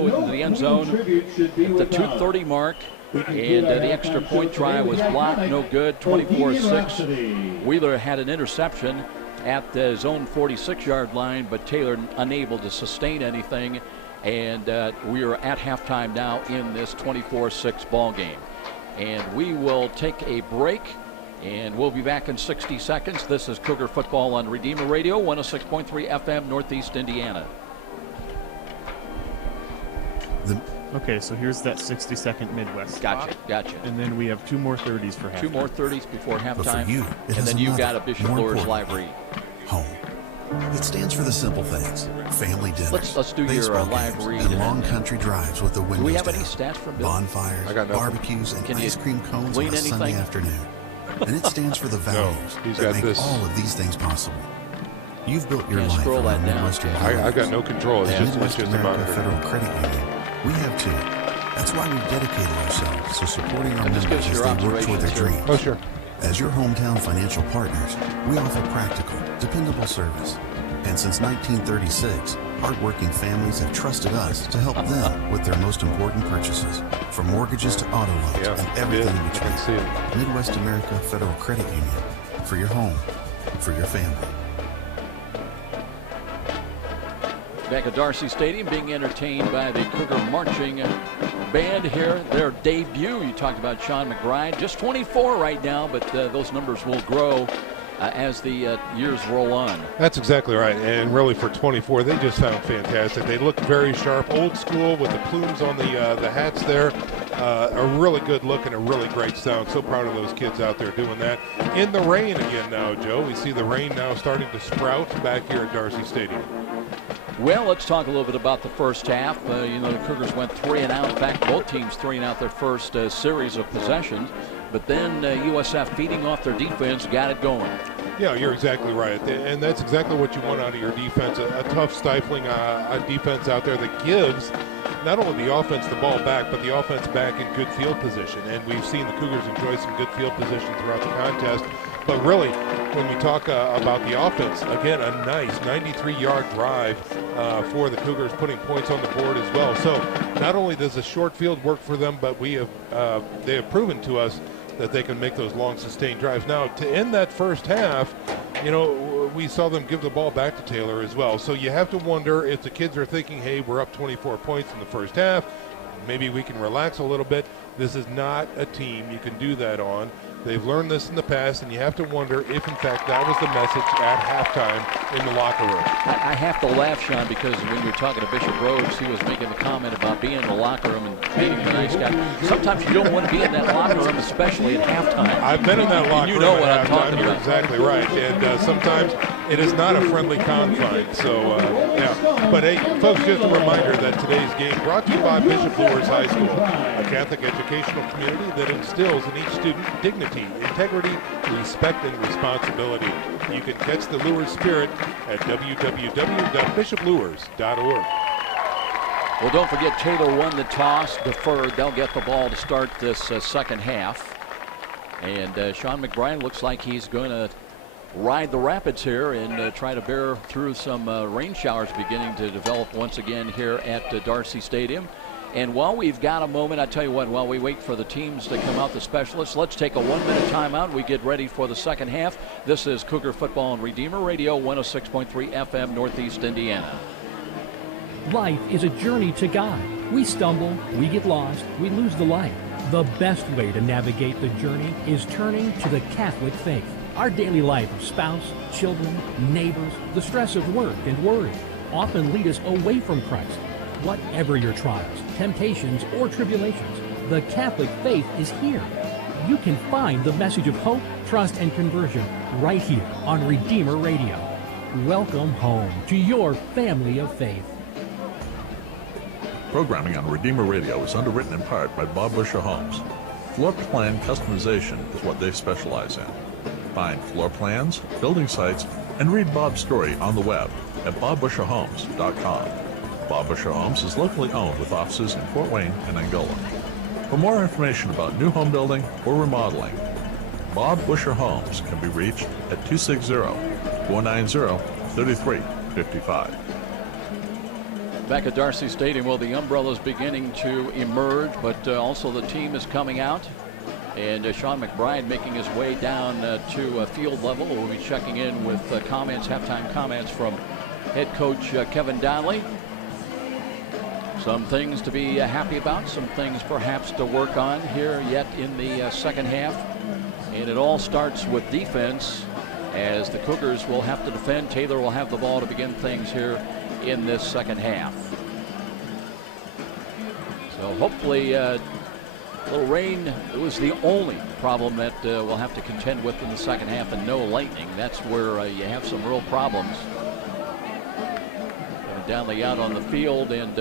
into the end zone at the 2:30 mark. And the extra point try was blocked, no good, 24-6. Wheeler had an interception at the zone 46-yard line, but Taylor unable to sustain anything. And we are at halftime now in this 24-6 ball game. And we will take a break, and we'll be back in 60 seconds. This is Cougar Football on Redeemer Radio, 106.3 FM, Northeast Indiana. Okay, so here's that 60-second Midwest. Gotcha. And then we have 2 more 30s for halftime. 2 more 30s before halftime. But for you, and then you got a Bishop Luers live read. Home. It stands for the simple things: family dinners, let's do your live read and long country drives with the windows down. Do we have down. any stats from Bill? Bonfires, barbecues, and ice cream cones on a Sunday afternoon. And it stands for the values that make all of these things possible. You've built your life around Midwestern values. I've got no control. It's Midwest just America Federal Credit Union. We have too. That's why we've dedicated ourselves to supporting our members as they work toward their dreams. Oh, sure. As your hometown financial partners, we offer practical, dependable service. And since 1936, hardworking families have trusted us to help them with their most important purchases, from mortgages to auto loans and everything in between. Midwest America Federal Credit Union, for your home, for your family. Back at Darcy Stadium, being entertained by the Cougar Marching Band here. Their debut, you talked about Sean McBride, just 24 right now, but those numbers will grow as the years roll on. That's exactly right. And really for 24, they just sound fantastic. They look very sharp, old school with the plumes on the hats there. A really good look and a really great sound. So proud of those kids out there doing that. In the rain again now, Joe. We see the rain now starting to sprout back here at Darcy Stadium. Well, let's talk a little bit about the first half. The Cougars went 3 and out. In fact, both teams 3 and out their first series of possessions. But then USF, feeding off their defense, got it going. Yeah, you're exactly right. And that's exactly what you want out of your defense. A tough, stifling defense out there that gives not only the offense the ball back, but the offense back in good field position. And we've seen the Cougars enjoy some good field position throughout the contest. But really, when we talk about the offense, again, a nice 93-yard drive for the Cougars, putting points on the board as well. So not only does the short field work for them, but they have proven to us that they can make those long, sustained drives. Now, to end that first half, we saw them give the ball back to Taylor as well. So you have to wonder if the kids are thinking, hey, we're up 24 points in the first half, maybe we can relax a little bit. This is not a team you can do that on. They've learned this in the past, and you have to wonder if, in fact, that was the message at halftime in the locker room. I have to laugh, Sean, because when you're talking to Bishop Rhodes, he was making the comment about being in the locker room and being the nice guy. Sometimes you don't want to be in that locker room, especially at halftime. I've been in that locker room. You know what I'm halftime. talking You're about. exactly right. And sometimes it is not a friendly confine. So, yeah. But, hey, folks, just a reminder that today's game brought to you by Bishop Luers High School, a Catholic educational community that instills in each student dignity, integrity, respect, and responsibility. You can catch the Luers spirit at www.bishopluers.org. Well, don't forget, Taylor won the toss, deferred. They'll get the ball to start this second half. And Sean McBride looks like he's going to ride the rapids here and try to bear through some rain showers beginning to develop once again here at Darcy Stadium. And while we've got a moment, I tell you what, while we wait for the teams to come out, the specialists, let's take a 1-minute timeout. We get ready for the second half. This is Cougar Football on Redeemer Radio, 106.3 FM, Northeast Indiana. Life is a journey to God. We stumble, we get lost, we lose the light. The best way to navigate the journey is turning to the Catholic faith. Our daily life of spouse, children, neighbors, the stress of work and worry often lead us away from Christ. Whatever your trials, temptations, or tribulations, the Catholic faith is here. You can find the message of hope, trust, and conversion right here on Redeemer Radio. Welcome home to your family of faith. Programming on Redeemer Radio is underwritten in part by Bob Busher Homes. Floor plan customization is what they specialize in. Find floor plans, building sites, and read Bob's story on the web at bobbusherhomes.com. Bob Busher Homes is locally owned with offices in Fort Wayne and Angola. For more information about new home building or remodeling, Bob Busher Homes can be reached at 260-490-3355. Back at Darcy Stadium, well, the umbrella's beginning to emerge, but also the team is coming out. And Sean McBride making his way down to field level. We'll be checking in with halftime comments from head coach Kevin Donnelly. Some things to be happy about, some things perhaps to work on here yet in the second half. And it all starts with defense, as the Cougars will have to defend. Taylor will have the ball to begin things here in this second half. So hopefully a little rain was the only problem that we'll have to contend with in the second half, and no lightning. That's where you have some real problems. Downley out on the field and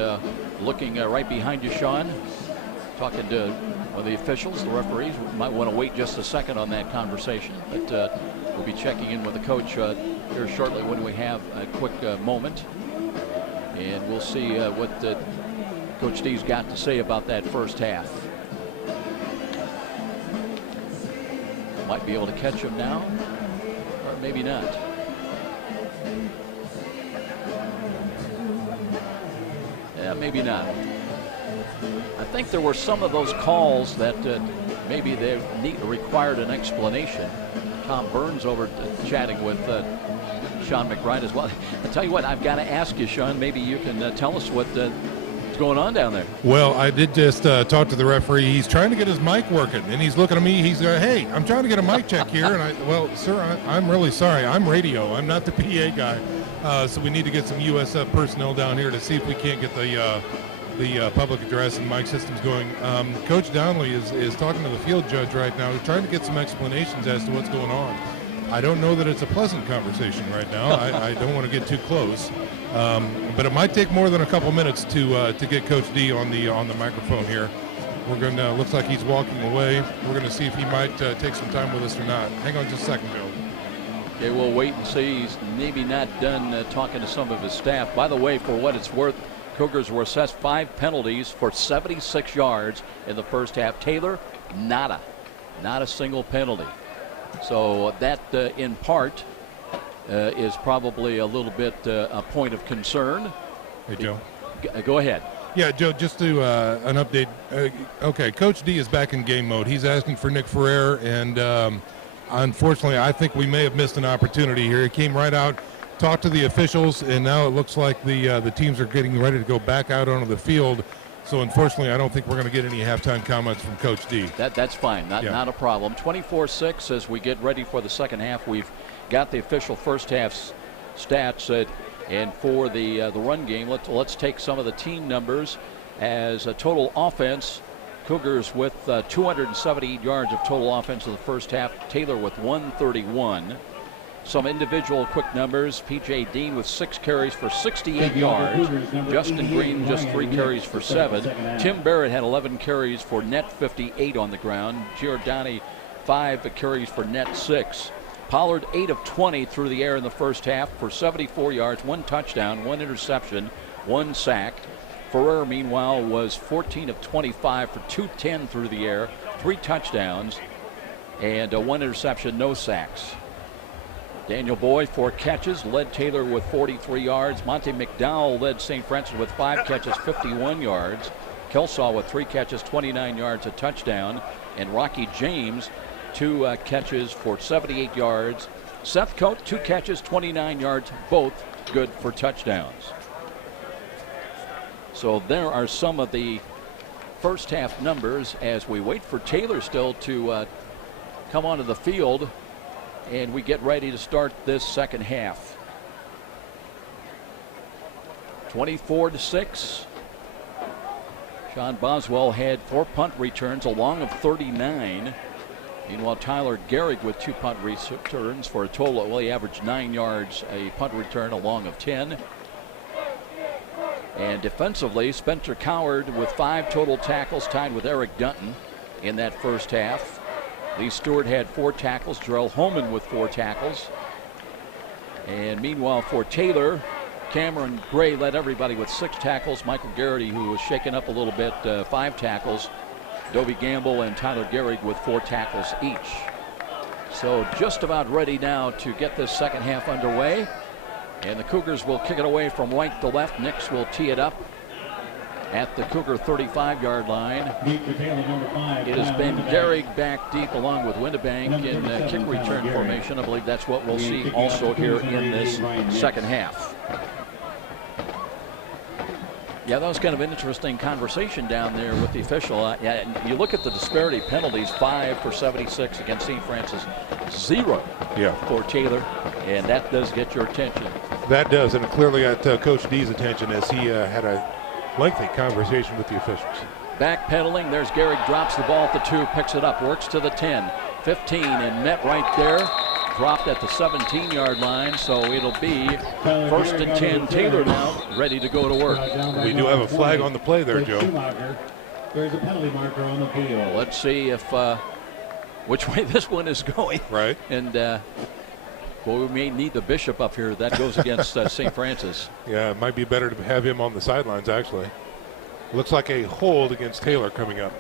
looking right behind you, Sean. Talking to one of the officials, the referees. We might want to wait just a second on that conversation, but we'll be checking in with the coach here shortly when we have a quick moment. And we'll see what Coach D's got to say about that first half. Might be able to catch him now, or maybe not. Yeah, maybe not. I think there were some of those calls that maybe they required an explanation. Tom Burns over chatting with Sean McBride as well. I tell you what, I've got to ask you, Sean, maybe you can tell us what's going on down there. Well, I did just talk to the referee. He's trying to get his mic working, and he's looking at me. He's going, hey, I'm trying to get a mic check here. And well, sir, I'm really sorry. I'm radio. I'm not the PA guy. So we need to get some USF personnel down here to see if we can't get the public address and mic systems going. Coach Donnelly is talking to the field judge right now, trying to get some explanations as to what's going on. I don't know that it's a pleasant conversation right now. I don't want to get too close, but it might take more than a couple minutes to get Coach D on the microphone here. We're going to, looks like he's walking away. We're going to see if he might take some time with us or not. Hang on just a second, Bill. Okay, we'll wait and see. He's maybe not done talking to some of his staff. By the way, for what it's worth, Cougars were assessed 5 penalties for 76 yards in the first half. Taylor, not a single penalty. So that, in part, is probably a little bit a point of concern. Hey, Joe. Go ahead. Yeah, Joe, just to an update. Okay, Coach D is back in game mode. He's asking for Nick Ferrer, and unfortunately, I think we may have missed an opportunity here. He came right out, talked to the officials, and now it looks like the teams are getting ready to go back out onto the field. So unfortunately, I don't think we're going to get any halftime comments from Coach D. That's fine. Not a problem. 24-6 as we get ready for the second half. We've got the official first half stats, and for the run game, let's take some of the team numbers. As a total offense, Cougars with 278 yards of total offense in the first half. Taylor with 131. Some individual quick numbers. P.J. Dean with 6 carries for 68 yards. Justin Green just 3 carries for 7. Tim Barrett had 11 carries for net 58 on the ground. Giordani 5 carries for net 6. Pollard 8 of 20 through the air in the first half for 74 yards, 1 touchdown, 1 interception, 1 sack. Ferrer, meanwhile, was 14 of 25 for 210 through the air, 3 touchdowns, and 1 interception, no sacks. Daniel Boyd, 4 catches, led Taylor with 43 yards. Monte McDowell led St. Francis with 5 catches, 51 yards. Kelsaw with 3 catches, 29 yards, a touchdown. And Rocky James, 2 catches for 78 yards. Seth Coate, 2 catches, 29 yards, both good for touchdowns. So there are some of the first half numbers as we wait for Taylor still to come onto the field and we get ready to start this second half. 24-6. Sean Boswell had 4 punt returns, a long of 39. Meanwhile, Tyler Gehrig with 2 punt returns for a total, well, he averaged 9 yards a punt return, a long of 10. And defensively, Spencer Coward with 5 total tackles, tied with Eric Dunton in that first half. Lee Stewart had 4 tackles, Jarrell Holman with 4 tackles. And meanwhile, for Taylor, Cameron Gray led everybody with 6 tackles. Michael Garrity, who was shaken up a little bit, 5 tackles. Dovey Gamble and Tyler Gehrig with 4 tackles each. So just about ready now to get this second half underway. And the Cougars will kick it away from right to left. Nix will tee it up at the Cougar 35-yard line. It has been Gehrig back deep along with Windebank in kick return formation. I believe that's what we'll see also here in this second half. Yeah, that was kind of an interesting conversation down there with the official. Yeah, you look at the disparity penalties, 5 for 76 against St. Francis, 0 for Taylor, and that does get your attention. That does, and it clearly got Coach D's attention as he had a lengthy conversation with the officials. Backpedaling, there's Gehrig, drops the ball at the 2, picks it up, works to the 10, 15, and met right there. Dropped at the 17-yard line, so it'll be 1st and 10. Taylor now ready to go to work. We do have a flag on the play there, Joe. There's a penalty marker on the field. Let's see if which way this one is going. Right. And well, we may need the bishop up here. That goes against St. Francis. Yeah, it might be better to have him on the sidelines, actually. Looks like a hold against Taylor coming up.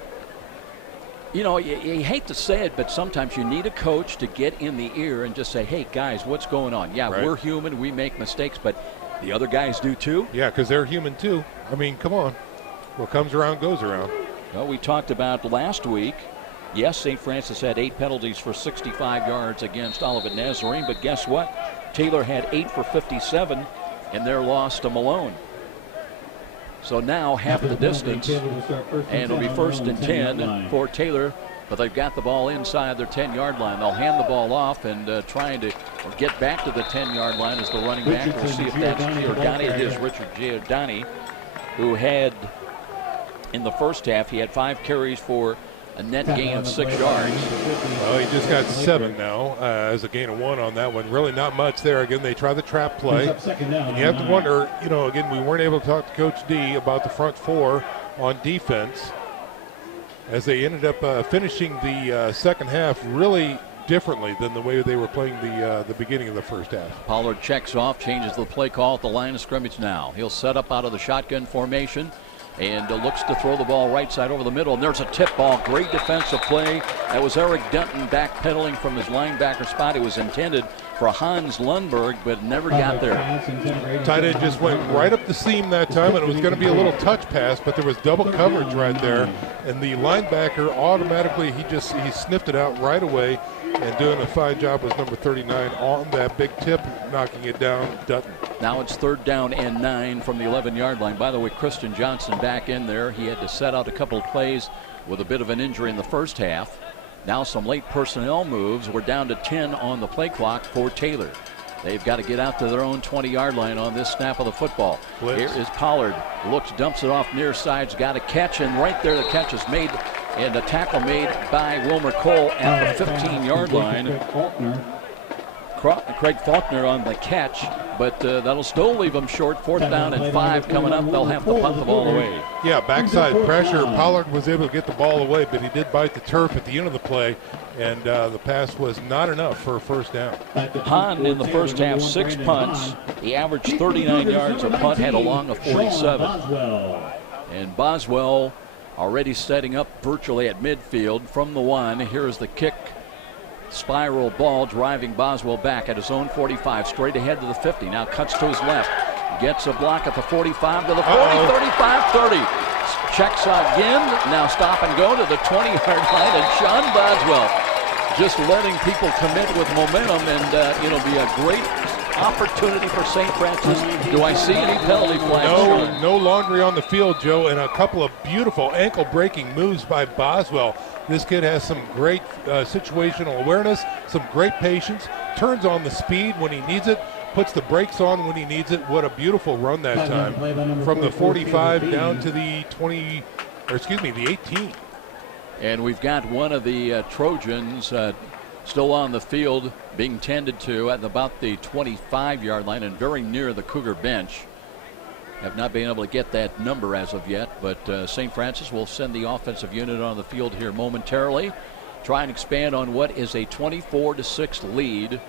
You know, you hate to say it, but sometimes you need a coach to get in the ear and just say, hey, guys, what's going on? Yeah, right. We're human. We make mistakes, but the other guys do too. Yeah, because they're human too. I mean, come on. What comes around goes around. Well, we talked about last week. Yes, St. Francis had 8 penalties for 65 yards against Olivet Nazarene, but guess what? Taylor had 8 for 57 in their loss to Malone. So now half the distance, and it'll be 1st and 10 for Taylor, but they've got the ball inside their 10-yard line. They'll hand the ball off and trying to get back to the 10-yard line as the running back. We'll see if that's Giordani. It is Richard Giordani, who had, in the first half, he had 5 carries for a net gain of 6 yards. Well, he just got 7 now as a gain of 1 on that one. Really not much there. Again, they try the trap play. And you have to wonder, you know, again, we weren't able to talk to Coach D about the front 4 on defense as they ended up finishing the second half really differently than the way they were playing the beginning of the first half. Pollard checks off, changes the play call at the line of scrimmage now. He'll set up out of the shotgun formation and looks to throw the ball right side over the middle. And there's a tip ball. Great defensive play. That was Eric Dunton backpedaling from his linebacker spot. It was intended for Hans Lundberg, but never got there. Tight end just went right up the seam that time, and it was going to be a little touch pass, but there was double coverage right there. And the linebacker automatically, he sniffed it out right away, and doing a fine job was number 39 on that big tip, knocking it down, Dutton. Now it's 3rd down and 9 from the 11-yard line. By the way, Christian Johnson back in there. He had to set out a couple of plays with a bit of an injury in the first half. Now some late personnel moves. We're down to 10 on the play clock for Taylor. They've got to get out to their own 20-yard line on this snap of the football. Blitz. Here is Pollard. Looks, dumps it off near side's got a catch, and right there the catch is made, and a tackle made by Wilmer Cole at the 15-yard line. Craig Faulkner on the catch, but that'll still leave them short. 4th down and 5 coming up. They'll have to punt the ball away. Yeah, backside pressure. Pollard was able to get the ball away, but he did bite the turf at the end of the play, and the pass was not enough for a 1st down. Hahn in the first half, 6 punts. He averaged 39 yards a punt, had a long of 47. And Boswell already setting up virtually at midfield from the 1. Here is the kick. Spiral ball driving Boswell back at his own 45, straight ahead to the 50. Now cuts to his left, gets a block at the 45 to the 40, 35, 30. Checks again, now stop and go to the 20-yard line, and Sean Boswell just letting people commit with momentum, and it'll be a great opportunity for St. Francis. Do I see any penalty flags? No laundry on the field, Joe, and a couple of beautiful ankle-breaking moves by Boswell. This kid has some great situational awareness, some great patience, turns on the speed when he needs it, puts the brakes on when he needs it. What a beautiful run that time. From the 45 down to the 18. And we've got one of the Trojans still on the field being tended to at about the 25-yard line and very near the Cougar bench. Have not been able to get that number as of yet, but St. Francis will send the offensive unit on the field here momentarily. Try and expand on what is a 24-6 lead.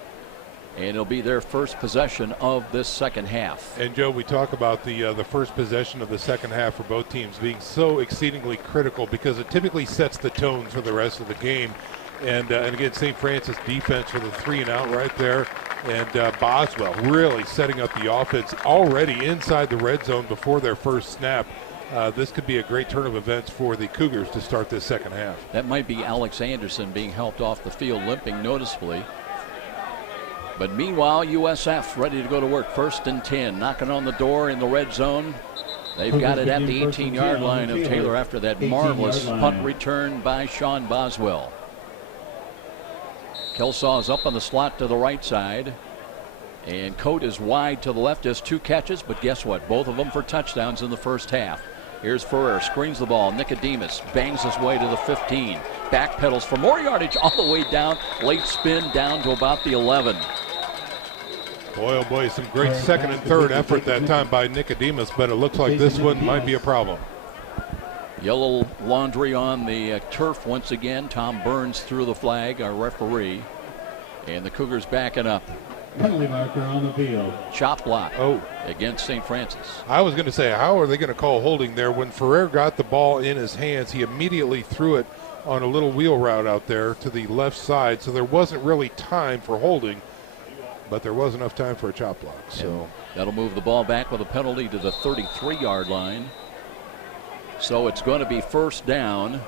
And it'll be their first possession of this second half. And, Joe, we talk about the first possession of the second half for both teams being so exceedingly critical because it typically sets the tone for the rest of the game. And again, St. Francis defense for the 3-and-out right there. And Boswell really setting up the offense already inside the red zone before their first snap. This could be a great turn of events for the Cougars to start this second half. That might be Alex Anderson being helped off the field, limping noticeably. But meanwhile, USF ready to go to work. 1st and 10, knocking on the door in the red zone. They've got it at the 18-yard line of Taylor after that marvelous punt return by Sean Boswell. Kelsaw is up on the slot to the right side. And Coate is wide to the left, has 2 catches, but guess what? Both of them for touchdowns in the first half. Here's Ferrer, screens the ball. Nicodemus bangs his way to the 15. Backpedals for more yardage all the way down. Late spin down to about the 11. Boy, oh boy, some great second and third effort that time by Nicodemus, but it looks like this one might be a problem. Yellow laundry on the turf once again. Tom Burns threw the flag, our referee. And the Cougars backing up. Penalty marker on the field. Chop block against St. Francis. I was going to say, how are they going to call holding there? When Ferrer got the ball in his hands, he immediately threw it on a little wheel route out there to the left side, so there wasn't really time for holding, but there was enough time for a chop block. So that'll move the ball back with a penalty to the 33-yard line. So it's going to be first down.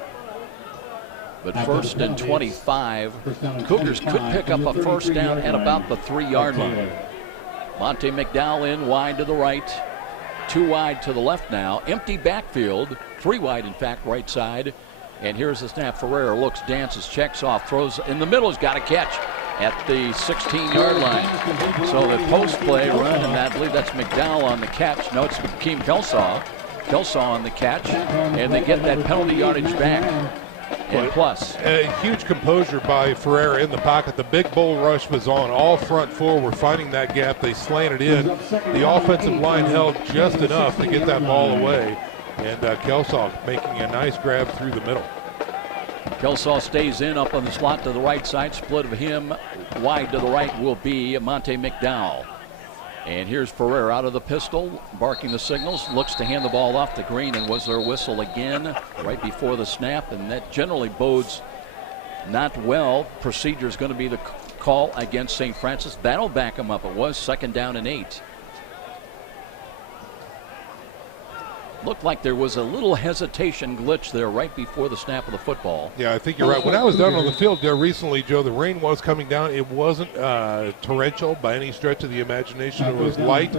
But 1st and 25, Cougars could pick up a first down at about the 3-yard line. Monte McDowell in wide to the right, 2 wide to the left now. Empty backfield, 3 wide in fact, right side. And here's the snap. Ferrer looks, dances, checks off, throws in the middle. He's got a catch at the 16-yard line. So the post play run, and I believe that's McDowell on the catch. No, it's Keem Kelsaw. Kelsaw on the catch, and they get that penalty yardage back. And plus, a huge composure by Ferrer in the pocket. The big bull rush was on. All front 4 were finding that gap. They slanted in. The offensive line held just enough to get that ball away. And Kelsaw making a nice grab through the middle. Kelsaw stays in up on the slot to the right side. Split of him wide to the right will be Monte McDowell. And here's Ferrer out of the pistol, barking the signals, looks to hand the ball off the green, and was there a whistle again right before the snap? And that generally bodes not well. Procedure is going to be the call against St. Francis. That'll back him up. It was 2nd down and 8. Looked like there was a little hesitation glitch there right before the snap of the football. Yeah, I think you're right. When I was down on the field there recently, Joe, the rain was coming down. It wasn't torrential by any stretch of the imagination. It was light,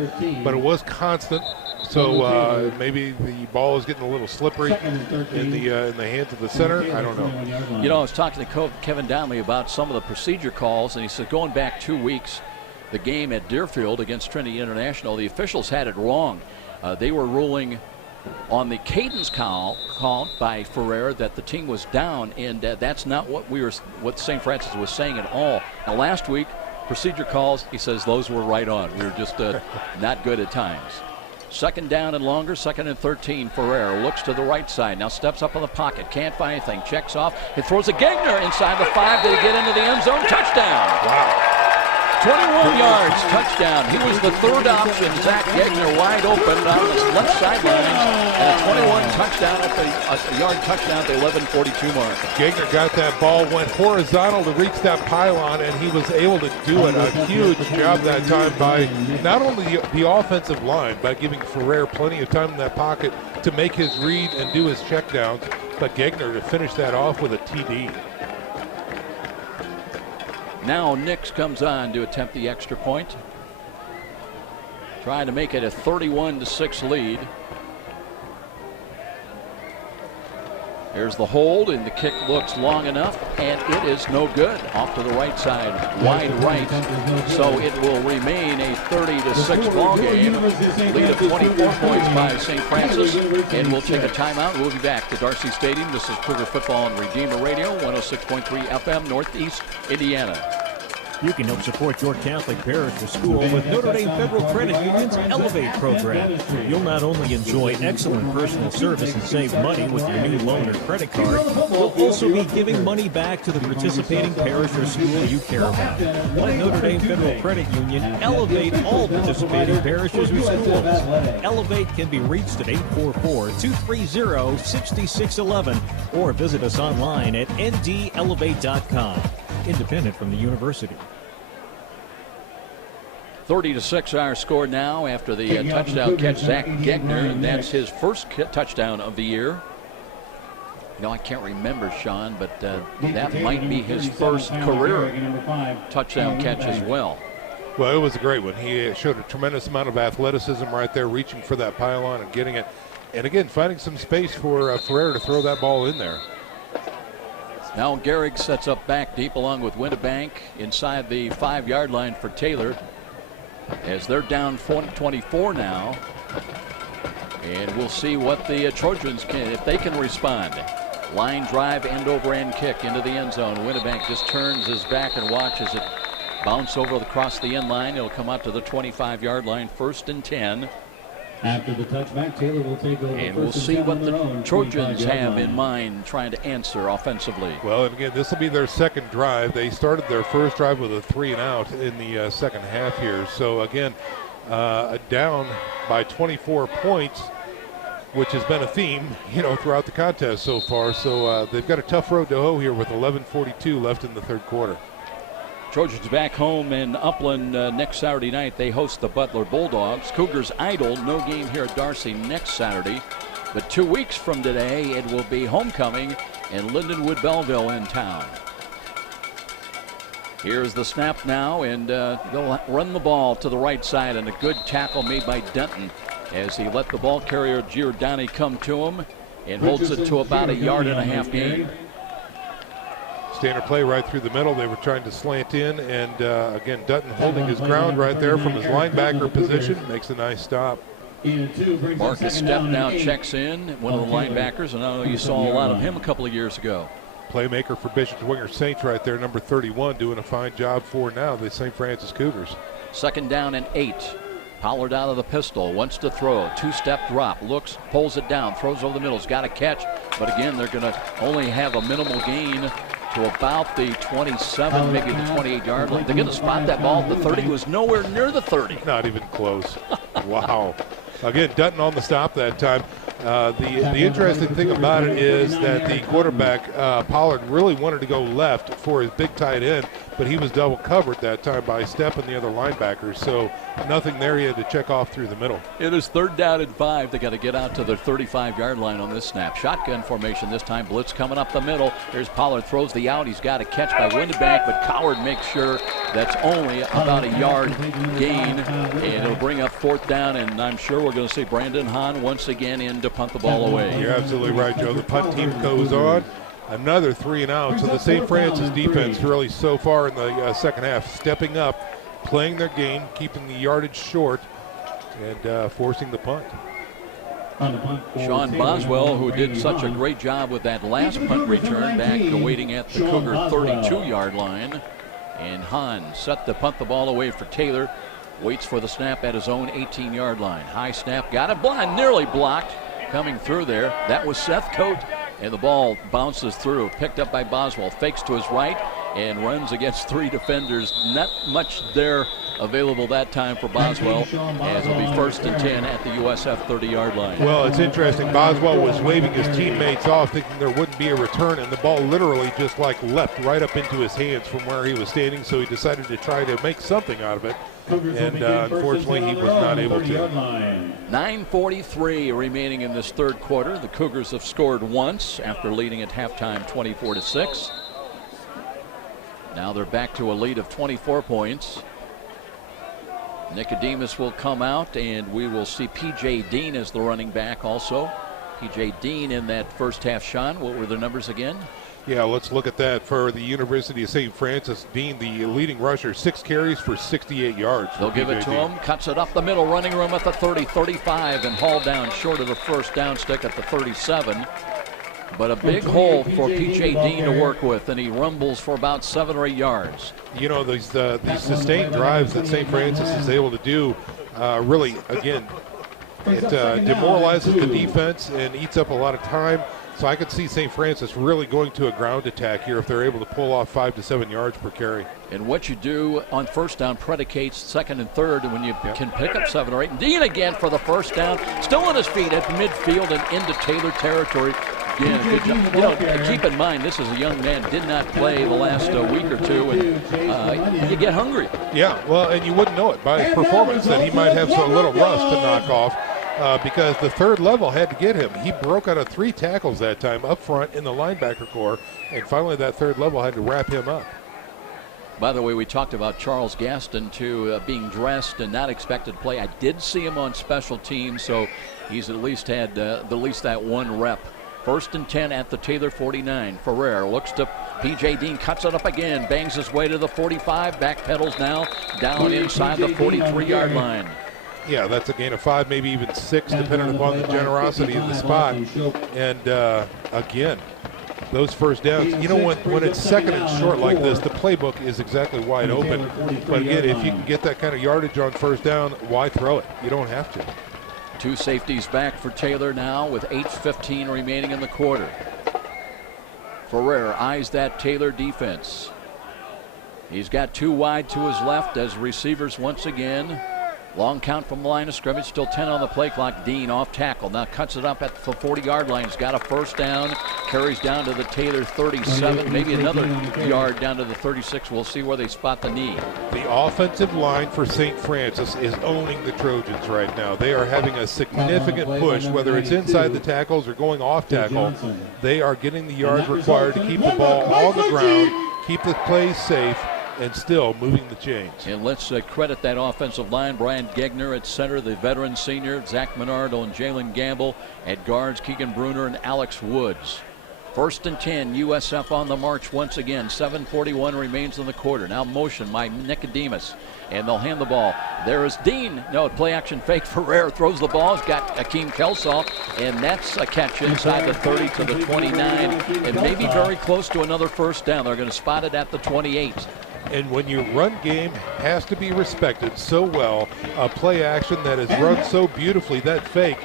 but it was constant. So maybe the ball is getting a little slippery in the hands of the center. I don't know. You know, I was talking to Kevin Donnelly about some of the procedure calls, and he said going back 2 weeks, the game at Deerfield against Trinity International, the officials had it wrong. They were ruling on the cadence call by Ferrer that the team was down, and that's not what St. Francis was saying at all. Now last week, procedure calls, he says those were right on. We were just not good at times. 2nd down and longer, 2nd and 13. Ferrer looks to the right side, now steps up in the pocket, can't find anything, checks off, it throws a Gegner inside the 5. Did he get into the end zone? Touchdown! Wow. 21 yards, touchdown. He was the 3rd option. Zach Gegner wide open on the left sideline, and a 21 touchdown at the yard touchdown at the 11:42 mark. Gegner got that ball, went horizontal to reach that pylon, and he was able to do it. A huge job that time by not only the offensive line, by giving Ferrer plenty of time in that pocket to make his read and do his checkdowns, but Gegner to finish that off with a TD. Now Nix comes on to attempt the extra point. trying to make it a 31-6 lead. Here's the hold, and the kick looks long enough, and it is no good. Off to the right side, wide right. So it will remain a 30-6 ball game. Lead of 24 points by St. Francis, and we'll take a timeout. We'll be back to Darcy Stadium. This is Cougar Football on Redeemer Radio, 106.3 FM, Northeast Indiana. You can help support your Catholic parish or school with Notre Dame Federal Credit Union's Elevate program. You'll not only enjoy excellent personal service and save money with your new loan or credit card, you'll also be giving money back to the participating parish or school you care about. Let Notre Dame Federal Credit Union elevate all participating parishes or schools. Elevate can be reached at 844-230-6611 or visit us online at ndelevate.com. Independent from the university. 30-6 our score now after the touchdown catch, Zach Gegner, and that's his first touchdown of the year. No, I can't remember, Sean, but that might be his first career touchdown catch as well. Well, it was a great one. He showed a tremendous amount of athleticism right there, reaching for that pylon and getting it. And again, finding some space for Ferrer to throw that ball in there. Now Gehrig sets up back deep along with Winnebank inside the 5-yard line for Taylor as they're down 24 now. And we'll see what the Trojans can, if they can respond. Line drive, end over end kick into the end zone. Winnebank just turns his back and watches it bounce over across the end line. It'll come out to the 25-yard line, 1st and 10. After the touchback, Taylor will take over. And we'll see what the Trojans have in mind trying to answer offensively. Well, and again, this will be their second drive. They started their first drive with a 3-and-out in the second half here. So again, down by 24 points, which has been a theme, throughout the contest so far. So they've got a tough road to hoe here with 11:42 left in the third quarter. Trojans back home in Upland next Saturday night. They host the Butler Bulldogs. Cougars idle, no game here at Darcy next Saturday. But 2 weeks from today, it will be homecoming in Lindenwood Belleville in town. Here's the snap now, and they'll run the ball to the right side, and a good tackle made by Denton as he let the ball carrier Giordani come to him and holds it to about 1.5 yard gain. Standard play right through the middle. They were trying to slant in, and again, Dutton holding his ground right there from his linebacker position. Makes a nice stop. Marcus Sept now checks in, one of the linebackers, and I know you saw a lot of him a couple of years ago. Playmaker for Bishop Dwenger Saints right there, number 31, doing a fine job for now the St. Francis Cougars. 2nd down and 8. Pollard out of the pistol, wants to throw, 2-step drop, looks, pulls it down, throws over the middle, has got a catch, but again, they're going to only have a minimal gain to about the 27, maybe the 28-yard line. They're going to spot that ball at the 30. It was nowhere near the 30. Not even close. Wow. Again, Dutton on the stop that time. The interesting thing about it is that the quarterback, Pollard, really wanted to go left for his big tight end, but he was double covered that time by Sept and the other linebackers. So nothing there. He had to check off through the middle. It is 3rd down and 5. They got to get out to their 35-yard line on this snap. Shotgun formation this time. Blitz coming up the middle. Here's Pollard, throws the out. He's got a catch by Winnebank, but Coward makes sure that's only about 1 yard gain, and it'll bring up 4th down, and I'm sure we're going to see Brandon Hahn once again in to punt the ball away. You're absolutely right, Joe. The punt team goes on. Another 3-and-out. So the St. Francis defense really so far in the second half stepping up, playing their game, keeping the yardage short, and forcing the punt. Sean Boswell, who did such a great job with that last punt return, back waiting at the Cougar 32-yard line. And Hahn set to punt the ball away for Taylor. Waits for the snap at his own 18-yard line. High snap, got it blind, nearly blocked. Coming through there, that was Seth Coate, and the ball bounces through, picked up by Boswell, fakes to his right, and runs against 3 defenders. Not much there available that time for Boswell, as it'll be 1st and 10 at the USF 30-yard line. Well, it's interesting. Boswell was waving his teammates off, thinking there wouldn't be a return, and the ball literally just leapt right up into his hands from where he was standing, so he decided to try to make something out of it. And unfortunately, he was not able to. 9:43 remaining in this third quarter. The Cougars have scored once after leading at halftime 24-6. Now they're back to a lead of 24 points. Nicodemus will come out, and we will see P.J. Dean as the running back also. P.J. Dean in that first half. Sean, what were the numbers again? Yeah, let's look at that for the University of St. Francis. Dean, the leading rusher, 6 carries for 68 yards. They'll give it to him. Cuts it up the middle, running room at the 30, 35, and hauled down short of the first down stick at the 37. But a big hole for P.J. Dean to work with, and he rumbles for about 7 or 8 yards. You know, these sustained drives that St. Francis is able to do, really, again, it demoralizes the defense and eats up a lot of time. So I could see St. Francis really going to a ground attack here if they're able to pull off 5 to 7 yards per carry. And what you do on first down predicates second and third, and when you can pick up 7 or 8. Dean again for the first down, still on his feet at midfield and into Taylor territory. Again, good job. You know, keep in mind, this is a young man, did not play the last week or two, and you get hungry. Yeah, well, and you wouldn't know it by his performance that he might have a little rust to knock off. Because the third level had to get him. He broke out of 3 tackles that time up front in the linebacker core, and finally that third level had to wrap him up. By the way, we talked about Charles Gaston, too, being dressed and not expected to play. I did see him on special teams, so he's at least had that 1 rep. First and 10 at the Taylor 49. Ferrer looks to P.J. Dean, cuts it up again, bangs his way to the 45, backpedals now, down inside the 43-yard line. Yeah, that's a gain of 5, maybe even 6, depending upon the generosity of the spot. And again, those first downs, you know, when it's second and short like this, the playbook is exactly wide open. But again, if you can get that kind of yardage on first down, why throw it? You don't have to. 2 safeties back for Taylor now with 8:15 remaining in the quarter. Ferrer eyes that Taylor defense. He's got 2 wide to his left as receivers once again. Long count from the line of scrimmage, still 10 on the play clock. Dean off tackle, now cuts it up at the 40-yard line. He's got a first down, carries down to the Taylor 37, maybe another yard down to the 36. We'll see where they spot the knee. The offensive line for St. Francis is owning the Trojans right now. They are having a significant push, whether it's inside the tackles or going off tackle. They are getting the yards required to keep the ball on the ground, keep the plays safe, and still moving the chains. And let's credit that offensive line. Brian Gegner at center, the veteran senior, Zach Menardo and Jalen Gamble at guards, Keegan Bruner and Alex Woods. First and 10, USF on the march once again. 7:41 remains in the quarter. Now motion by Nicodemus, and they'll hand the ball. There is Dean. No, play action fake. Ferrer throws the ball. He's got Akeem Kelsaw, and that's a catch inside the 30 to the 29, and maybe very close to another first down. They're going to spot it at the 28. And when your run game has to be respected so well, a play action that is run so beautifully, that fake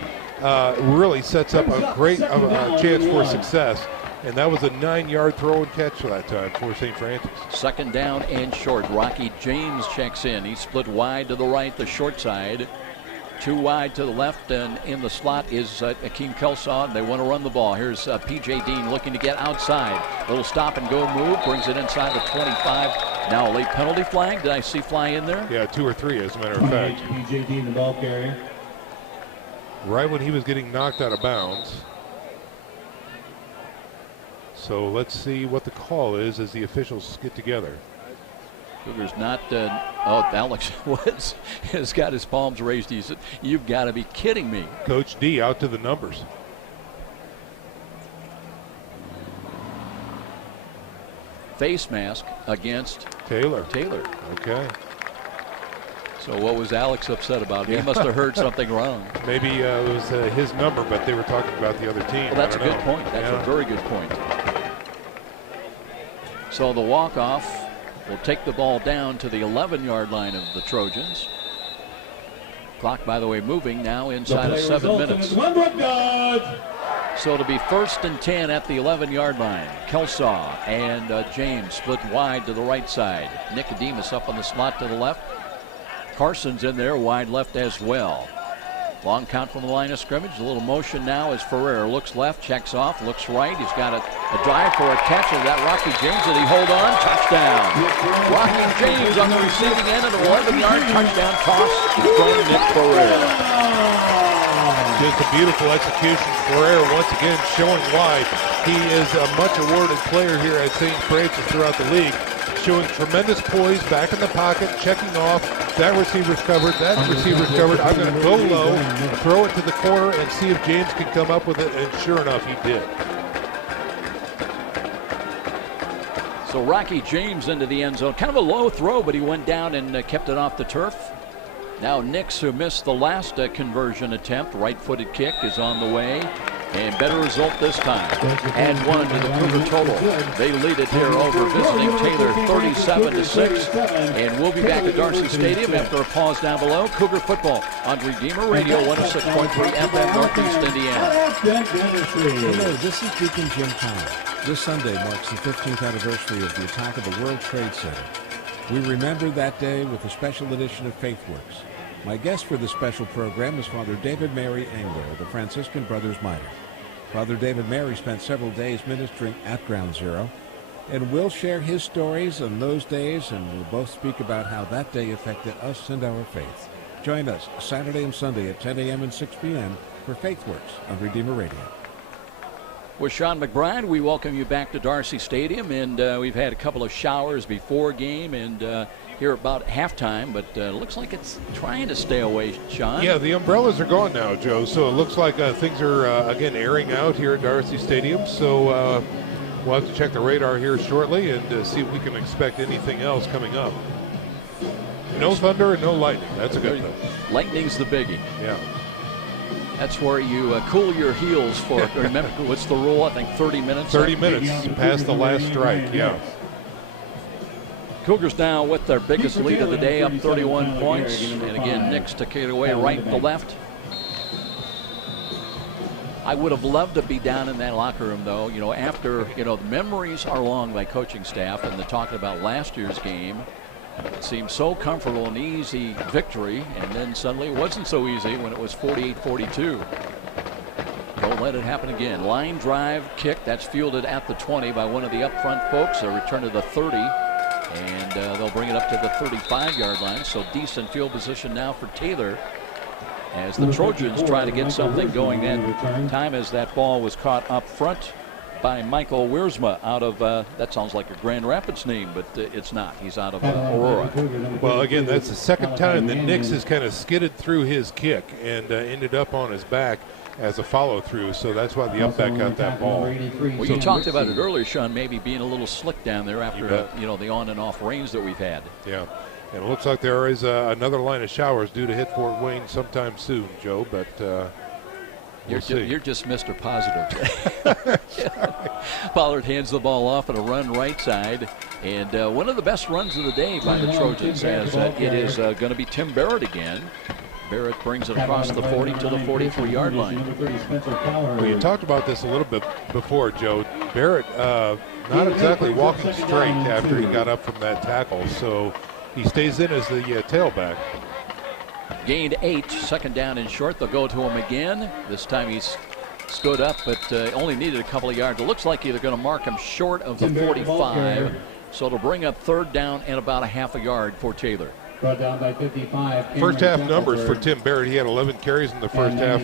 really sets up a great chance for success. And that was a 9-yard throw and catch that time for St. Francis. Second down and short. Rocky James checks in. He's split wide to the right, the short side. 2 wide to the left, and in the slot is Akeem Kelsaw. They want to run the ball. Here's P.J. Dean looking to get outside. Little stop and go move, brings it inside the 25. Now a late penalty flag. Did I see fly in there? Yeah, 2 or 3 as a matter of fact. P.J. Dean, the ball carrier. Right when he was getting knocked out of bounds. So let's see what the call is as the officials get together. Cougars not, Alex Woods has got his palms raised. He said, "You've got to be kidding me." Coach D out to the numbers. Face mask against Taylor. Okay. So what was Alex upset about? He must have heard something wrong. Maybe it was his number, but they were talking about the other team. Well, that's a good point. That's a very good point. So the walk-off will take the ball down to the 11-yard line of the Trojans. Clock, by the way, moving now inside of 7 minutes. So it'll be first and 10 at the 11-yard line. Kelsaw and James split wide to the right side. Nicodemus up on the slot to the left. Carson's in there wide left as well. Long count from the line of scrimmage. A little motion now as Ferrer looks left, checks off, looks right. He's got a drive for a catch of that Rocky James. Did he hold on? Touchdown. Rocky James on the receiving end of an 11-yard touchdown toss from Nick Ferrer. Just a beautiful execution. Ferrer once again showing why he is a much awarded player here at St. Francis throughout the league. showing tremendous poise back in the pocket, checking off. That receiver's covered. That receiver's covered. I'm going to go low, throw it to the corner, and see if James can come up with it. And sure enough, he did. So Rocky James into the end zone. Kind of a low throw, but he went down and kept it off the turf. Now Nix, who missed the last conversion attempt, right-footed kick, is on the way. And better result this time. Add 1 to the Cougar total. They lead it here over visiting Taylor 37-6. And we'll be back at Darcy Stadium after a pause down below. Cougar football on Redeemer Radio 106.3 FM Northeast Indiana. Hello, this is Deacon Jim Powell. This Sunday marks the 15th anniversary of the attack of the World Trade Center. We remember that day with a special edition of FaithWorks. My guest for this special program is Father David Mary Engler of the Franciscan Brothers Minor. Father David Mary spent several days ministering at Ground Zero, and we'll share his stories on those days, and we'll both speak about how that day affected us and our faith. Join us Saturday and Sunday at 10 a.m. and 6 p.m. for FaithWorks on Redeemer Radio. With Sean McBride, we welcome you back to Darcy Stadium, and we've had a couple of showers before game and here about halftime, but it looks like it's trying to stay away, Sean. Yeah, the umbrellas are gone now, Joe, so it looks like things are, again, airing out here at Darcy Stadium, so we'll have to check the radar here shortly and see if we can expect anything else coming up. No thunder and no lightning. That's a good thing. Lightning's the biggie. Yeah. That's where you cool your heels for, remember, what's the rule? I think 30 minutes? 30 minutes past the last strike, yeah. Cougars now with their biggest lead of the day, up 31 points. And again, Nix took it away right to left. I would have loved to be down in that locker room, though. You know, after, the memories are long by coaching staff, and they're talking about last year's game. It seemed so comfortable and easy victory, and then suddenly it wasn't so easy when it was 48-42. Don't let it happen again. Line drive kick, that's fielded at the 20 by one of the up front folks. A return to the 30. And they'll bring it up to the 35-yard line. So decent field position now for Taylor as the Trojans try to get something going that time as that ball was caught up front by Michael Wiersma out of, that sounds like a Grand Rapids name, but it's not. He's out of Aurora. Well, again, that's the second time that Nix has kind of skidded through his kick and ended up on his back as a follow-through, so that's why the up back got that ball. Well, you talked about it earlier, Sean, maybe being a little slick down there after the on and off rains that we've had. Yeah, and it looks like there is another line of showers due to hit Fort Wayne sometime soon, Joe, but you're just Mr. Positive. Pollard hands the ball off and a run right side, and one of the best runs of the day by the Trojans as it is going to be Tim Barrett again. Barrett brings it across the 40 to the 43-yard line. Well, you talked about this a little bit before, Joe. Barrett not exactly walking straight after he got up from that tackle, so he stays in as the tailback. Gained 8, second down and short. They'll go to him again. This time he's stood up, but only needed a couple of yards. It looks like they're going to mark him short of the 45, so it'll bring up third down and about a half a yard for Taylor. Brought down by 55. First half numbers for Tim Barrett. He had 11 carries in the first half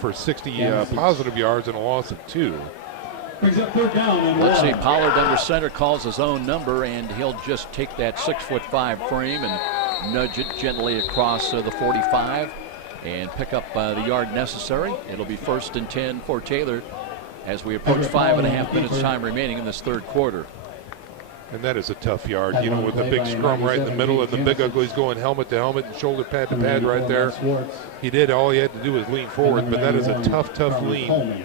for 60 positive yards and a loss of 2. Let's see, Pollard under center calls his own number, and he'll just take that 6'5" frame and nudge it gently across the 45 and pick up the yard necessary. It'll be 1st and 10 for Taylor as we approach 5.5 minutes time remaining in this third quarter. And that is a tough yard, with the big scrum right in the middle and the big uglies going helmet to helmet and shoulder pad to pad right there. He did, all he had to do was lean forward, but that is a tough lean.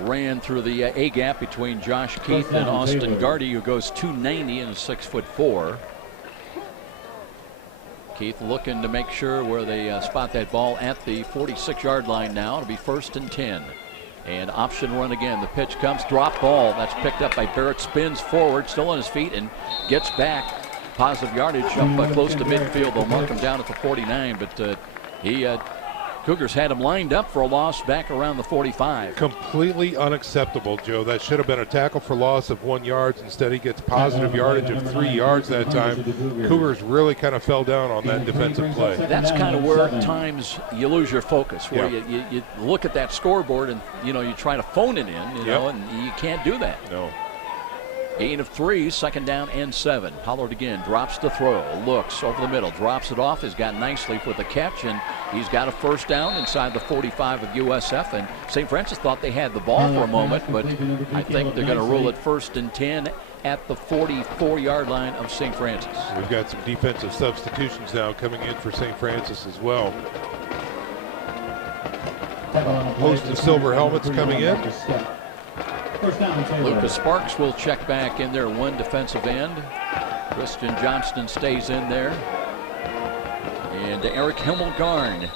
Ran through the A gap between Josh Keith and Austin Gardy, who goes 290 and is 6'4". Keith looking to make sure where they spot that ball at the 46-yard line now. It'll be 1st and 10. And option run again. The pitch comes, drop ball. That's picked up by Barrett. Spins forward, still on his feet, and gets back. Positive yardage up close to midfield. They'll mark him down at the 49, but Cougars had him lined up for a loss back around the 45. Completely unacceptable, Joe. That should have been a tackle for loss of 1 yard. Instead, he gets positive yardage of 3 yards that time. Cougars really kind of fell down on that defensive play. That's kind of where at times you lose your focus, where you look at that scoreboard and, you try to phone it in, and you can't do that. No. Gain of 3, second down and 7. Pollard again drops to throw, looks over the middle, drops it off, has got nicely with the catch, and he's got a first down inside the 45 of USF. And St. Francis thought they had the ball for a moment, but I think they're going to rule it 1st and 10 at the 44-yard line of St. Francis. We've got some defensive substitutions now coming in for St. Francis as well. Host of silver helmets coming in. Lucas Sparks will check back in there, one defensive end. Christian Johnston stays in there. And Eric Himmelgarn.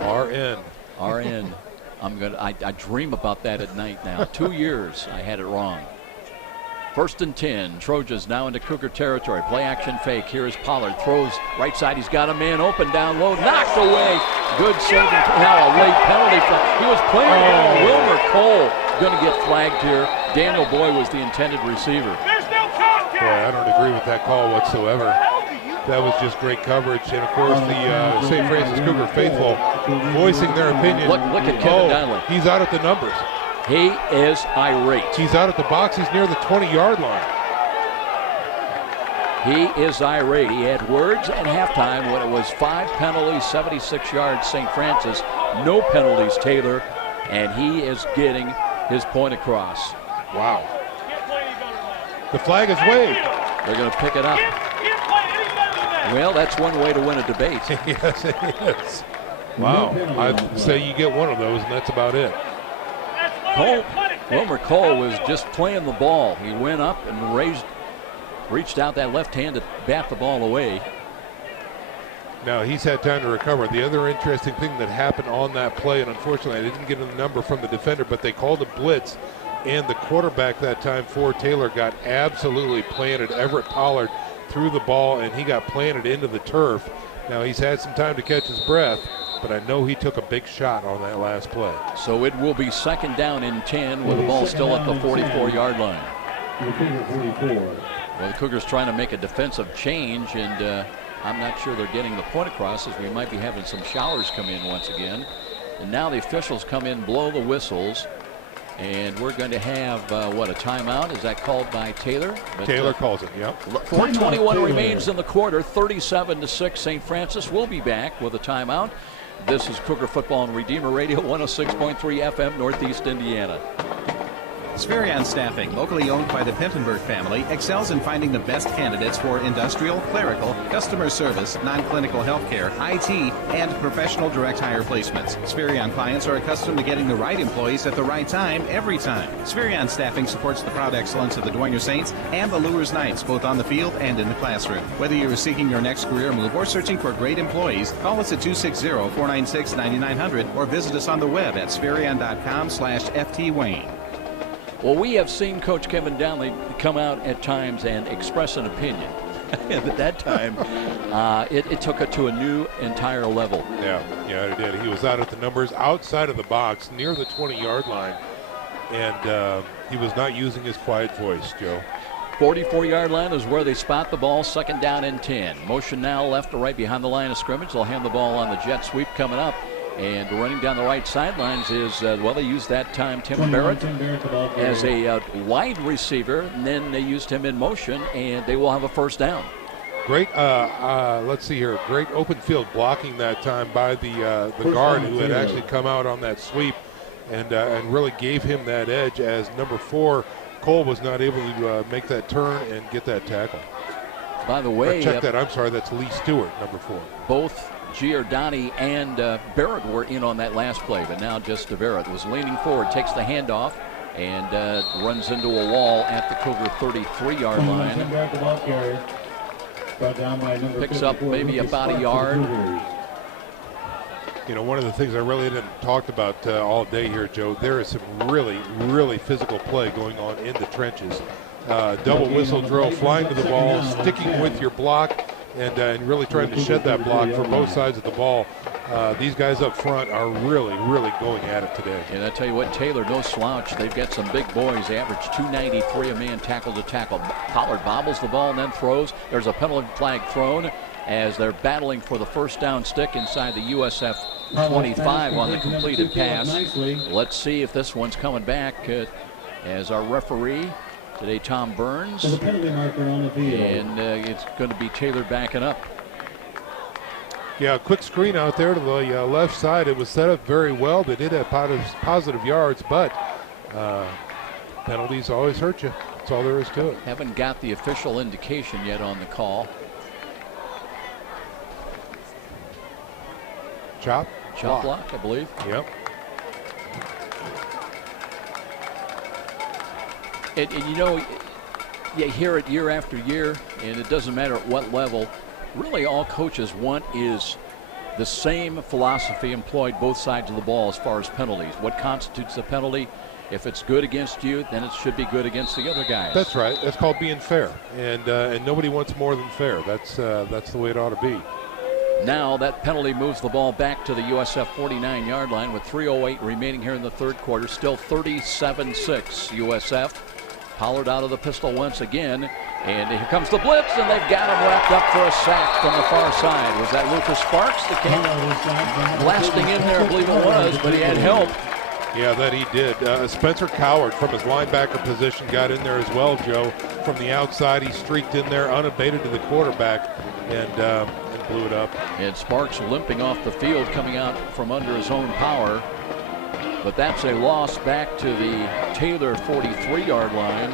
RN. RN. I dream about that at night now. 2 years I had it wrong. 1st and 10. Trojans now into Cougar territory. Play action fake. Here is Pollard. Throws right side. He's got a man open down low. Knocked away. Good saving. Now a late penalty. He was playing. Wilmer Cole going to get flagged here. Daniel Boy was the intended receiver. Boy, I don't agree with that call whatsoever. That was just great coverage. And of course, the St. Francis Cougar faithful voicing their opinion. Look at Kevin Donnelly. He's out at the numbers. He is irate. He's out at the box. He's near the 20-yard line. He is irate. He had words at halftime when it was 5 penalties, 76 yards, St. Francis. No penalties, Taylor. And he is getting his point across. Wow. The flag is waved. They're going to pick it up. Well, that's one way to win a debate. Yes, it is. Wow. I'd say you get one of those, and that's about it. Wilmer Cole was just playing the ball. He went up and reached out that left hand to bat the ball away. Now he's had time to recover. The other interesting thing that happened on that play, and unfortunately I didn't get a number from the defender, but they called a blitz, and the quarterback that time for Taylor got absolutely planted. Everett Pollard threw the ball, and he got planted into the turf. Now he's had some time to catch his breath, but I know he took a big shot on that last play. So it will be 2nd down and 10 with the ball still at the 44-yard line. Well, the Cougars trying to make a defensive change, and I'm not sure they're getting the point across, as we might be having some showers come in once again. And now the officials come in, blow the whistles, and we're going to have, a timeout? Is that called by Taylor? But, Taylor calls it, yep. 4:21 remains in the quarter, 37-6. St. Francis will be back with a timeout. This is Cougar Football on Redeemer Radio, 106.3 FM, Northeast Indiana. Spherion Staffing, locally owned by the Pentenberg family, excels in finding the best candidates for industrial, clerical, customer service, non-clinical healthcare, IT, and professional direct hire placements. Spherion clients are accustomed to getting the right employees at the right time, every time. Spherion Staffing supports the proud excellence of the Dwenger Saints and the Lures Knights, both on the field and in the classroom. Whether you're seeking your next career move or searching for great employees, call us at 260-496-9900 or visit us on the web at spherion.com/FTWayne. Well, we have seen Coach Kevin Donnelly come out at times and express an opinion. And at that time, it took it to a new, entire level. Yeah, it did. He was out at the numbers, outside of the box, near the 20-yard line, and he was not using his quiet voice, Joe. 44-yard line is where they spot the ball, 2nd down and 10. Motion now left to right behind the line of scrimmage. They'll hand the ball on the jet sweep coming up. And running down the right sidelines is, they used that time Tim Barrett as a wide receiver, and then they used him in motion, and they will have a first down. Great, let's see here, great open field blocking that time by the guard who had actually come out on that sweep and really gave him that edge, as number 4, Cole, was not able to make that turn and get that tackle. By the way, check that, I'm sorry, that's Lee Stewart, number 4. Both Giordani and Barrett were in on that last play, but now just Barrett was leaning forward, takes the handoff, and runs into a wall at the Cougar 33-yard line. Picks up maybe about a yard. You know, one of the things I really didn't talk about all day here, Joe, there is some really, really physical play going on in the trenches. Double whistle drill, flying to the ball, sticking with your block, and really trying to shed that block for both sides of the ball. These guys up front are really, really going at it today. And I tell you what, Taylor, no slouch. They've got some big boys. They average 293 a man tackle to tackle. Pollard bobbles the ball and then throws. There's a penalty flag thrown as they're battling for the first down stick inside the USF 25 on the completed pass. Let's see if this one's coming back as our referee Today, Tom Burns. So the penalty marker on the field. And it's going to be Taylor backing up. Yeah, a quick screen out there to the left side. It was set up very well. They did have positive yards, but penalties always hurt you. That's all there is to it. Haven't got the official indication yet on the call. Chop block, I believe. Yep. And you know, you hear it year after year, and it doesn't matter at what level. Really, all coaches want is the same philosophy employed both sides of the ball as far as penalties. What constitutes a penalty? If it's good against you, then it should be good against the other guys. That's right. That's called being fair, and nobody wants more than fair. That's the way it ought to be. Now that penalty moves the ball back to the USF 49-yard line with 3:08 remaining here in the third quarter. Still 37-6 USF. Pollard out of the pistol once again. And here comes the blitz, and they've got him wrapped up for a sack from the far side. Was that Lucas Sparks that came blasting in there? I believe it was, but he had help. Yeah, that he did. Spencer Coward from his linebacker position got in there as well, Joe. From the outside, he streaked in there unabated to the quarterback and blew it up. And Sparks limping off the field, coming out from under his own power. But that's a loss back to the Taylor 43-yard line.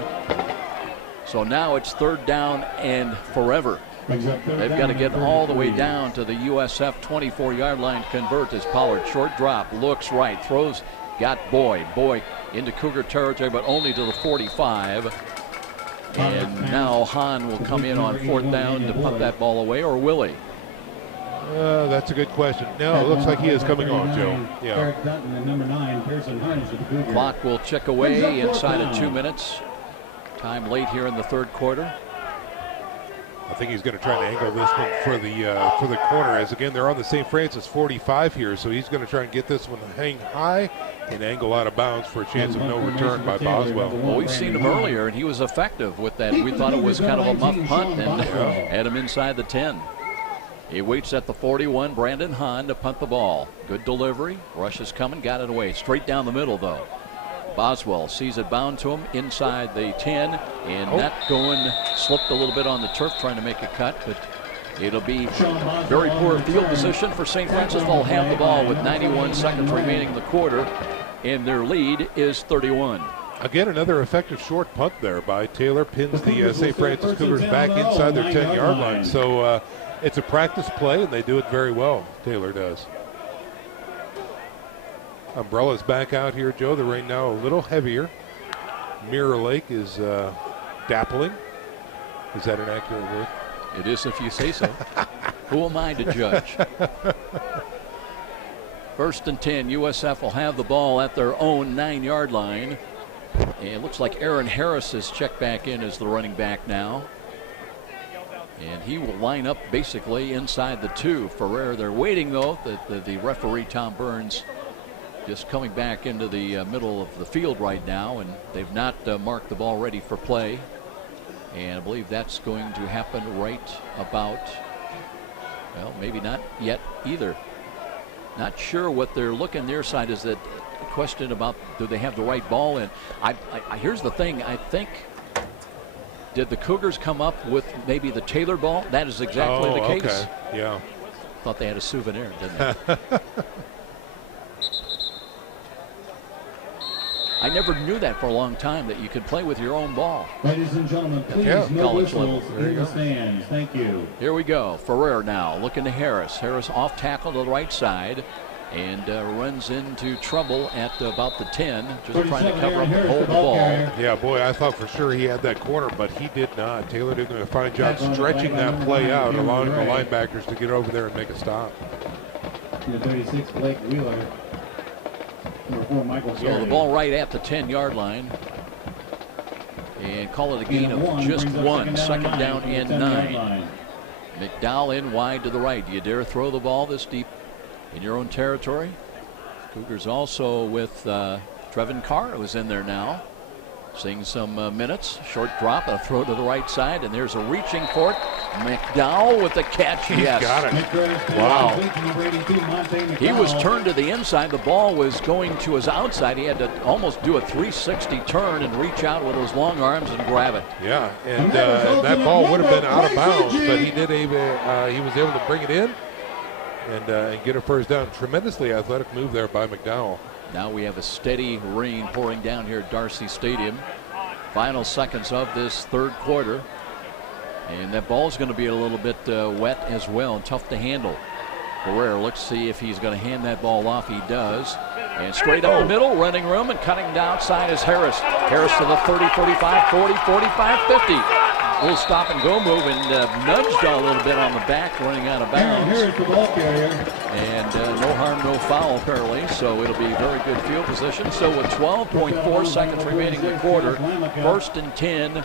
So now it's third down and forever. They've got to get all the way down to the USF 24-yard line to convert as Pollard. Short drop, looks right, throws, got Boyd. Boyd into Cougar territory, but only to the 45. And now Hahn will come in on fourth down to punt that ball away, or will he? That's a good question. No, it looks like he is coming on, Joe. Yeah. Eric Dutton and number 9, Pearson Hines with the Cougars. Clock will tick away inside of 2 minutes. Time late here in the third quarter. I think he's going to try to angle this one for the corner, as again they're on the St. Francis 45 here, so he's going to try and get this one to hang high and angle out of bounds for a chance of no return by Boswell. Well, we've seen him earlier, and he was effective with that. We thought it was kind of a muff punt, and had him inside the 10. He waits at the 41, Brandon Hahn, to punt the ball. Good delivery. Rush is coming, got it away. Straight down the middle, though. Boswell sees it bound to him inside the 10, and that going slipped a little bit on the turf trying to make a cut, but it'll be very poor field position for St. Francis. They'll have the ball with 91 seconds remaining in the quarter, and their lead is 31. Again, another effective short punt there by Taylor. Pins the St. Francis Cougars back inside their 10-yard line. So it's a practice play, and they do it very well. Taylor does. Umbrella's back out here, Joe. The rain now a little heavier. Mirror Lake is dappling. Is that an accurate word? It is if you say so. Who am I to judge? First and 10. USF will have the ball at their own 9-yard line. And it looks like Aaron Harris is checked back in as the running back now. And he will line up basically inside the 2. Ferrer, they're waiting, though, that the referee, Tom Burns, just coming back into the middle of the field right now, and they've not marked the ball ready for play. And I believe that's going to happen right about, well, maybe not yet either. Not sure what they're looking their side. Is that a question about do they have the right ball in? Here's the thing. I think, did the Cougars come up with maybe the Taylor ball? That is exactly the case. Okay. Yeah. Thought they had a souvenir, didn't they? I never knew that for a long time, that you could play with your own ball. Ladies and gentlemen, please, no whistles in the stands. Thank you. Here we go. Ferrer now looking to Harris. Harris off tackle to the right side and runs into trouble at about the 10, just trying to cover up and hold the ball. Yeah, boy, I thought for sure he had that corner, but he did not. Taylor did a fine job stretching that play out, allowing the linebackers to get over there and make a stop. The 36, Blake Wheeler. So the ball right at the 10-yard line. And call it a gain of just 1. Second down and 9. McDowell in wide to the right. Do you dare throw the ball this deep in your own territory? Cougars also with Trevin Carr, who's in there now. Seeing some minutes. Short drop, a throw to the right side, and there's a reaching for it. McDowell with the catch. Yes. Got it. Wow. He was turned to the inside. The ball was going to his outside. He had to almost do a 360 turn and reach out with those long arms and grab it. Yeah, and that ball would have been out of bounds, but he was able to bring it in and get a first down. Tremendously athletic move there by McDowell. Now we have a steady rain pouring down here at Darcy Stadium. Final seconds of this third quarter. And that ball's going to be a little bit wet as well and tough to handle. Ferrer looks to see if he's going to hand that ball off. He does. And straight up the middle, running room, and cutting to outside is Harris. Harris to the 30, 35, 40, 45, 50. A little stop and go move and nudged a little bit on the back, running out of bounds. Here's the ball carrier. And no harm, no foul, apparently. So it'll be very good field position. So with 12.4 seconds remaining in the quarter, 1st and 10,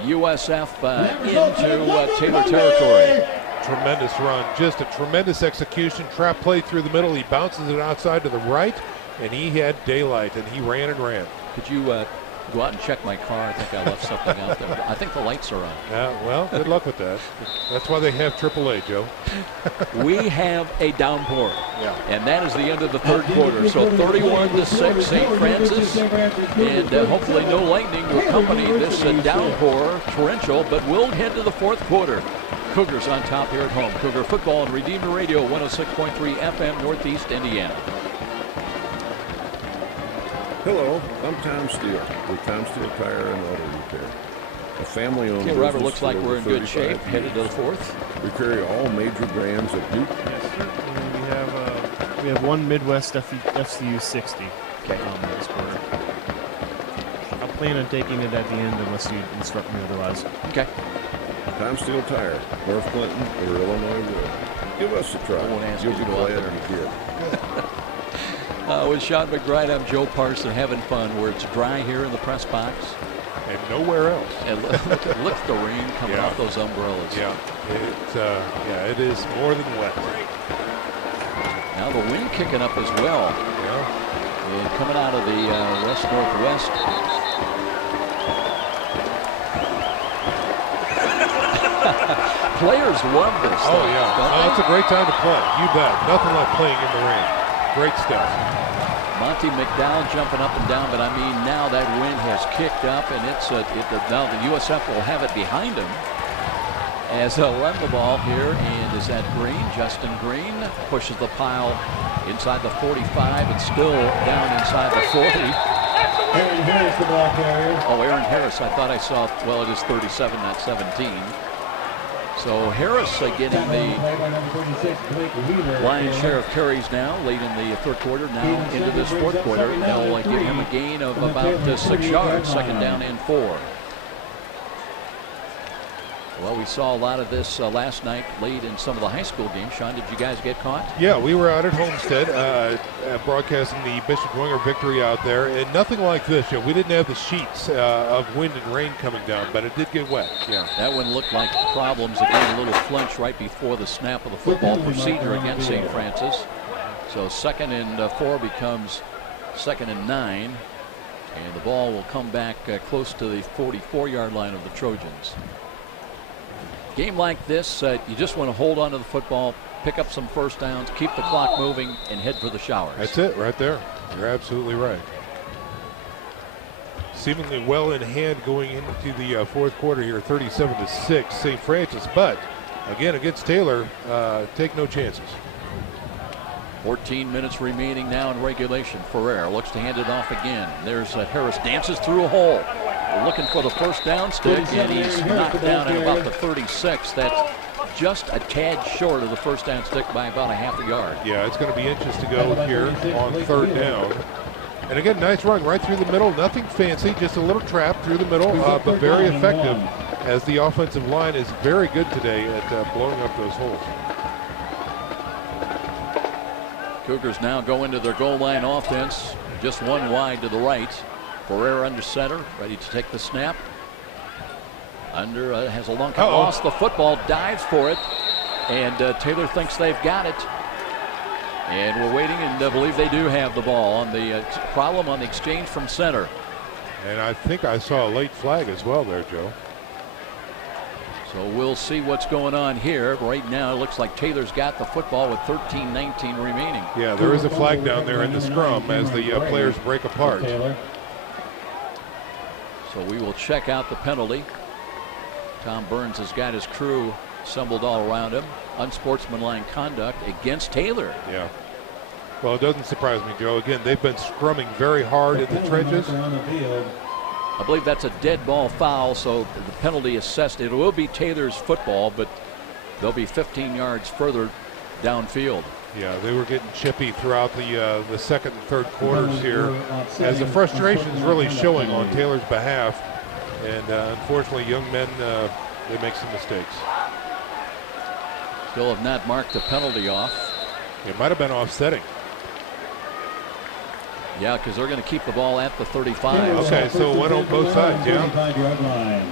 USF into Taylor territory. Tremendous run, just a tremendous execution. Trap play through the middle. He bounces it outside to the right, and he had daylight, and he ran and ran. Could you go out and check my car? I think I left something out there. I think the lights are on. Well, good luck with that. That's why they have AAA, Joe. We have a downpour, and that is the end of the third quarter. So 31-6, St. Francis, and hopefully no lightning to accompany this downpour torrential, but we'll head to the fourth quarter. Cougars on top here at home. Cougar football on Redeemer Radio 106.3 FM Northeast Indiana. Hello, I'm Tom Steele with Tom Steele Tire and Auto Repair. A family-owned business. Robert, looks like we're in good shape, headed to the fourth. We carry all major brands of Buick. Yes, sir. And we have one Midwest FCU 60 this quarter. I'll plan on taking it at the end unless you instruct me otherwise. Okay. Tom Steele Tire, North Clinton or Illinois Road. Give us a try. I won't ask You'll you be to go out glad there. you did. With Sean McBride, I'm Joe Parson, having fun where it's dry here in the press box. And nowhere else. And look at the rain coming off those umbrellas. Yeah, it is more than wet. Now the wind kicking up as well. Yeah. And coming out of the west-northwest. Players love this stuff. Oh, yeah. It's a great time to play. You bet. Nothing like playing in the rain. Great stuff. Monty McDowell jumping up and down, but I mean now that wind has kicked up, and now the USF will have it behind him as run the ball here. And is that Green? Justin Green pushes the pile inside the 45 and still down inside the 40. Aaron Harris, the ball carrier. Oh, Aaron Harris. I thought I saw. Well, it is 37, not 17. So Harris getting the lion's share of carries now, late in the third quarter, now into this fourth quarter. They'll give him a gain of about 6 yards, 2nd down and 4. Well, we saw a lot of this last night late in some of the high school games. Sean, did you guys get caught? Yeah, we were out at Homestead broadcasting the Bishop Dwenger victory out there, and nothing like this. We didn't have the sheets of wind and rain coming down, but it did get wet. Yeah, that one looked like problems. Again, a little flinch right before the snap of the football procedure against St. Francis. So 2nd and 4 becomes 2nd and 9, and the ball will come back close to the 44-yard line of the Trojans. Game like this, you just want to hold on to the football, pick up some first downs, keep the clock moving, and head for the showers. That's it right there. You're absolutely right. Seemingly well in hand going into the fourth quarter here, 37-6, St. Francis. But, again, against Taylor, take no chances. 14 minutes remaining now in regulation. Ferrer looks to hand it off again. There's Harris, dances through a hole. Looking for the first down stick, and he's knocked down at about the 36. That's just a tad short of the first down stick by about a half a yard. Yeah, it's going to be inches to go here on 3rd down. And again, nice run right through the middle. Nothing fancy, just a little trap through the middle, but very effective as the offensive line is very good today at blowing up those holes. Cougars now go into their goal line offense, just one wide to the right. Ferrer under center, ready to take the snap. Under has a long cut, lost the football, dives for it, and Taylor thinks they've got it. And we're waiting, and believe they do have the ball on the problem on the exchange from center. And I think I saw a late flag as well there, Joe. So we'll see what's going on here. Right now, it looks like Taylor's got the football with 13:19 remaining. Yeah, there is a flag down there in the scrum as the players break apart. So we will check out the penalty. Tom Burns has got his crew assembled all around him. Unsportsmanlike conduct against Taylor. Yeah. Well, it doesn't surprise me, Joe. Again, they've been scrumming very hard in the trenches. I believe that's a dead ball foul, so the penalty assessed. It will be Taylor's football, but they'll be 15 yards further downfield. Yeah, they were getting chippy throughout the second and third quarters here, as the frustration is really showing on Taylor's behalf. And unfortunately, young men, they make some mistakes. Still have not marked the penalty off. It might have been offsetting. Yeah, because they're going to keep the ball at the 35. Okay, so one on both sides, yeah.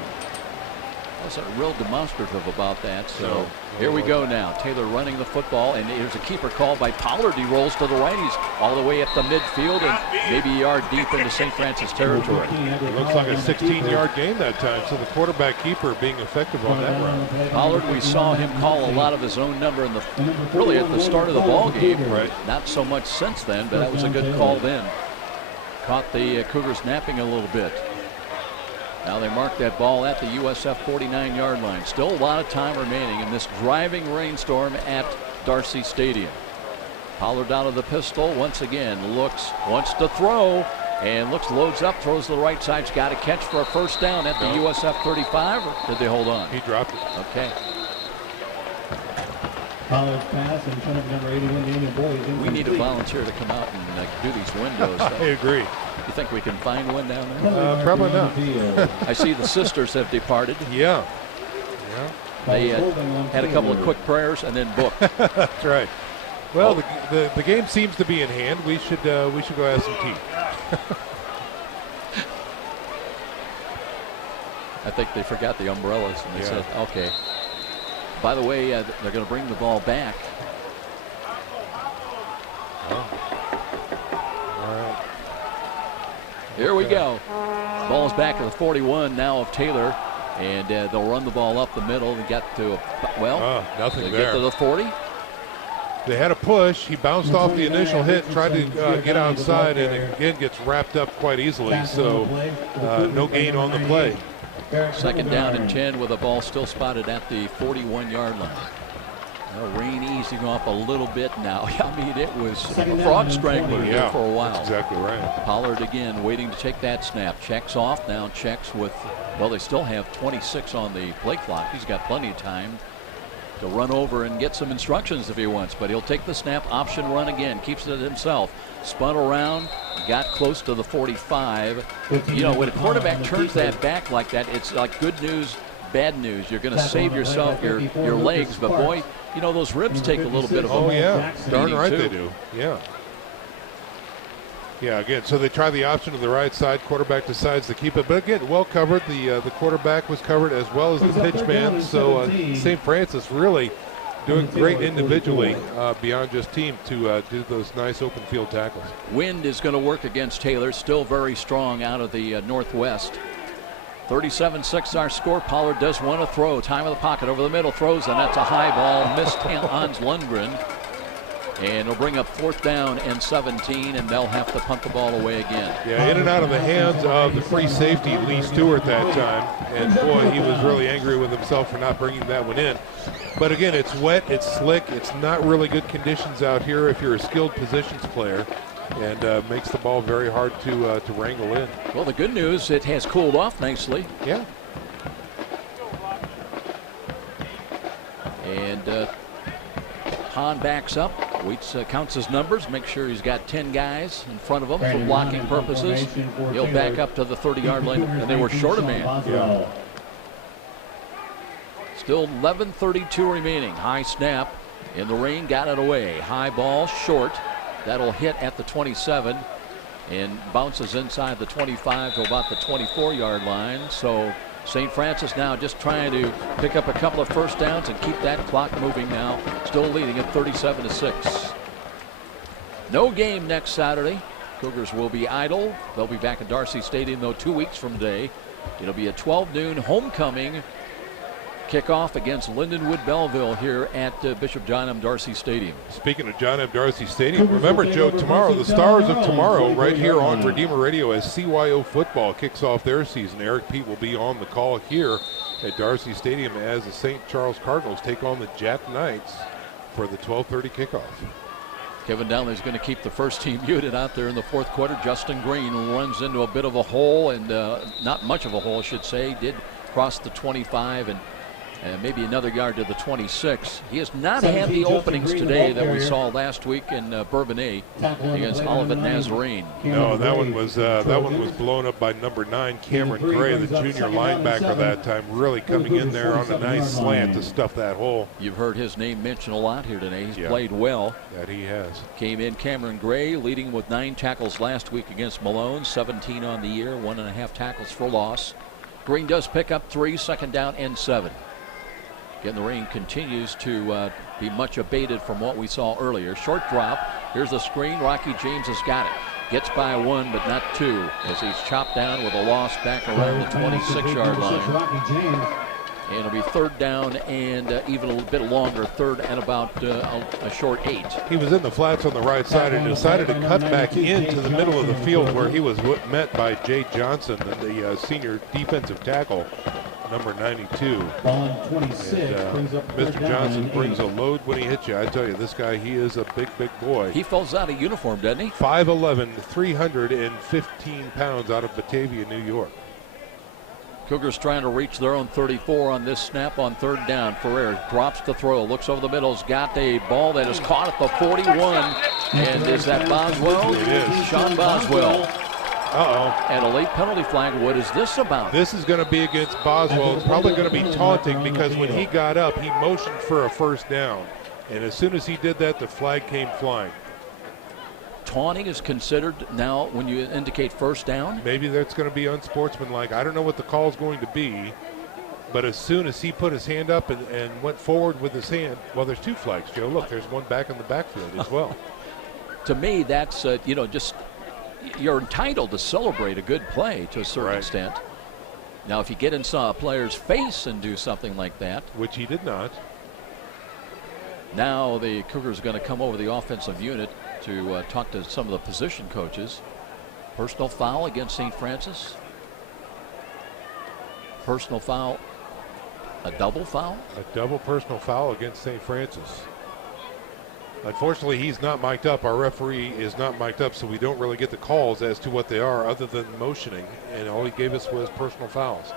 Wasn't real demonstrative about that. So here we go now. Taylor running the football, and here's a keeper call by Pollard. He rolls to the right. He's all the way up the midfield and maybe a yard deep into St. Francis territory. It looks like a 16-yard gain that time, so the quarterback keeper being effective on that run. Pollard, we saw him call a lot of his own number in the really at the start of the ball game. Right. Not so much since then, but that was a good call then. Caught the Cougars napping a little bit. Now they mark that ball at the USF 49-yard line. Still a lot of time remaining in this driving rainstorm at Darcy Stadium. Pollard out of the pistol once again. Wants to throw, and loads up, throws to the right side. He's got a catch for a first down at the USF 35, or did they hold on? He dropped it. Okay. Pollard's pass in front of number 81, Daniel Boyd. We need a volunteer to come out and do these windows. I agree. You think we can find one down there? Probably not. I see the sisters have departed. Yeah. They had a couple of quick prayers and then booked. That's right. Well, the game seems to be in hand. We should go have some tea. I think they forgot the umbrellas and they said, okay. By the way, they're going to bring the ball back. Here we go. Ball's back at the 41 now of Taylor, and they'll run the ball up the middle. They got to, nothing they there. get to the 40. They had a push. He bounced off the initial hit, tried to get outside, and again gets wrapped up quite easily. So no gain on the play. Second down and 10 with a ball still spotted at the 41-yard line. Rain easing off a little bit now. I mean, it was a frog strangler here for a while. That's exactly right. Pollard again waiting to take that snap. Checks off, now checks with, well, they still have 26 on the play clock. He's got plenty of time to run over and get some instructions if he wants, but he'll take the snap, option run again, keeps it himself. Spun around, got close to the 45. You know, when a quarterback turns that back like that, it's like good news, bad news. You're going to save yourself your legs, but boy, you know, those ribs take a little bit of a darn right too. They do. Yeah, again, so they try the option to the right side. Quarterback decides to keep it, but again, well covered. The quarterback was covered as well as the pitch man. So St. Francis really doing great individually beyond just team to do those nice open field tackles. Wind is going to work against Taylor, still very strong out of the northwest. 37-6 our score. Pollard does want to throw. Time of the pocket over the middle, throws, and that's a high ball. Missed Hans Lundgren. And it'll bring up 4th down and 17, and they'll have to punt the ball away again. Yeah, in and out of the hands of the free safety, Lee Stewart, that time. And boy, he was really angry with himself for not bringing that one in. But again, it's wet, it's slick, it's not really good conditions out here if you're a skilled positions player. And makes the ball very hard to wrangle in. Well, the good news, it has cooled off nicely. Yeah. And Hahn backs up, waits, counts his numbers, makes sure he's got 10 guys in front of him for blocking purposes. He'll back up to the 30-yard line, and they were short a man. Yeah. Still 11:32 remaining. High snap in the rain, got it away. High ball, short. That'll hit at the 27 and bounces inside the 25 to about the 24-yard line. So St. Francis now just trying to pick up a couple of first downs and keep that clock moving now. Still leading at 37-6. No game next Saturday. Cougars will be idle. They'll be back at Darcy Stadium, though, 2 weeks from today. It'll be a 12 noon homecoming kickoff against Lindenwood Belleville here at Bishop John M. Darcy Stadium. Speaking of John M. Darcy Stadium, remember, Joe, tomorrow, the Stars of Tomorrow, right here on Redeemer Radio, as CYO football kicks off their season. Eric Pete will be on the call here at Darcy Stadium as the St. Charles Cardinals take on the Jack Knights for the 12:30 kickoff. Kevin Downley is going to keep the first team unit out there in the fourth quarter. Justin Green runs into a bit of a hole, and not much of a hole, I should say. Did cross the 25 and maybe another yard to the 26. He has not had the openings today that we saw last week in Bourbonnais against Olivet Nazarene. No, that one was blown up by number 9, Cameron Gray, the junior linebacker that time, really coming in there on a nice slant to stuff that hole. You've heard his name mentioned a lot here today. He's played well. That he has. Came in Cameron Gray, leading with 9 tackles last week against Malone, 17 on the year, 1.5 tackles for loss. Green does pick up 3, second down and 7. Again, the rain continues to be much abated from what we saw earlier. Short drop. Here's the screen. Rocky James has got it. Gets by 1, but not 2, as he's chopped down with a loss back around the 26-yard line. And it'll be third down and even a little bit longer, third and about a short 8. He was in the flats on the right side and decided to cut back into the middle of the field, where he was met by Jay Johnson, the senior defensive tackle, number 92. On 26, brings up Mr. Johnson brings a load when he hits you. I tell you, this guy, he is a big, big boy. He fills out a uniform, doesn't he? 5'11", 315 pounds, out of Batavia, New York. Cougars trying to reach their own 34 on this snap on third down. Ferrer drops the throw, looks over the middle, has got a ball that is caught at the 41. And is that Boswell? It is. Sean Boswell. Uh-oh. And a late penalty flag. What is this about? This is going to be against Boswell. It's probably going to be taunting, because when he got up, he motioned for a first down. And as soon as he did that, the flag came flying. Taunting is considered now when you indicate first down? Maybe that's going to be unsportsmanlike. I don't know what the call is going to be. But as soon as he put his hand up and went forward with his hand, well, there's 2 flags, Joe. Look, there's one back in the backfield as well. To me, that's, just you're entitled to celebrate a good play to a certain extent. Now, if you get inside a player's face and do something like that. Which he did not. Now the Cougars are going to come over the offensive unit to talk to some of the position coaches. Personal foul against St. Francis. Personal foul. A double foul? A double personal foul against St. Francis. Unfortunately, he's not mic'd up. Our referee is not mic'd up, so we don't really get the calls as to what they are other than motioning, and all he gave us was personal fouls.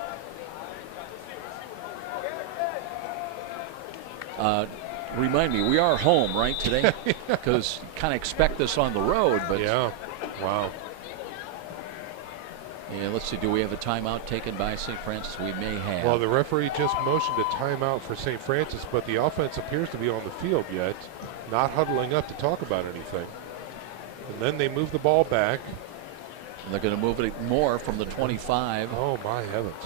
Remind me, we are home, right, today? Because you kind of expect this on the road, but... Yeah, wow. Yeah, let's see, do we have a timeout taken by St. Francis? We may have. Well, the referee just motioned a timeout for St. Francis, but the offense appears to be on the field yet, not huddling up to talk about anything. And then they move the ball back. And they're going to move it more from the 25. Oh, my heavens.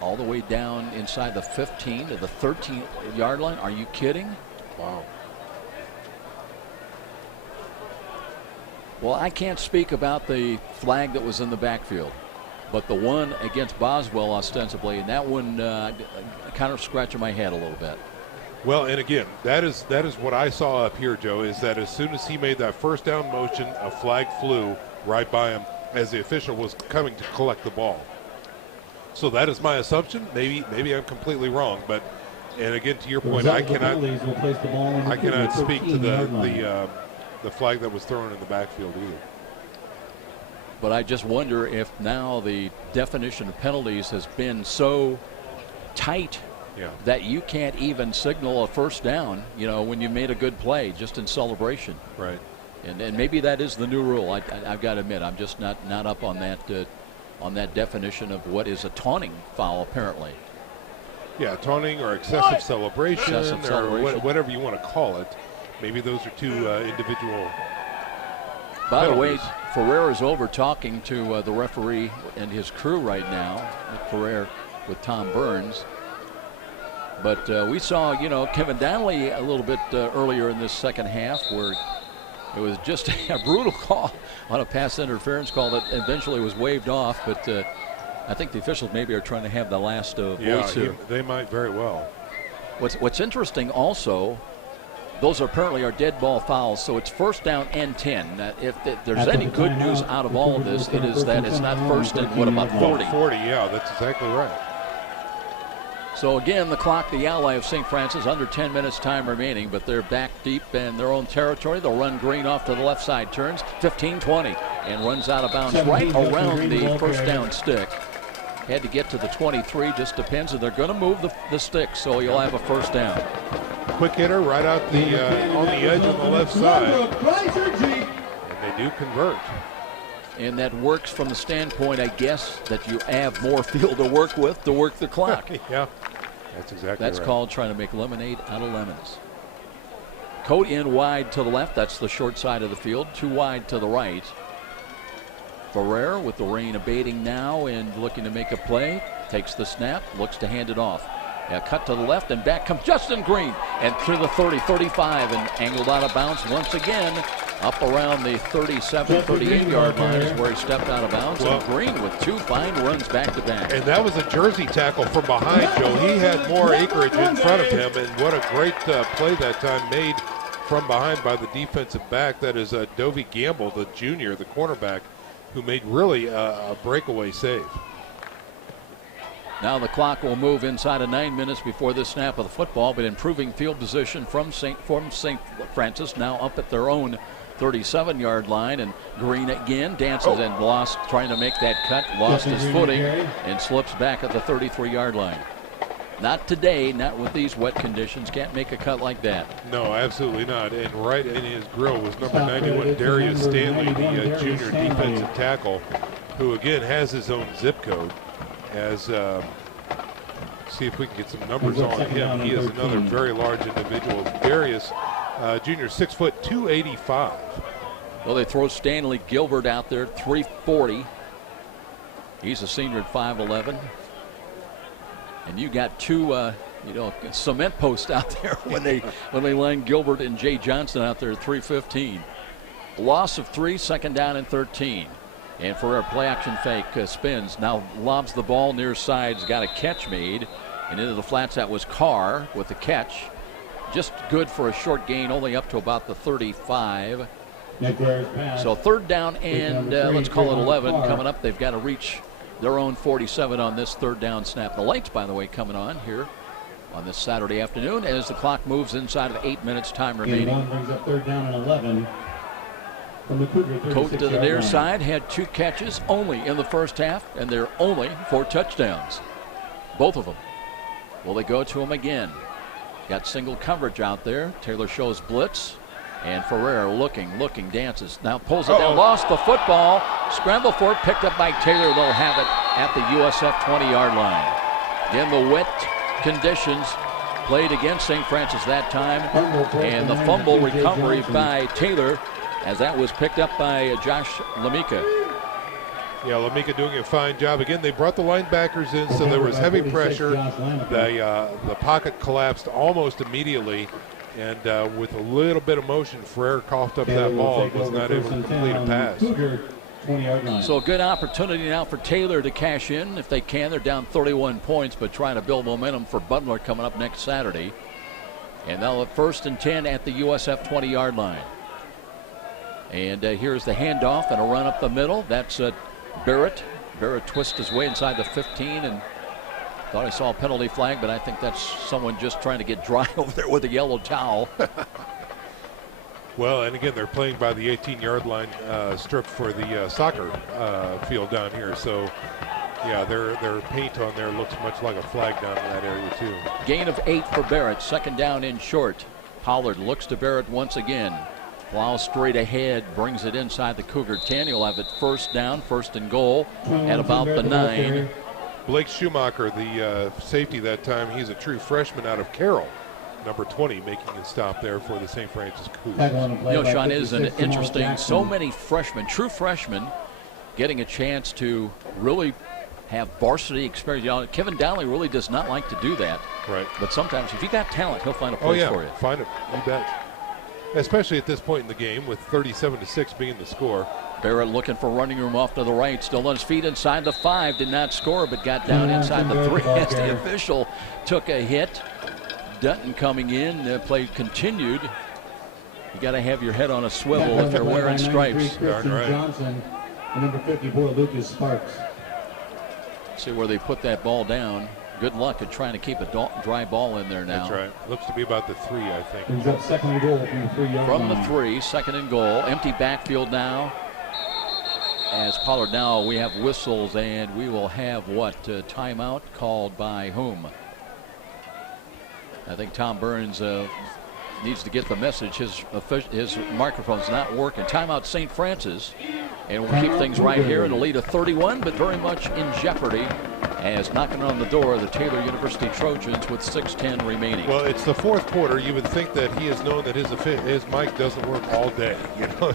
All the way down inside the 15 to the 13-yard line. Are you kidding? Wow. Well, I can't speak about the flag that was in the backfield, but the one against Boswell ostensibly, and that one kind of scratching my head a little bit. Well, and again, that is what I saw up here, Joe, is that as soon as he made that first down motion, a flag flew right by him as the official was coming to collect the ball. So that is my assumption. Maybe I'm completely wrong, but and again, to your point, I cannot speak to the flag that was thrown in the backfield either. But I just wonder if now the definition of penalties has been so tight that you can't even signal a first down, when you made a good play just in celebration. Right. And maybe that is the new rule. I've got to admit, I'm just not up on that definition of what is a taunting foul, apparently. Yeah, taunting or excessive celebration, or whatever you want to call it. Maybe those are 2 individual By penalties. the way, Ferrer is over talking to the referee and his crew right now. Ferrer with Tom Burns. But we saw, Kevin Donnelly a little bit earlier in this second half where It was just a brutal call on a pass interference call that eventually was waved off, but I think the officials maybe are trying to have the last voice here. They might very well. What's interesting also, those apparently are dead ball fouls, so it's first down and 10. If there's any good news out of all of this, it is that it's not first and what about 40? 40, yeah, that's exactly right. So again, the clock, the ally of St. Francis, under 10 minutes time remaining, but they're back deep in their own territory. They'll run Green off to the left side, turns 15-20, and runs out of bounds right around the first down stick. Had to get to the 23, just depends, and they're going to move the stick, so you'll have a first down. Quick hitter right out on the edge on the left side, and they do convert. And that works from the standpoint, I guess, that you have more field to work with to work the clock. Yeah, that's exactly That's right. called trying to make lemonade out of lemons. Coat in wide to the left. That's the short side of the field. Too wide to the right. Ferrer with the rain abating now and looking to make a play. Takes the snap, looks to hand it off. Cut to the left, and back comes Justin Green. And through the 30, 35, and angled out of bounds once again. Up around the 37, 38-yard line is where he stepped out of bounds. And Green with 2 fine runs back-to-back. And that was a jersey tackle from behind, Joe. He had more acreage in front of him, and what a great play that time made from behind by the defensive back. That is Dovey Gamble, the junior, the cornerback, who made really a breakaway save. Now the clock will move inside of 9 minutes before the snap of the football, but improving field position from St. Francis, now up at their own 37-yard line, and Green again dances and lost, trying to make that cut, lost his footing and slips back at the 33-yard line. Not today, not with these wet conditions. Can't make a cut like that. No, absolutely not. And right in his grill was number 91, Darius Stanley, the junior defensive tackle, who again has his own zip code. As see if we can get some numbers on him. He is another very large individual. Darius Jr., 6 foot 285. Well, they throw Stanley Gilbert out there, 340. He's a senior at 5'11". And you got 2 cement posts out there when they line Gilbert and Jay Johnson out there at 315. Loss of 3, second down and 13. And for a play action fake, spins, now lobs the ball near side's got a catch made, and into the flats. That was Carr with the catch. Just good for a short gain, only up to about the 35. So third down and let's call it 11 coming up. They've got to reach their own 47 on this third down snap. The lights, by the way, coming on here on this Saturday afternoon as the clock moves inside of 8 minutes time remaining. Brings up third down and 11. Coat to the near side, had 2 catches only in the first half, and they're only 4 touchdowns. Both of them. Will they go to him again? Got single coverage out there. Taylor shows blitz, and Ferrer looking, dances. Now pulls it down, lost the football. Scramble for it, picked up by Taylor. They'll have it at the USF 20-yard line. Again, the wet conditions played against St. Francis that time, and the fumble recovery by Taylor, as that was picked up by Josh Lamika. Yeah, Lamika doing a fine job. Again, they brought the linebackers in, so there was heavy pressure. The pocket collapsed almost immediately, and with a little bit of motion, Ferrer coughed up that ball and was not able to complete a pass. So a good opportunity now for Taylor to cash in if they can. They're down 31 points, but trying to build momentum for Butler coming up next Saturday. And they'll have 1st and 10 at the USF 20-yard line. And here's the handoff and a run up the middle. That's Barrett. Barrett twists his way inside the 15 and thought I saw a penalty flag, but I think that's someone just trying to get dry over there with a yellow towel. Well, and again, they're playing by the 18-yard line strip for the soccer field down here. So, yeah, their paint on there looks much like a flag down in that area, too. Gain of 8 for Barrett. Second down in short. Pollard looks to Barrett once again. Plows straight ahead, brings it inside the Cougar 10. He'll have it first down, 1st and goal at about the 9. Blake Schumacher, the safety that time, he's a true freshman out of Carroll. Number 20 making a stop there for the St. Francis Cougars. Sean, is an interesting, so many freshmen, true freshmen, getting a chance to really have varsity experience. Kevin Dowling really does not like to do that. Right. But sometimes if you got talent, he'll find a place for you. Find it. You bet. especially at this point in the game with 37-6 being the score. Barrett looking for running room off to the right, still on his feet inside the 5, did not score, but got down inside the 3 as the official took a hit. Dutton coming in, play continued. You got to have your head on a swivel if you're wearing stripes. Darn right. Johnson, and number 54, Lucas Sparks. See where they put that ball down. Good luck at trying to keep a dry ball in there now. That's right. Looks to be about the 3, I think. Brings up second and goal from the 3-yard From line. the 3, second and goal. Empty backfield now. As Pollard now, we have whistles, and we will have what? Timeout called by whom? I think Tom Burns needs to get the message. His microphone's not working. Timeout St. Francis. And we'll keep things right here in a lead of 31, but very much in jeopardy as knocking on the door the Taylor University Trojans with 6:10 remaining. Well, it's the 4th quarter. You would think that he has known that his mic doesn't work all day,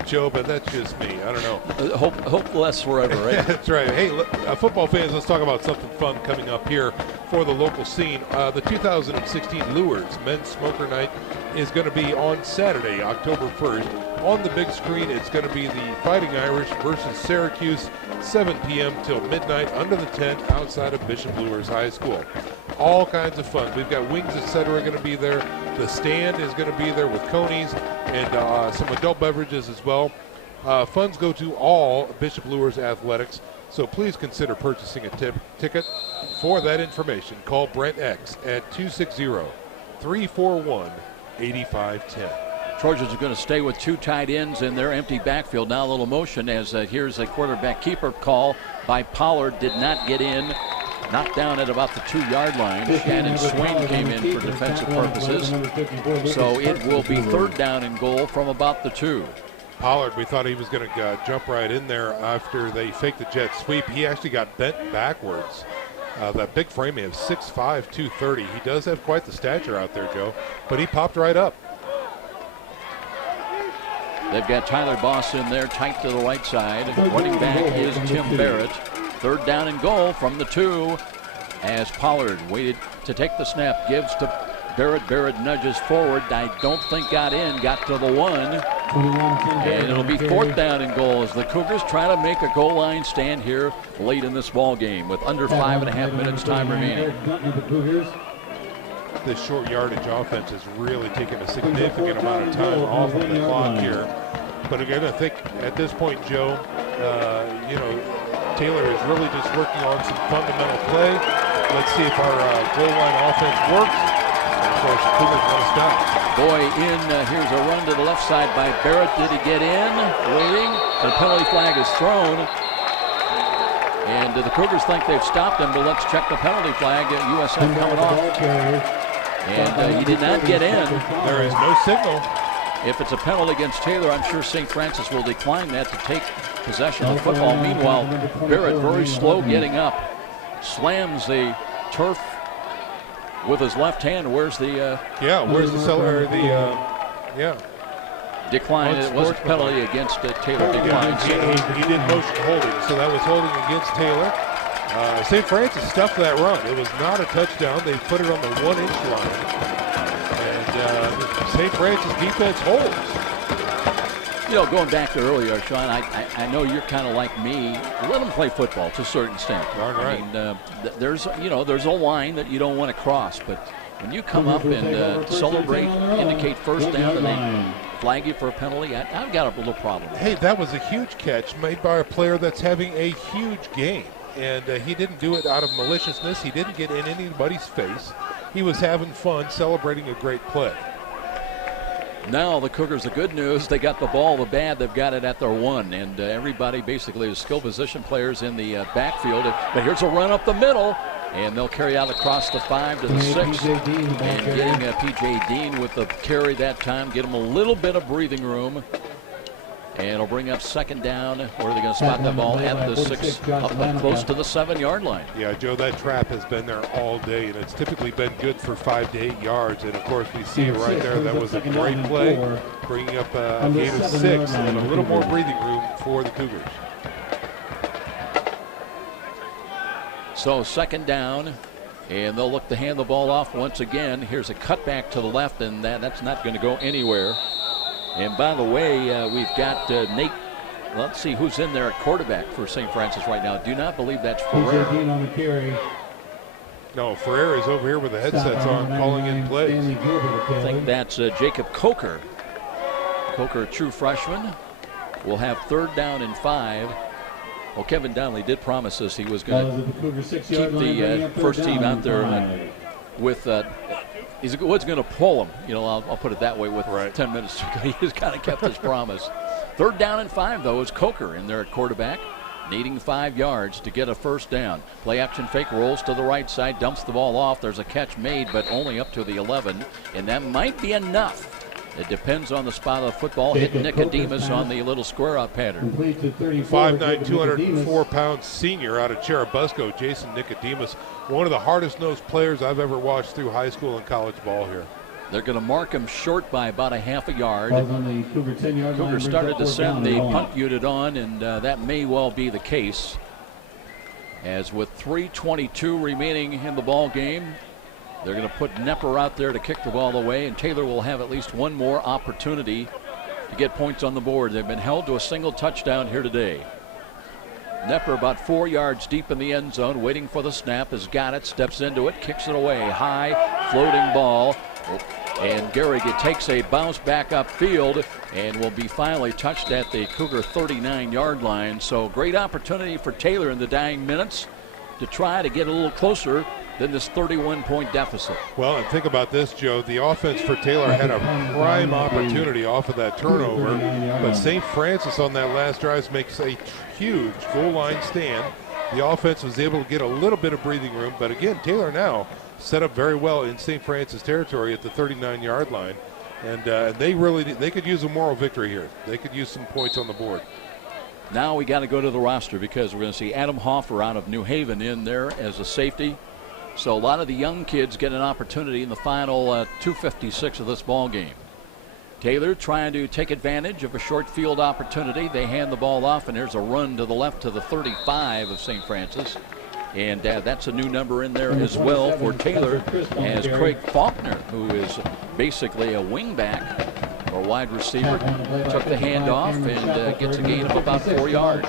Joe, but that's just me. I don't know. Hope less forever, right? That's right. Hey, football fans, let's talk about something fun coming up here for the local scene. The 2016 Lures Men's Smoker Night is going to be on Saturday, October 1st. On the big screen, it's going to be the Fighting Irish versus Syracuse, 7 p.m. till midnight under the tent outside of Bishop Luers High School. All kinds of fun. We've got wings, etc. going to be there. The stand is going to be there with conies and some adult beverages as well. Funds go to all Bishop Luers athletics, so please consider purchasing a ticket. For that information, call Brent X at 260-341-8510. Trojans are going to stay with 2 tight ends in their empty backfield. Now a little motion as here's a quarterback keeper call by Pollard. Did not get in. Knocked down at about the 2-yard line. Shannon Swain came in for defensive purposes. So it will be 3rd down and goal from about the 2. Pollard, we thought he was going to jump right in there after they faked the jet sweep. He actually got bent backwards. That big frame, he has 6'5", 230. He does have quite the stature out there, Joe, but he popped right up. They've got Tyler Boss in there, tight to the right side. Running back is Tim Barrett. 3rd down and goal from the 2 as Pollard waited to take the snap, gives to Barrett. Barrett nudges forward. I don't think got to the 1. And it'll be 4th down and goal as the Cougars try to make a goal line stand here late in this ball game with under 5.5 minutes time remaining. This short yardage offense is really taking a significant amount of time off of the clock here. But again, I think at this point, Joe, Taylor is really just working on some fundamental play. Let's see if our goal line offense works. And of course, Cougars want to stop. Boy in, here's a run to the left side by Barrett. Did he get in? Waiting. The penalty flag is thrown. And the Cougars think they've stopped him, but let's check the penalty flag. USF coming off. And he did not get in. There is no signal. If it's a penalty against Taylor, I'm sure St. Francis will decline that to take possession of the football. Meanwhile, Barrett very slow getting up. Slams the turf with his left hand. Where's the... where's the seller? Decline. It wasn't a penalty against Taylor. Decline. He did motion holding, so that was holding against Taylor. St. Francis stuffed that run. It was not a touchdown. They put it on the 1-inch line. And St. Francis defense holds. Going back to earlier, Sean, I know you're kind of like me. Let them play football to a certain extent. Darn right. I mean, there's a line that you don't want to cross, but when you come up and celebrate, indicate 1st down, and they flag you for a penalty, I've got a little problem. Hey, that was a huge catch made by a player that's having a huge game. And he didn't do it out of maliciousness. He didn't get in anybody's face. He was having fun, celebrating a great play. Now the Cougars, the good news, they got the ball. The bad, they've got it at their 1. And everybody basically is skill position players in the backfield. But here's a run up the middle. And they'll carry out across the 5 to the 6. And getting P.J. Dean with the carry that time. Get him a little bit of breathing room. And it'll bring up 2nd down. Where are they going to spot that ball? At the 6, up close to the 7-yard line. Yeah, Joe, that trap has been there all day, and it's typically been good for 5 to 8 yards. And, of course, we see it right there. That was a great play, bringing up a gain of 6 and a little more breathing room for the Cougars. So 2nd down, and they'll look to hand the ball off once again. Here's a cutback to the left, and that's not going to go anywhere. And by the way, we've got Nate. Let's see who's in there at quarterback for St. Francis right now. Do not believe that's Ferrer. on the carry. No, Ferrer is over here with the headsets on, calling in plays. I think that's Jacob Coker. Coker, a true freshman, will have 3rd down and 5. Well, Kevin Donnelly did promise us he was going to keep the first team out there with. He was going to pull him. You know, I'll put it that way. With 10 minutes to go, he's kind of kept his promise. 3rd down and 5, though, is Coker in there at quarterback, needing 5 yards to get a first down. Play action fake, rolls to the right side, dumps the ball off. There's a catch made, but only up to the 11, and that might be enough. It depends on the spot of the football. Hit Nicodemus on the little square out pattern. 5'9", 204-pound senior out of Cherubusco, Jason Nicodemus, one of the hardest-nosed players I've ever watched through high school and college ball here. They're going to mark him short by about a half a yard. Cougars started to send the punt unit on, and that may well be the case. As with 3:22 remaining in the ball game, they're going to put Nepper out there to kick the ball away, and Taylor will have at least one more opportunity to get points on the board. They've been held to a single touchdown here today. Nepper about 4 yards deep in the end zone, waiting for the snap, has got it, steps into it, kicks it away. High, floating ball. And Garrigue takes a bounce back upfield and will be finally touched at the Cougar 39-yard line. So great opportunity for Taylor in the dying minutes to try to get a little closer than this 31-point deficit. Well, and think about this, Joe. The offense for Taylor had a prime opportunity off of that turnover, but St. Francis on that last drive makes a huge goal line stand. The offense was able to get a little bit of breathing room, but again, Taylor now set up very well in St. Francis territory at the 39-yard line, and they could use a moral victory here. They could use some points on the board. Now we got to go to the roster because we're going to see Adam Hoffer out of New Haven in there as a safety. So a lot of the young kids get an opportunity in the final 2:56 of this ball game. Taylor trying to take advantage of a short field opportunity. They hand the ball off, and there's a run to the left to the 35 of St. Francis. And that's a new number in there as well for Taylor, as Craig Faulkner, who is basically a wingback or wide receiver, took the handoff and gets a gain of about 4 yards.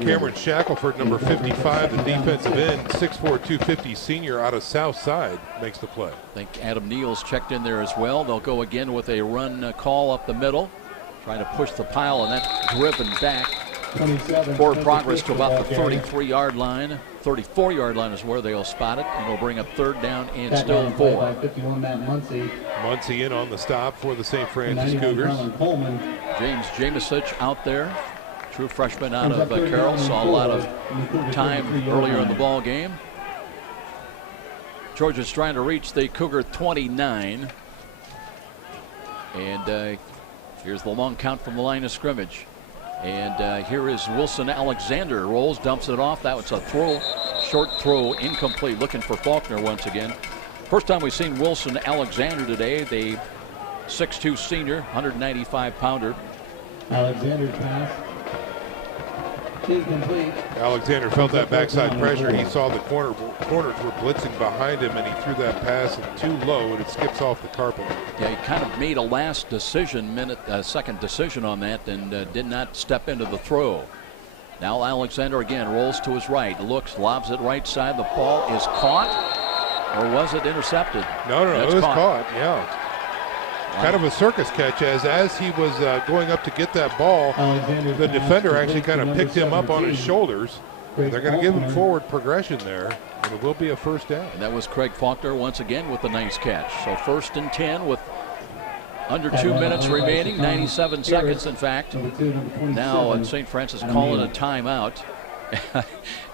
Cameron Shackelford, number 55, the defensive end, 6'4", 250 senior out of Southside, makes the play. I think Adam Neal's checked in there as well. They'll go again with a run call up the middle, trying to push the pile, and that's driven back. Forward progress to about the 33-yard line. 34-yard line is where they'll spot it, and it'll bring up 3rd down and still 4. Muncie in on the stop for the St. Francis Cougars. James Jamesich out there, true freshman out of Carroll, saw a lot of time earlier in the ball game. Trojans trying to reach the Cougar 29. And here's the long count from the line of scrimmage. And here is Wilson Alexander. Rolls, dumps it off. That was a throw, short throw, incomplete. Looking for Faulkner once again. First time we've seen Wilson Alexander today, the 6'2 senior, 195-pounder. Alexander's pass. Incomplete. Alexander felt that backside pressure. He saw the corners were blitzing behind him, and he threw that pass too low, and it skips off the carpet. Yeah, he kind of made a last decision, second decision on that, and did not step into the throw. Now Alexander again rolls to his right, looks, lobs it right side. The ball is caught, or was it intercepted? No, it was caught. Yeah. Kind of a circus catch, as he was going up to get that ball, the defender actually kind of picked him up on his shoulders. They're going to give him forward progression there, and it will be a first down. And that was Craig Faulkner once again with a nice catch. So 1st and 10 with under 2 minutes remaining, 97 seconds in fact. Now St. Francis calling a timeout.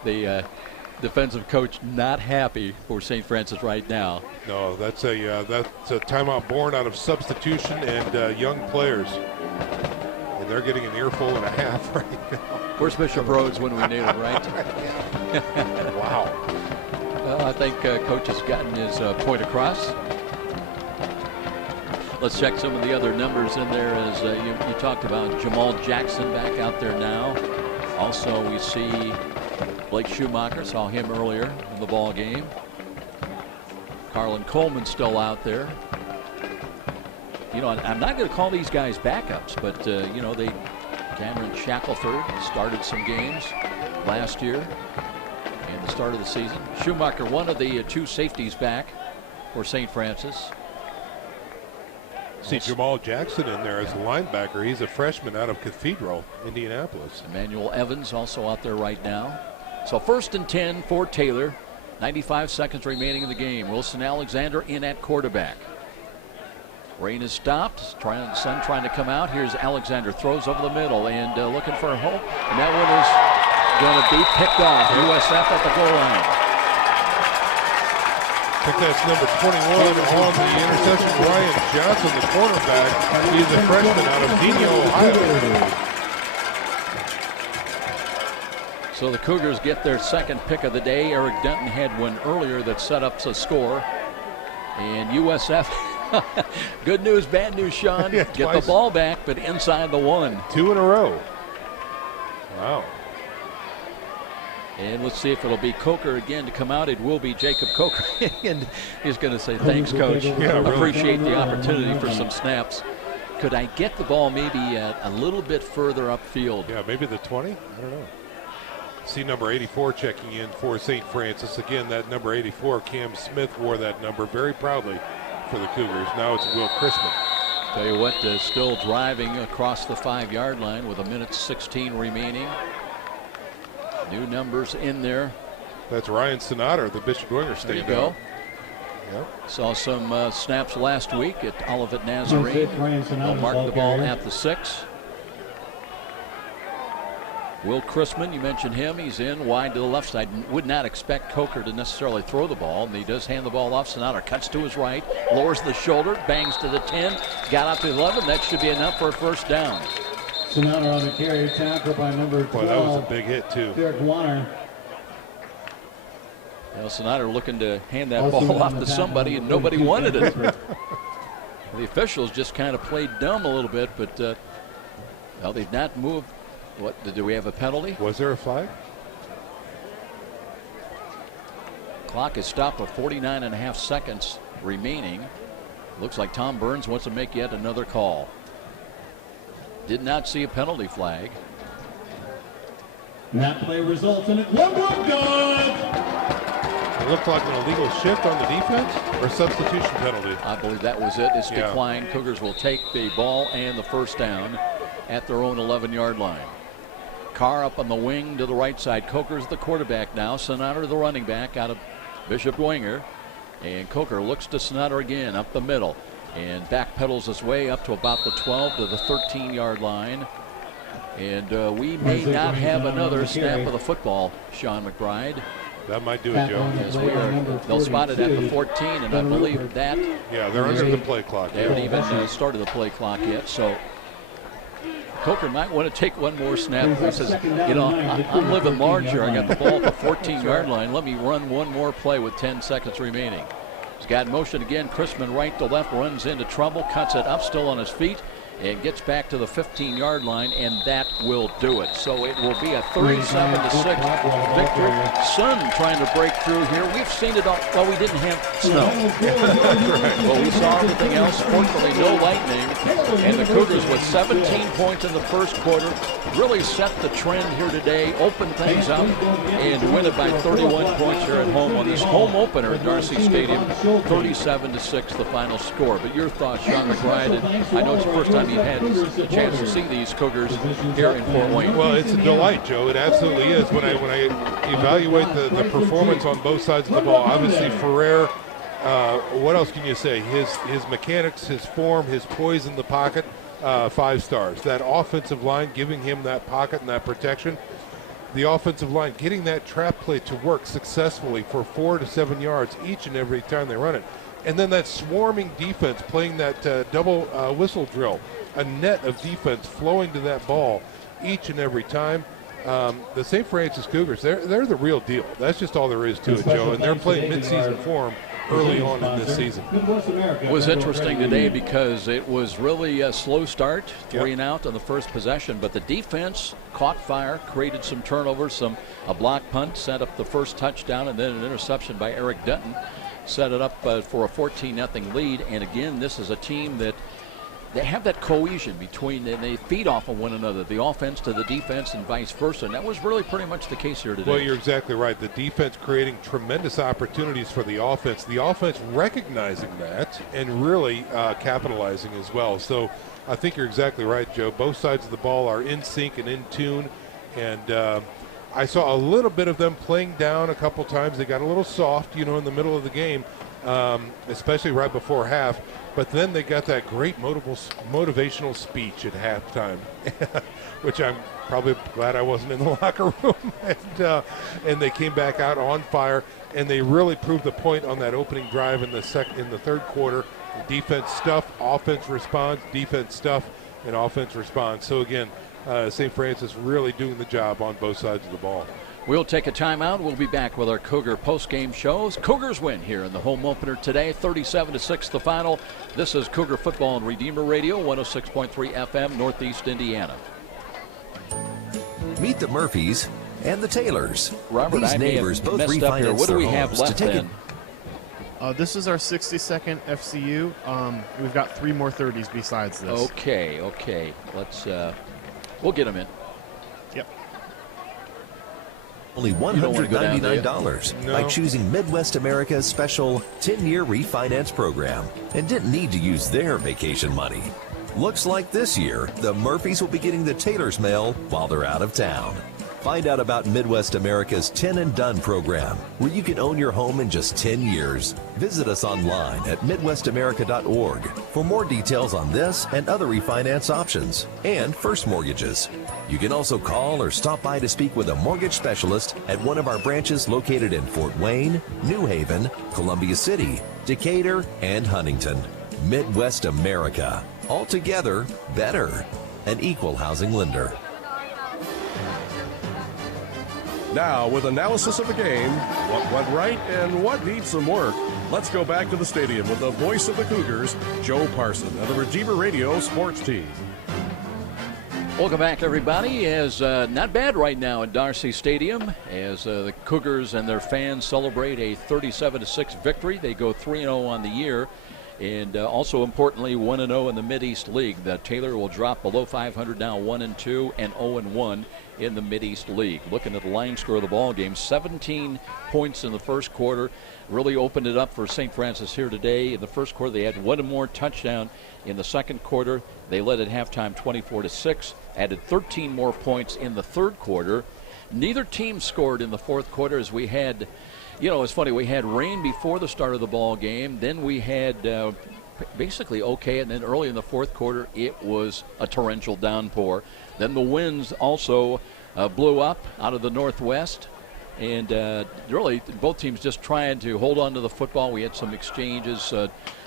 The defensive coach not happy for St. Francis right now. No, that's a timeout born out of substitution and young players. And they're getting an earful and a half right now. Where's Bishop Rhodes when we need him, right? Wow. Well, I think coach has gotten his point across. Let's check some of the other numbers in there as you talked about Jamal Jackson back out there now. Also, we see Blake Schumacher, saw him earlier in the ball game. Carlin Coleman still out there. I'm not going to call these guys backups, but Cameron Shackelford started some games last year and the start of the season. Schumacher, one of the 2 safeties back for St. Francis. See Jamal Jackson in there as a linebacker. He's a freshman out of Cathedral, Indianapolis. Emmanuel Evans also out there right now. So 1st and 10 for Taylor. 95 seconds remaining in the game. Wilson Alexander in at quarterback. Rain is stopped. Sun trying to come out. Here's Alexander. Throws over the middle and looking for a hole. And that one is going to be picked off. USF at the goal line. I think that's number 21 on the interception. Ryan Johnson, the cornerback. He's a freshman out of Xenia, Ohio. So the Cougars get their 2nd pick of the day. Eric Denton had one earlier that set up the score. And USF, good news, bad news, Sean. Yeah, get the ball back, but inside the 1. 2 in a row. Wow. And let's see if it'll be Coker again to come out. It will be Jacob Coker. And he's going to say, thanks, Coach. Yeah, really. Appreciate the opportunity for some snaps. Could I get the ball maybe a little bit further upfield? Yeah, maybe the 20? I don't know. See number 84 checking in for St. Francis. Again, that number 84, Cam Smith, wore that number very proudly for the Cougars. Now it's Will Chrisman. Tell you what, still driving across the 5-yard line with 1:16 remaining. New numbers in there. That's Ryan Sonater, the Bishop Dwenger State. There you go. Yep. Saw some snaps last week at Olivet Nazarene. They'll mark the ball at the 6. Will Chrisman, you mentioned him. He's in wide to the left side. Would not expect Coker to necessarily throw the ball. He does hand the ball off. Sonater cuts to his right, lowers the shoulder, bangs to the 10, got out to the 11. That should be enough for a 1st down. Sonater on the carry, tackled by number 12. Boy, that was a big hit, too. Derek Warner. Well, Sonater looking to hand that ball off to somebody, and nobody wanted it. The officials just kind of played dumb a little bit, but well, they've not moved. What, do we have a penalty? Was there a flag? Clock is stopped with 49.5 seconds remaining. Looks like Tom Burns wants to make yet another call. Did not see a penalty flag. And that play results in it. Lundberg good! It looked like an illegal shift on the defense or substitution penalty. I believe that was it. It's declined. Cougars will take the ball and the 1st down at their own 11-yard line. Carr up on the wing to the right side. Coker's the quarterback now. Sonater the running back out of Bishop Dwenger. And Coker looks to Sonater again up the middle. And backpedals his way up to about the 12 to the 13-yard line. And we may not have another snap of the football, Sean McBride. That might do it, Joe. Yes, they'll spot it at the 14, and I believe that. Yeah, they're under the play clock. They haven't even started the play clock yet, so Coker might want to take one more snap. He says, I'm living large here. I got the ball at the 14-yard line. Let me run one more play with 10 seconds remaining. He's got motion again. Chrisman right to left, runs into trouble, cuts it up, still on his feet, and gets back to the 15-yard line, and that will do it. So it will be a 37-6 victory. Sun trying to break through here. We've seen it all. Well, we didn't have snow. Well, we saw everything else. Fortunately, no lightning. And the Cougars with 17 points in the 1st quarter really set the trend here today, open things up, and win it by 31 points here at home on this home opener at Darcy Stadium. 37-6 the final score. But your thoughts, Sean McBride, and I know it's the first time you've had a chance to see these Cougars here in Fort Wayne. Well, it's a delight, Joe. It absolutely is. When I evaluate the performance on both sides of the ball, obviously Ferrer, what else can you say? His mechanics, his form, his poise in the pocket, 5 stars. That offensive line giving him that pocket and that protection. The offensive line getting that trap play to work successfully for 4 to 7 yards each and every time they run it. And then that swarming defense playing that double whistle drill, a net of defense flowing to that ball each and every time. The St. Francis Cougars, they're the real deal. That's just all there is to it, Joe. And they're playing midseason form early on in this season. It was interesting today because it was really a slow start, 3 and out on the first possession, but the defense caught fire, created some turnovers, a block punt, set up the first touchdown, and then an interception by Eric Denton set it up for a 14-0 lead. And again, this is a team that they have that cohesion between, and they feed off of one another, the offense to the defense and vice versa. And that was really pretty much the case here today. Well, you're exactly right. The defense creating tremendous opportunities for the offense recognizing that and really capitalizing as well. So I think you're exactly right, Joe. Both sides of the ball are in sync and in tune. And I saw a little bit of them playing down a couple times. They got a little soft, in the middle of the game, especially right before half. But then they got that great motivational speech at halftime, which I'm probably glad I wasn't in the locker room. And they came back out on fire, and they really proved the point on that opening drive in the third quarter. The defense stuff, offense responds, defense stuff, and offense responds. So again, St. Francis really doing the job on both sides of the ball. We'll take a timeout. We'll be back with our Cougar post-game shows. Cougars win here in the home opener today, 37-6 the final. This is Cougar Football on Redeemer Radio, 106.3 FM, Northeast Indiana. Meet the Murphys and the Taylors. Robert, These I neighbors both messed up here. refinanced What do their we have homes left to take then? This is our 62nd FCU. We've got 3 more 30s besides this. Okay. Let's we'll get them in. Yep. Only $199 by choosing Midwest America's special 10-year refinance program and didn't need to use their vacation money. Looks like this year, the Murphys will be getting the Taylors' mail while they're out of town. Find out about Midwest America's 10 and Done program, where you can own your home in just 10 years. Visit us online at MidwestAmerica.org for more details on this and other refinance options and first mortgages. You can also call or stop by to speak with a mortgage specialist at one of our branches located in Fort Wayne, New Haven, Columbia City, Decatur, and Huntington. Midwest America. Altogether better. An equal housing lender. Now, with analysis of the game, what went right and what needs some work, let's go back to the stadium with the voice of the Cougars, Joe Parson, of the Redeemer Radio sports team. Welcome back, everybody. As not bad right now at Darcy Stadium as the Cougars and their fans celebrate a 37-6 victory. They go 3-0 on the year. And also importantly, 1-0 in the Mideast League. The Taylor will drop below 500 now, 1-2 and 0-1 in the Mideast League. Looking at the line score of the ball game, 17 points in the first quarter. Really opened it up for St. Francis here today. In the first quarter, they had one more touchdown. In the second quarter, they led at halftime 24-6. Added 13 more points in the third quarter. Neither team scored in the fourth quarter as we had. It's funny, we had rain before the start of the ball game. Then we had basically okay, and then early in the fourth quarter, it was a torrential downpour. Then the winds also blew up out of the northwest. And really, both teams just trying to hold on to the football. We had some exchanges,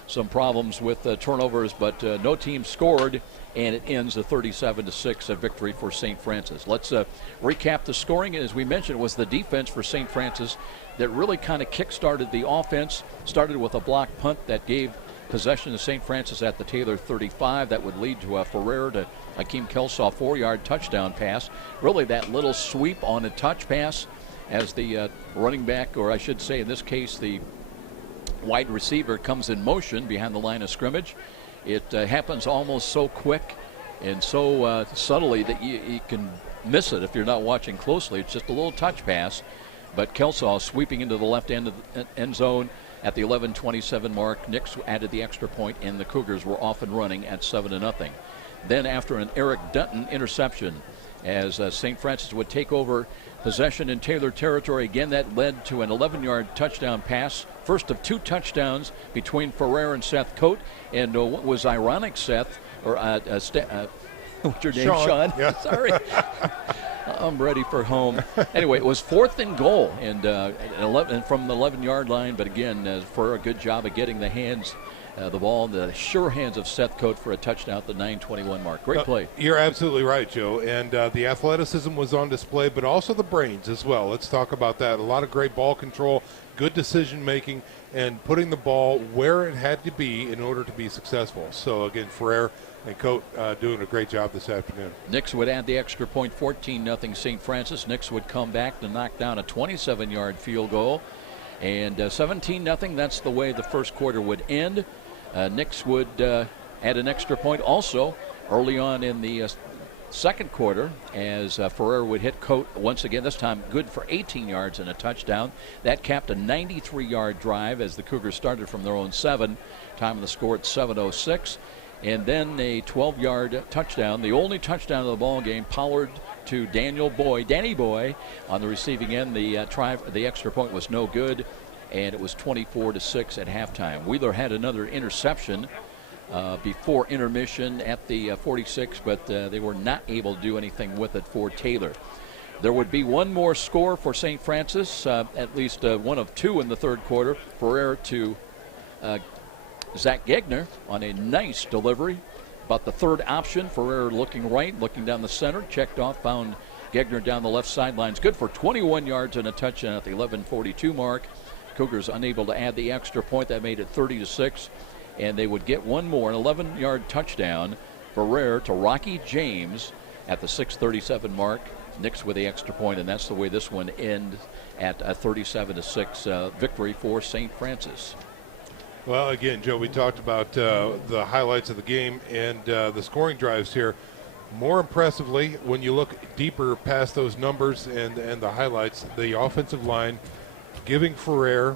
some problems with turnovers, but no team scored. And it ends a 37-6 victory for St. Francis. Let's recap the scoring. As we mentioned, it was the defense for St. Francis that really kind of kick-started the offense. Started with a block punt that gave possession to St. Francis at the Taylor 35. That would lead to a Ferrer to Hakeem Kelsaw 4-yard touchdown pass. Really that little sweep on a touch pass as the running back, or I should say in this case the wide receiver, comes in motion behind the line of scrimmage. It happens almost so quick and so subtly that you can miss it if you're not watching closely. It's just a little touch pass. But Kelsaw sweeping into the left end of the end zone at the 11:27 mark. Nix added the extra point, and the Cougars were off and running at 7-0. Then after an Eric Dutton interception, as St. Francis would take over possession in Taylor territory. Again, that led to an 11-yard touchdown pass. First of 2 touchdowns between Ferrer and Seth Coate. And what was ironic, Seth, or what's your name, Sean? Yeah. Sorry. I'm ready for home. Anyway, it was 4th and goal and from the 11-yard line. But again, Ferrer, a good job of getting the ball in the sure hands of Seth Coate for a touchdown at the 9:21 mark. Great play. You're absolutely right, Joe. And the athleticism was on display, but also the brains as well. Let's talk about that. A lot of great ball control, good decision-making, and putting the ball where it had to be in order to be successful. So, again, Ferrer and Coate doing a great job this afternoon. Nix would add the extra point, 14-0 St. Francis. Nix would come back to knock down a 27-yard field goal. And 17-0, that's the way the first quarter would end. Nix would had an extra point also early on in the second quarter as Ferrer would hit Cote once again, this time good for 18 yards and a touchdown. That capped a 93-yard drive as the Cougars started from their own 7. Time of the score at 7:06. And then a 12-yard touchdown, the only touchdown of the ball game. Pollard to Danny Boy on the receiving end. The extra point was no good, and it was 24-6 at halftime. Wheeler had another interception before intermission at the 46, but they were not able to do anything with it for Taylor. There would be one more score for St. Francis, at least one of two in the third quarter. Ferrer to Zach Gegner on a nice delivery. About the third option, Ferrer looking right, looking down the center, checked off, found Gegner down the left sidelines. Good for 21 yards and a touchdown at the 11:42 mark. Cougars unable to add the extra point. That made it 30-6. And they would get one more, an 11-yard touchdown. Ferrer to Rocky James at the 6:37 mark. Nix with the extra point, and that's the way this one ends at a 37-6 victory for St. Francis. Well, again, Joe, we talked about the highlights of the game and the scoring drives here. More impressively, when you look deeper past those numbers and the highlights, the offensive line giving Ferrer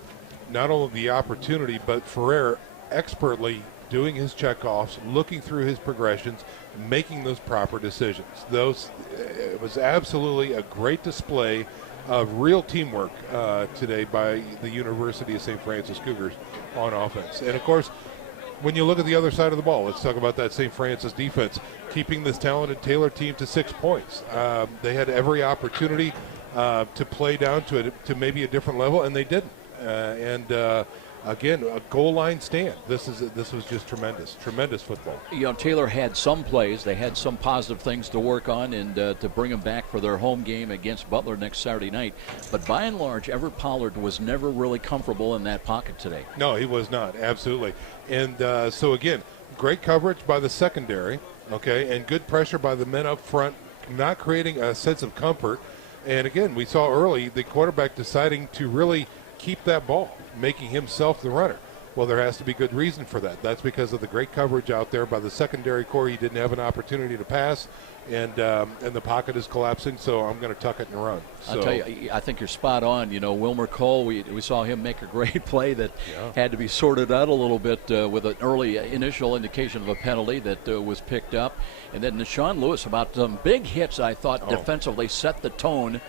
not only the opportunity, but Ferrer expertly doing his checkoffs, looking through his progressions, making those proper decisions. It was absolutely a great display of real teamwork today by the University of St. Francis Cougars on offense. And, of course, when you look at the other side of the ball, let's talk about that St. Francis defense, keeping this talented Taylor team to 6 points. They had every opportunity to play down to maybe a different level, and they didn't. Again, a goal line stand. This was just tremendous football. You know, Taylor had some plays. They had some positive things to work on and to bring them back for their home game against Butler next Saturday night. But by and large, Everett Pollard was never really comfortable in that pocket today. No, he was not. Absolutely. And so, again, great coverage by the secondary, okay, and good pressure by the men up front, not creating a sense of comfort. And, again, we saw early the quarterback deciding to really keep that ball, making himself the runner. Well, there has to be good reason for that. That's because of the great coverage out there by the secondary core. He didn't have an opportunity to pass, and the pocket is collapsing, so I'm going to tuck it and run. So, I'll tell you, I think you're spot on. You know, Wilmer Cole, we saw him make a great play that had to be sorted out a little bit with an early initial indication of a penalty that was picked up. And then Deshaun Lewis, about some big hits, I thought defensively set the tone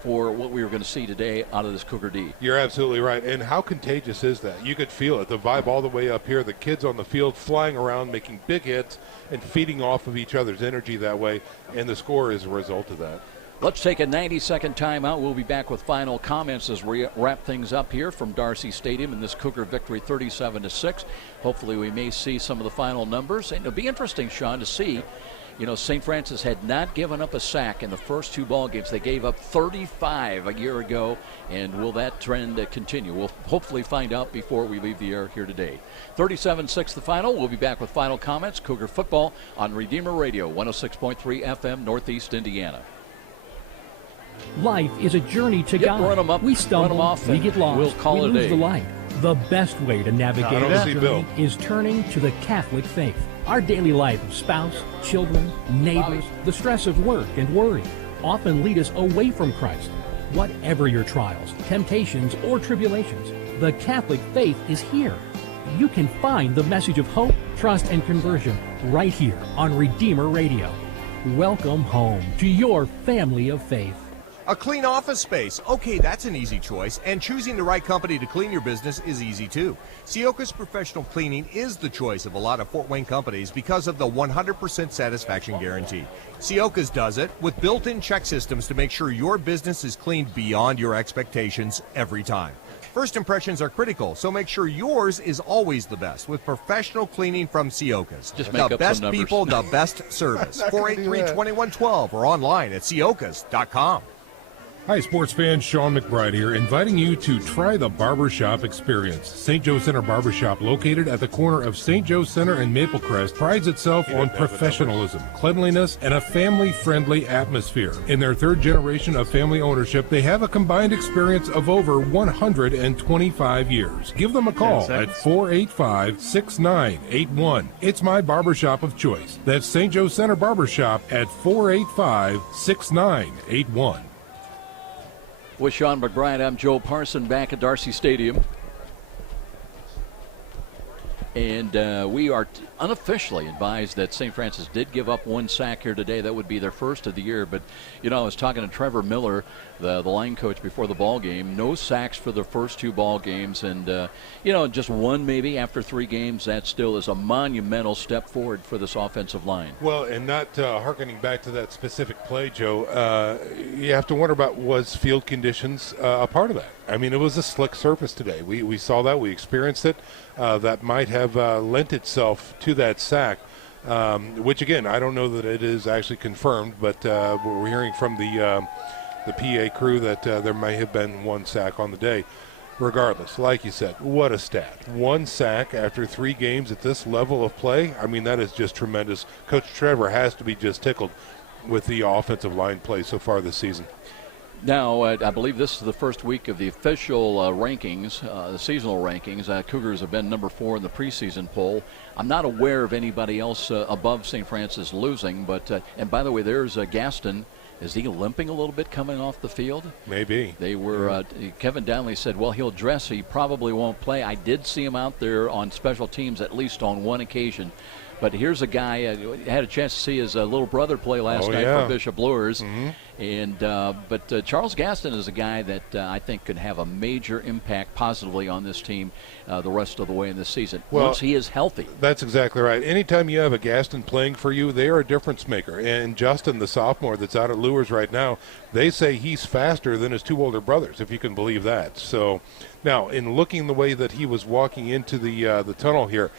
for what we were going to see today out of this Cougar D. You're absolutely right. And how contagious is that? You could feel it, the vibe all the way up here, the kids on the field flying around, making big hits and feeding off of each other's energy that way, and the score is a result of that. Let's take a 90-second timeout. We'll be back with final comments as we wrap things up here from Darcy Stadium in this Cougar victory 37-6. Hopefully we may see some of the final numbers. And it'll be interesting, Sean, to see. You know, St. Francis had not given up a sack in the first two ball games. They gave up 35 a year ago, and will that trend continue? We'll hopefully find out before we leave the air here today. 37-6 the final. We'll be back with final comments. Cougar football on Redeemer Radio, 106.3 FM, Northeast Indiana. Life is a journey to God. Run them up, we stumble, run them off, we get lost, we'll call we it lose the light. The best way to navigate that journey is turning to the Catholic faith. Our daily life of spouse, children, neighbors, the stress of work and worry often lead us away from Christ. Whatever your trials, temptations, or tribulations, the Catholic faith is here. You can find the message of hope, trust, and conversion right here on Redeemer Radio. Welcome home to your family of faith. A clean office space. Okay, that's an easy choice. And choosing the right company to clean your business is easy too. Sioka's Professional Cleaning is the choice of a lot of Fort Wayne companies because of the 100% satisfaction guarantee. Sioka's does it with built-in check systems to make sure your business is cleaned beyond your expectations every time. First impressions are critical, so make sure yours is always the best with professional cleaning from Sioka's. Just make the up best some numbers. people, the best service. 483-2112 or online at siokas.com. Hi, sports fans. Sean McBride here, inviting you to try the Barbershop experience. St. Joe Center Barbershop, located at the corner of St. Joe Center and Maple Crest, prides itself on professionalism, cleanliness, and a family-friendly atmosphere. In their third generation of family ownership, they have a combined experience of over 125 years. Give them a call at 485-6981. It's my barbershop of choice. That's St. Joe Center Barbershop at 485-6981. With Sean McBride, I'm Joe Parson back at Darcy Stadium. And we are unofficially advised that St. Francis did give up one sack here today. That would be their first of the year. But, you know, I was talking to Trevor Miller, the line coach, before the ball game. No sacks for the first two ball games. And, you know, just one maybe after 3 games. That still is a monumental step forward for this offensive line. Well, and not hearkening back to that specific play, Joe, you have to wonder about, was field conditions a part of that? I mean, it was a slick surface today. We saw that. We experienced it. That might have lent itself to that sack, which, again, I don't know that it is actually confirmed, but we're hearing from the PA crew that there may have been one sack on the day. Regardless, like you said, what a stat. One sack after 3 games at this level of play, I mean, that is just tremendous. Coach Trevor has to be just tickled with the offensive line play so far this season. Now, I believe this is the first week of the official rankings, the seasonal rankings. Cougars have been number 4 in the preseason poll. I'm not aware of anybody else above St. Francis losing, but, and by the way, there's Gaston. Is he limping a little bit coming off the field? Maybe. They were, Kevin Downley said, well, he'll dress. He probably won't play. I did see him out there on special teams at least on one occasion. But here's a guy, had a chance to see his little brother play last night for Bishop Luers. Mm-hmm. And but Charles Gaston is a guy that I think could have a major impact positively on this team the rest of the way in this season, once he is healthy. That's exactly right. Anytime you have a Gaston playing for you, they are a difference maker. And Justin, the sophomore that's out at Luers right now, they say he's faster than his 2 older brothers, if you can believe that. So now, in looking the way that he was walking into the tunnel here,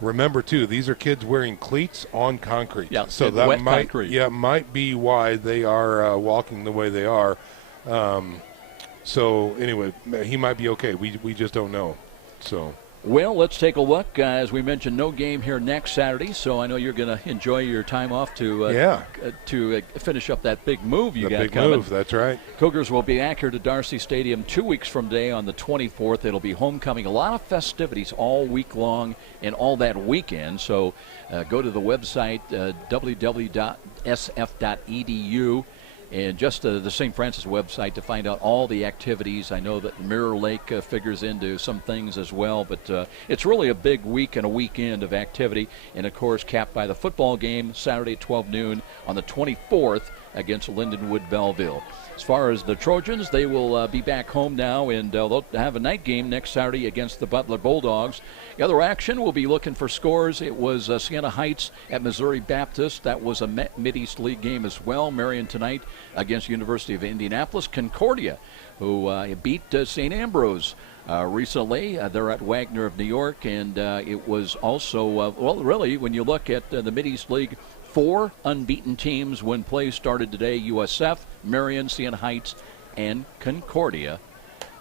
remember, too, these are kids wearing cleats on concrete. Yeah, so that wet might, concrete. Yeah, might be why they are walking the way they are. So, anyway, he might be okay. We just don't know. So. Well, let's take a look. As we mentioned, no game here next Saturday, so I know you're going to enjoy your time off to finish up that big move you got coming. Big move, that's right. Cougars will be back here to Darcy Stadium 2 weeks from today on the 24th. It'll be homecoming. A lot of festivities all week long and all that weekend. So go to the website, www.sf.edu. And just the St. Francis website to find out all the activities. I know that Mirror Lake figures into some things as well, but it's really a big week and a weekend of activity. And, of course, capped by the football game Saturday at 12 noon on the 24th against Lindenwood Belleville. As far as the Trojans, they will be back home now, and they'll have a night game next Saturday against the Butler Bulldogs. The other action, we'll be looking for scores. It was Siena Heights at Missouri Baptist. That was a Mideast League game as well. Marion tonight against University of Indianapolis. Concordia, who beat St. Ambrose recently. They're at Wagner of New York, and it was also, well, really, when you look at the Mideast League, 4 unbeaten teams when play started today: USF, Marion, Siena Heights, and Concordia.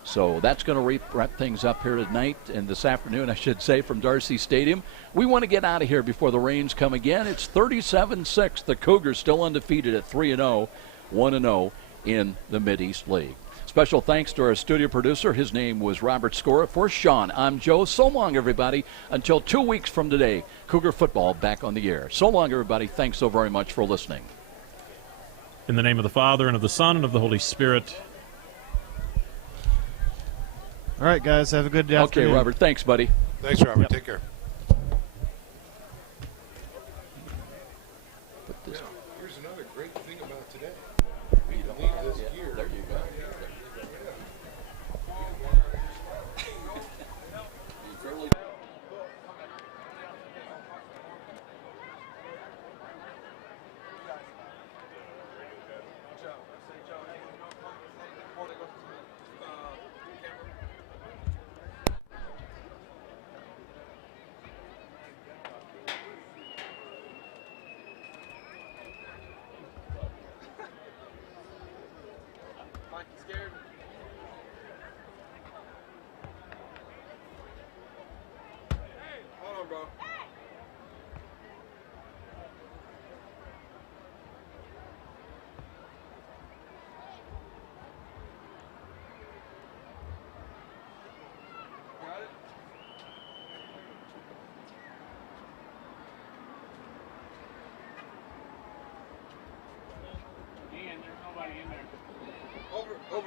So that's going to wrap things up here tonight and this afternoon, I should say, from Darcy Stadium. We want to get out of here before the rains come again. It's 37-6. The Cougars still undefeated at 3-0, 1-0 in the Mideast League. Special thanks to our studio producer. His name was Robert Scora. For Sean, I'm Joe. So long, everybody. Until 2 weeks from today, Cougar football back on the air. So long, everybody. Thanks so very much for listening. In the name of the Father, and of the Son, and of the Holy Spirit. All right, guys. Have a good afternoon. Okay, Robert. Thanks, buddy. Thanks, Robert. Yep. Take care. Here's another great thing about today. We leave this gear. There you go.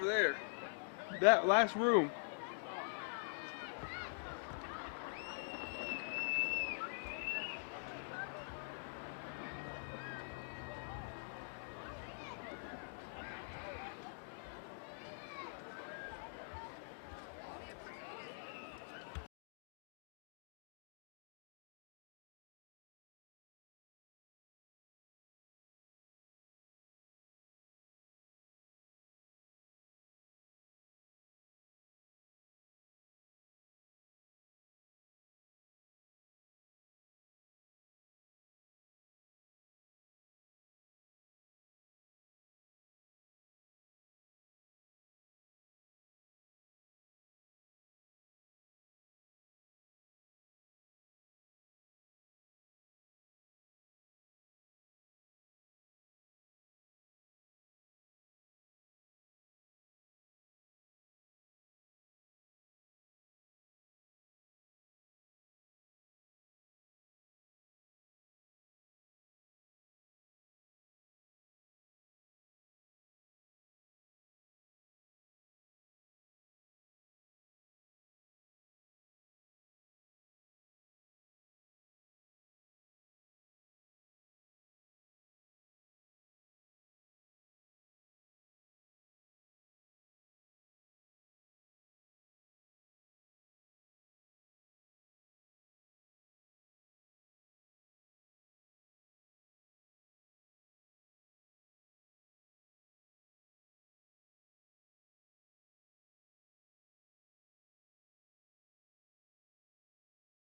over there. That last room.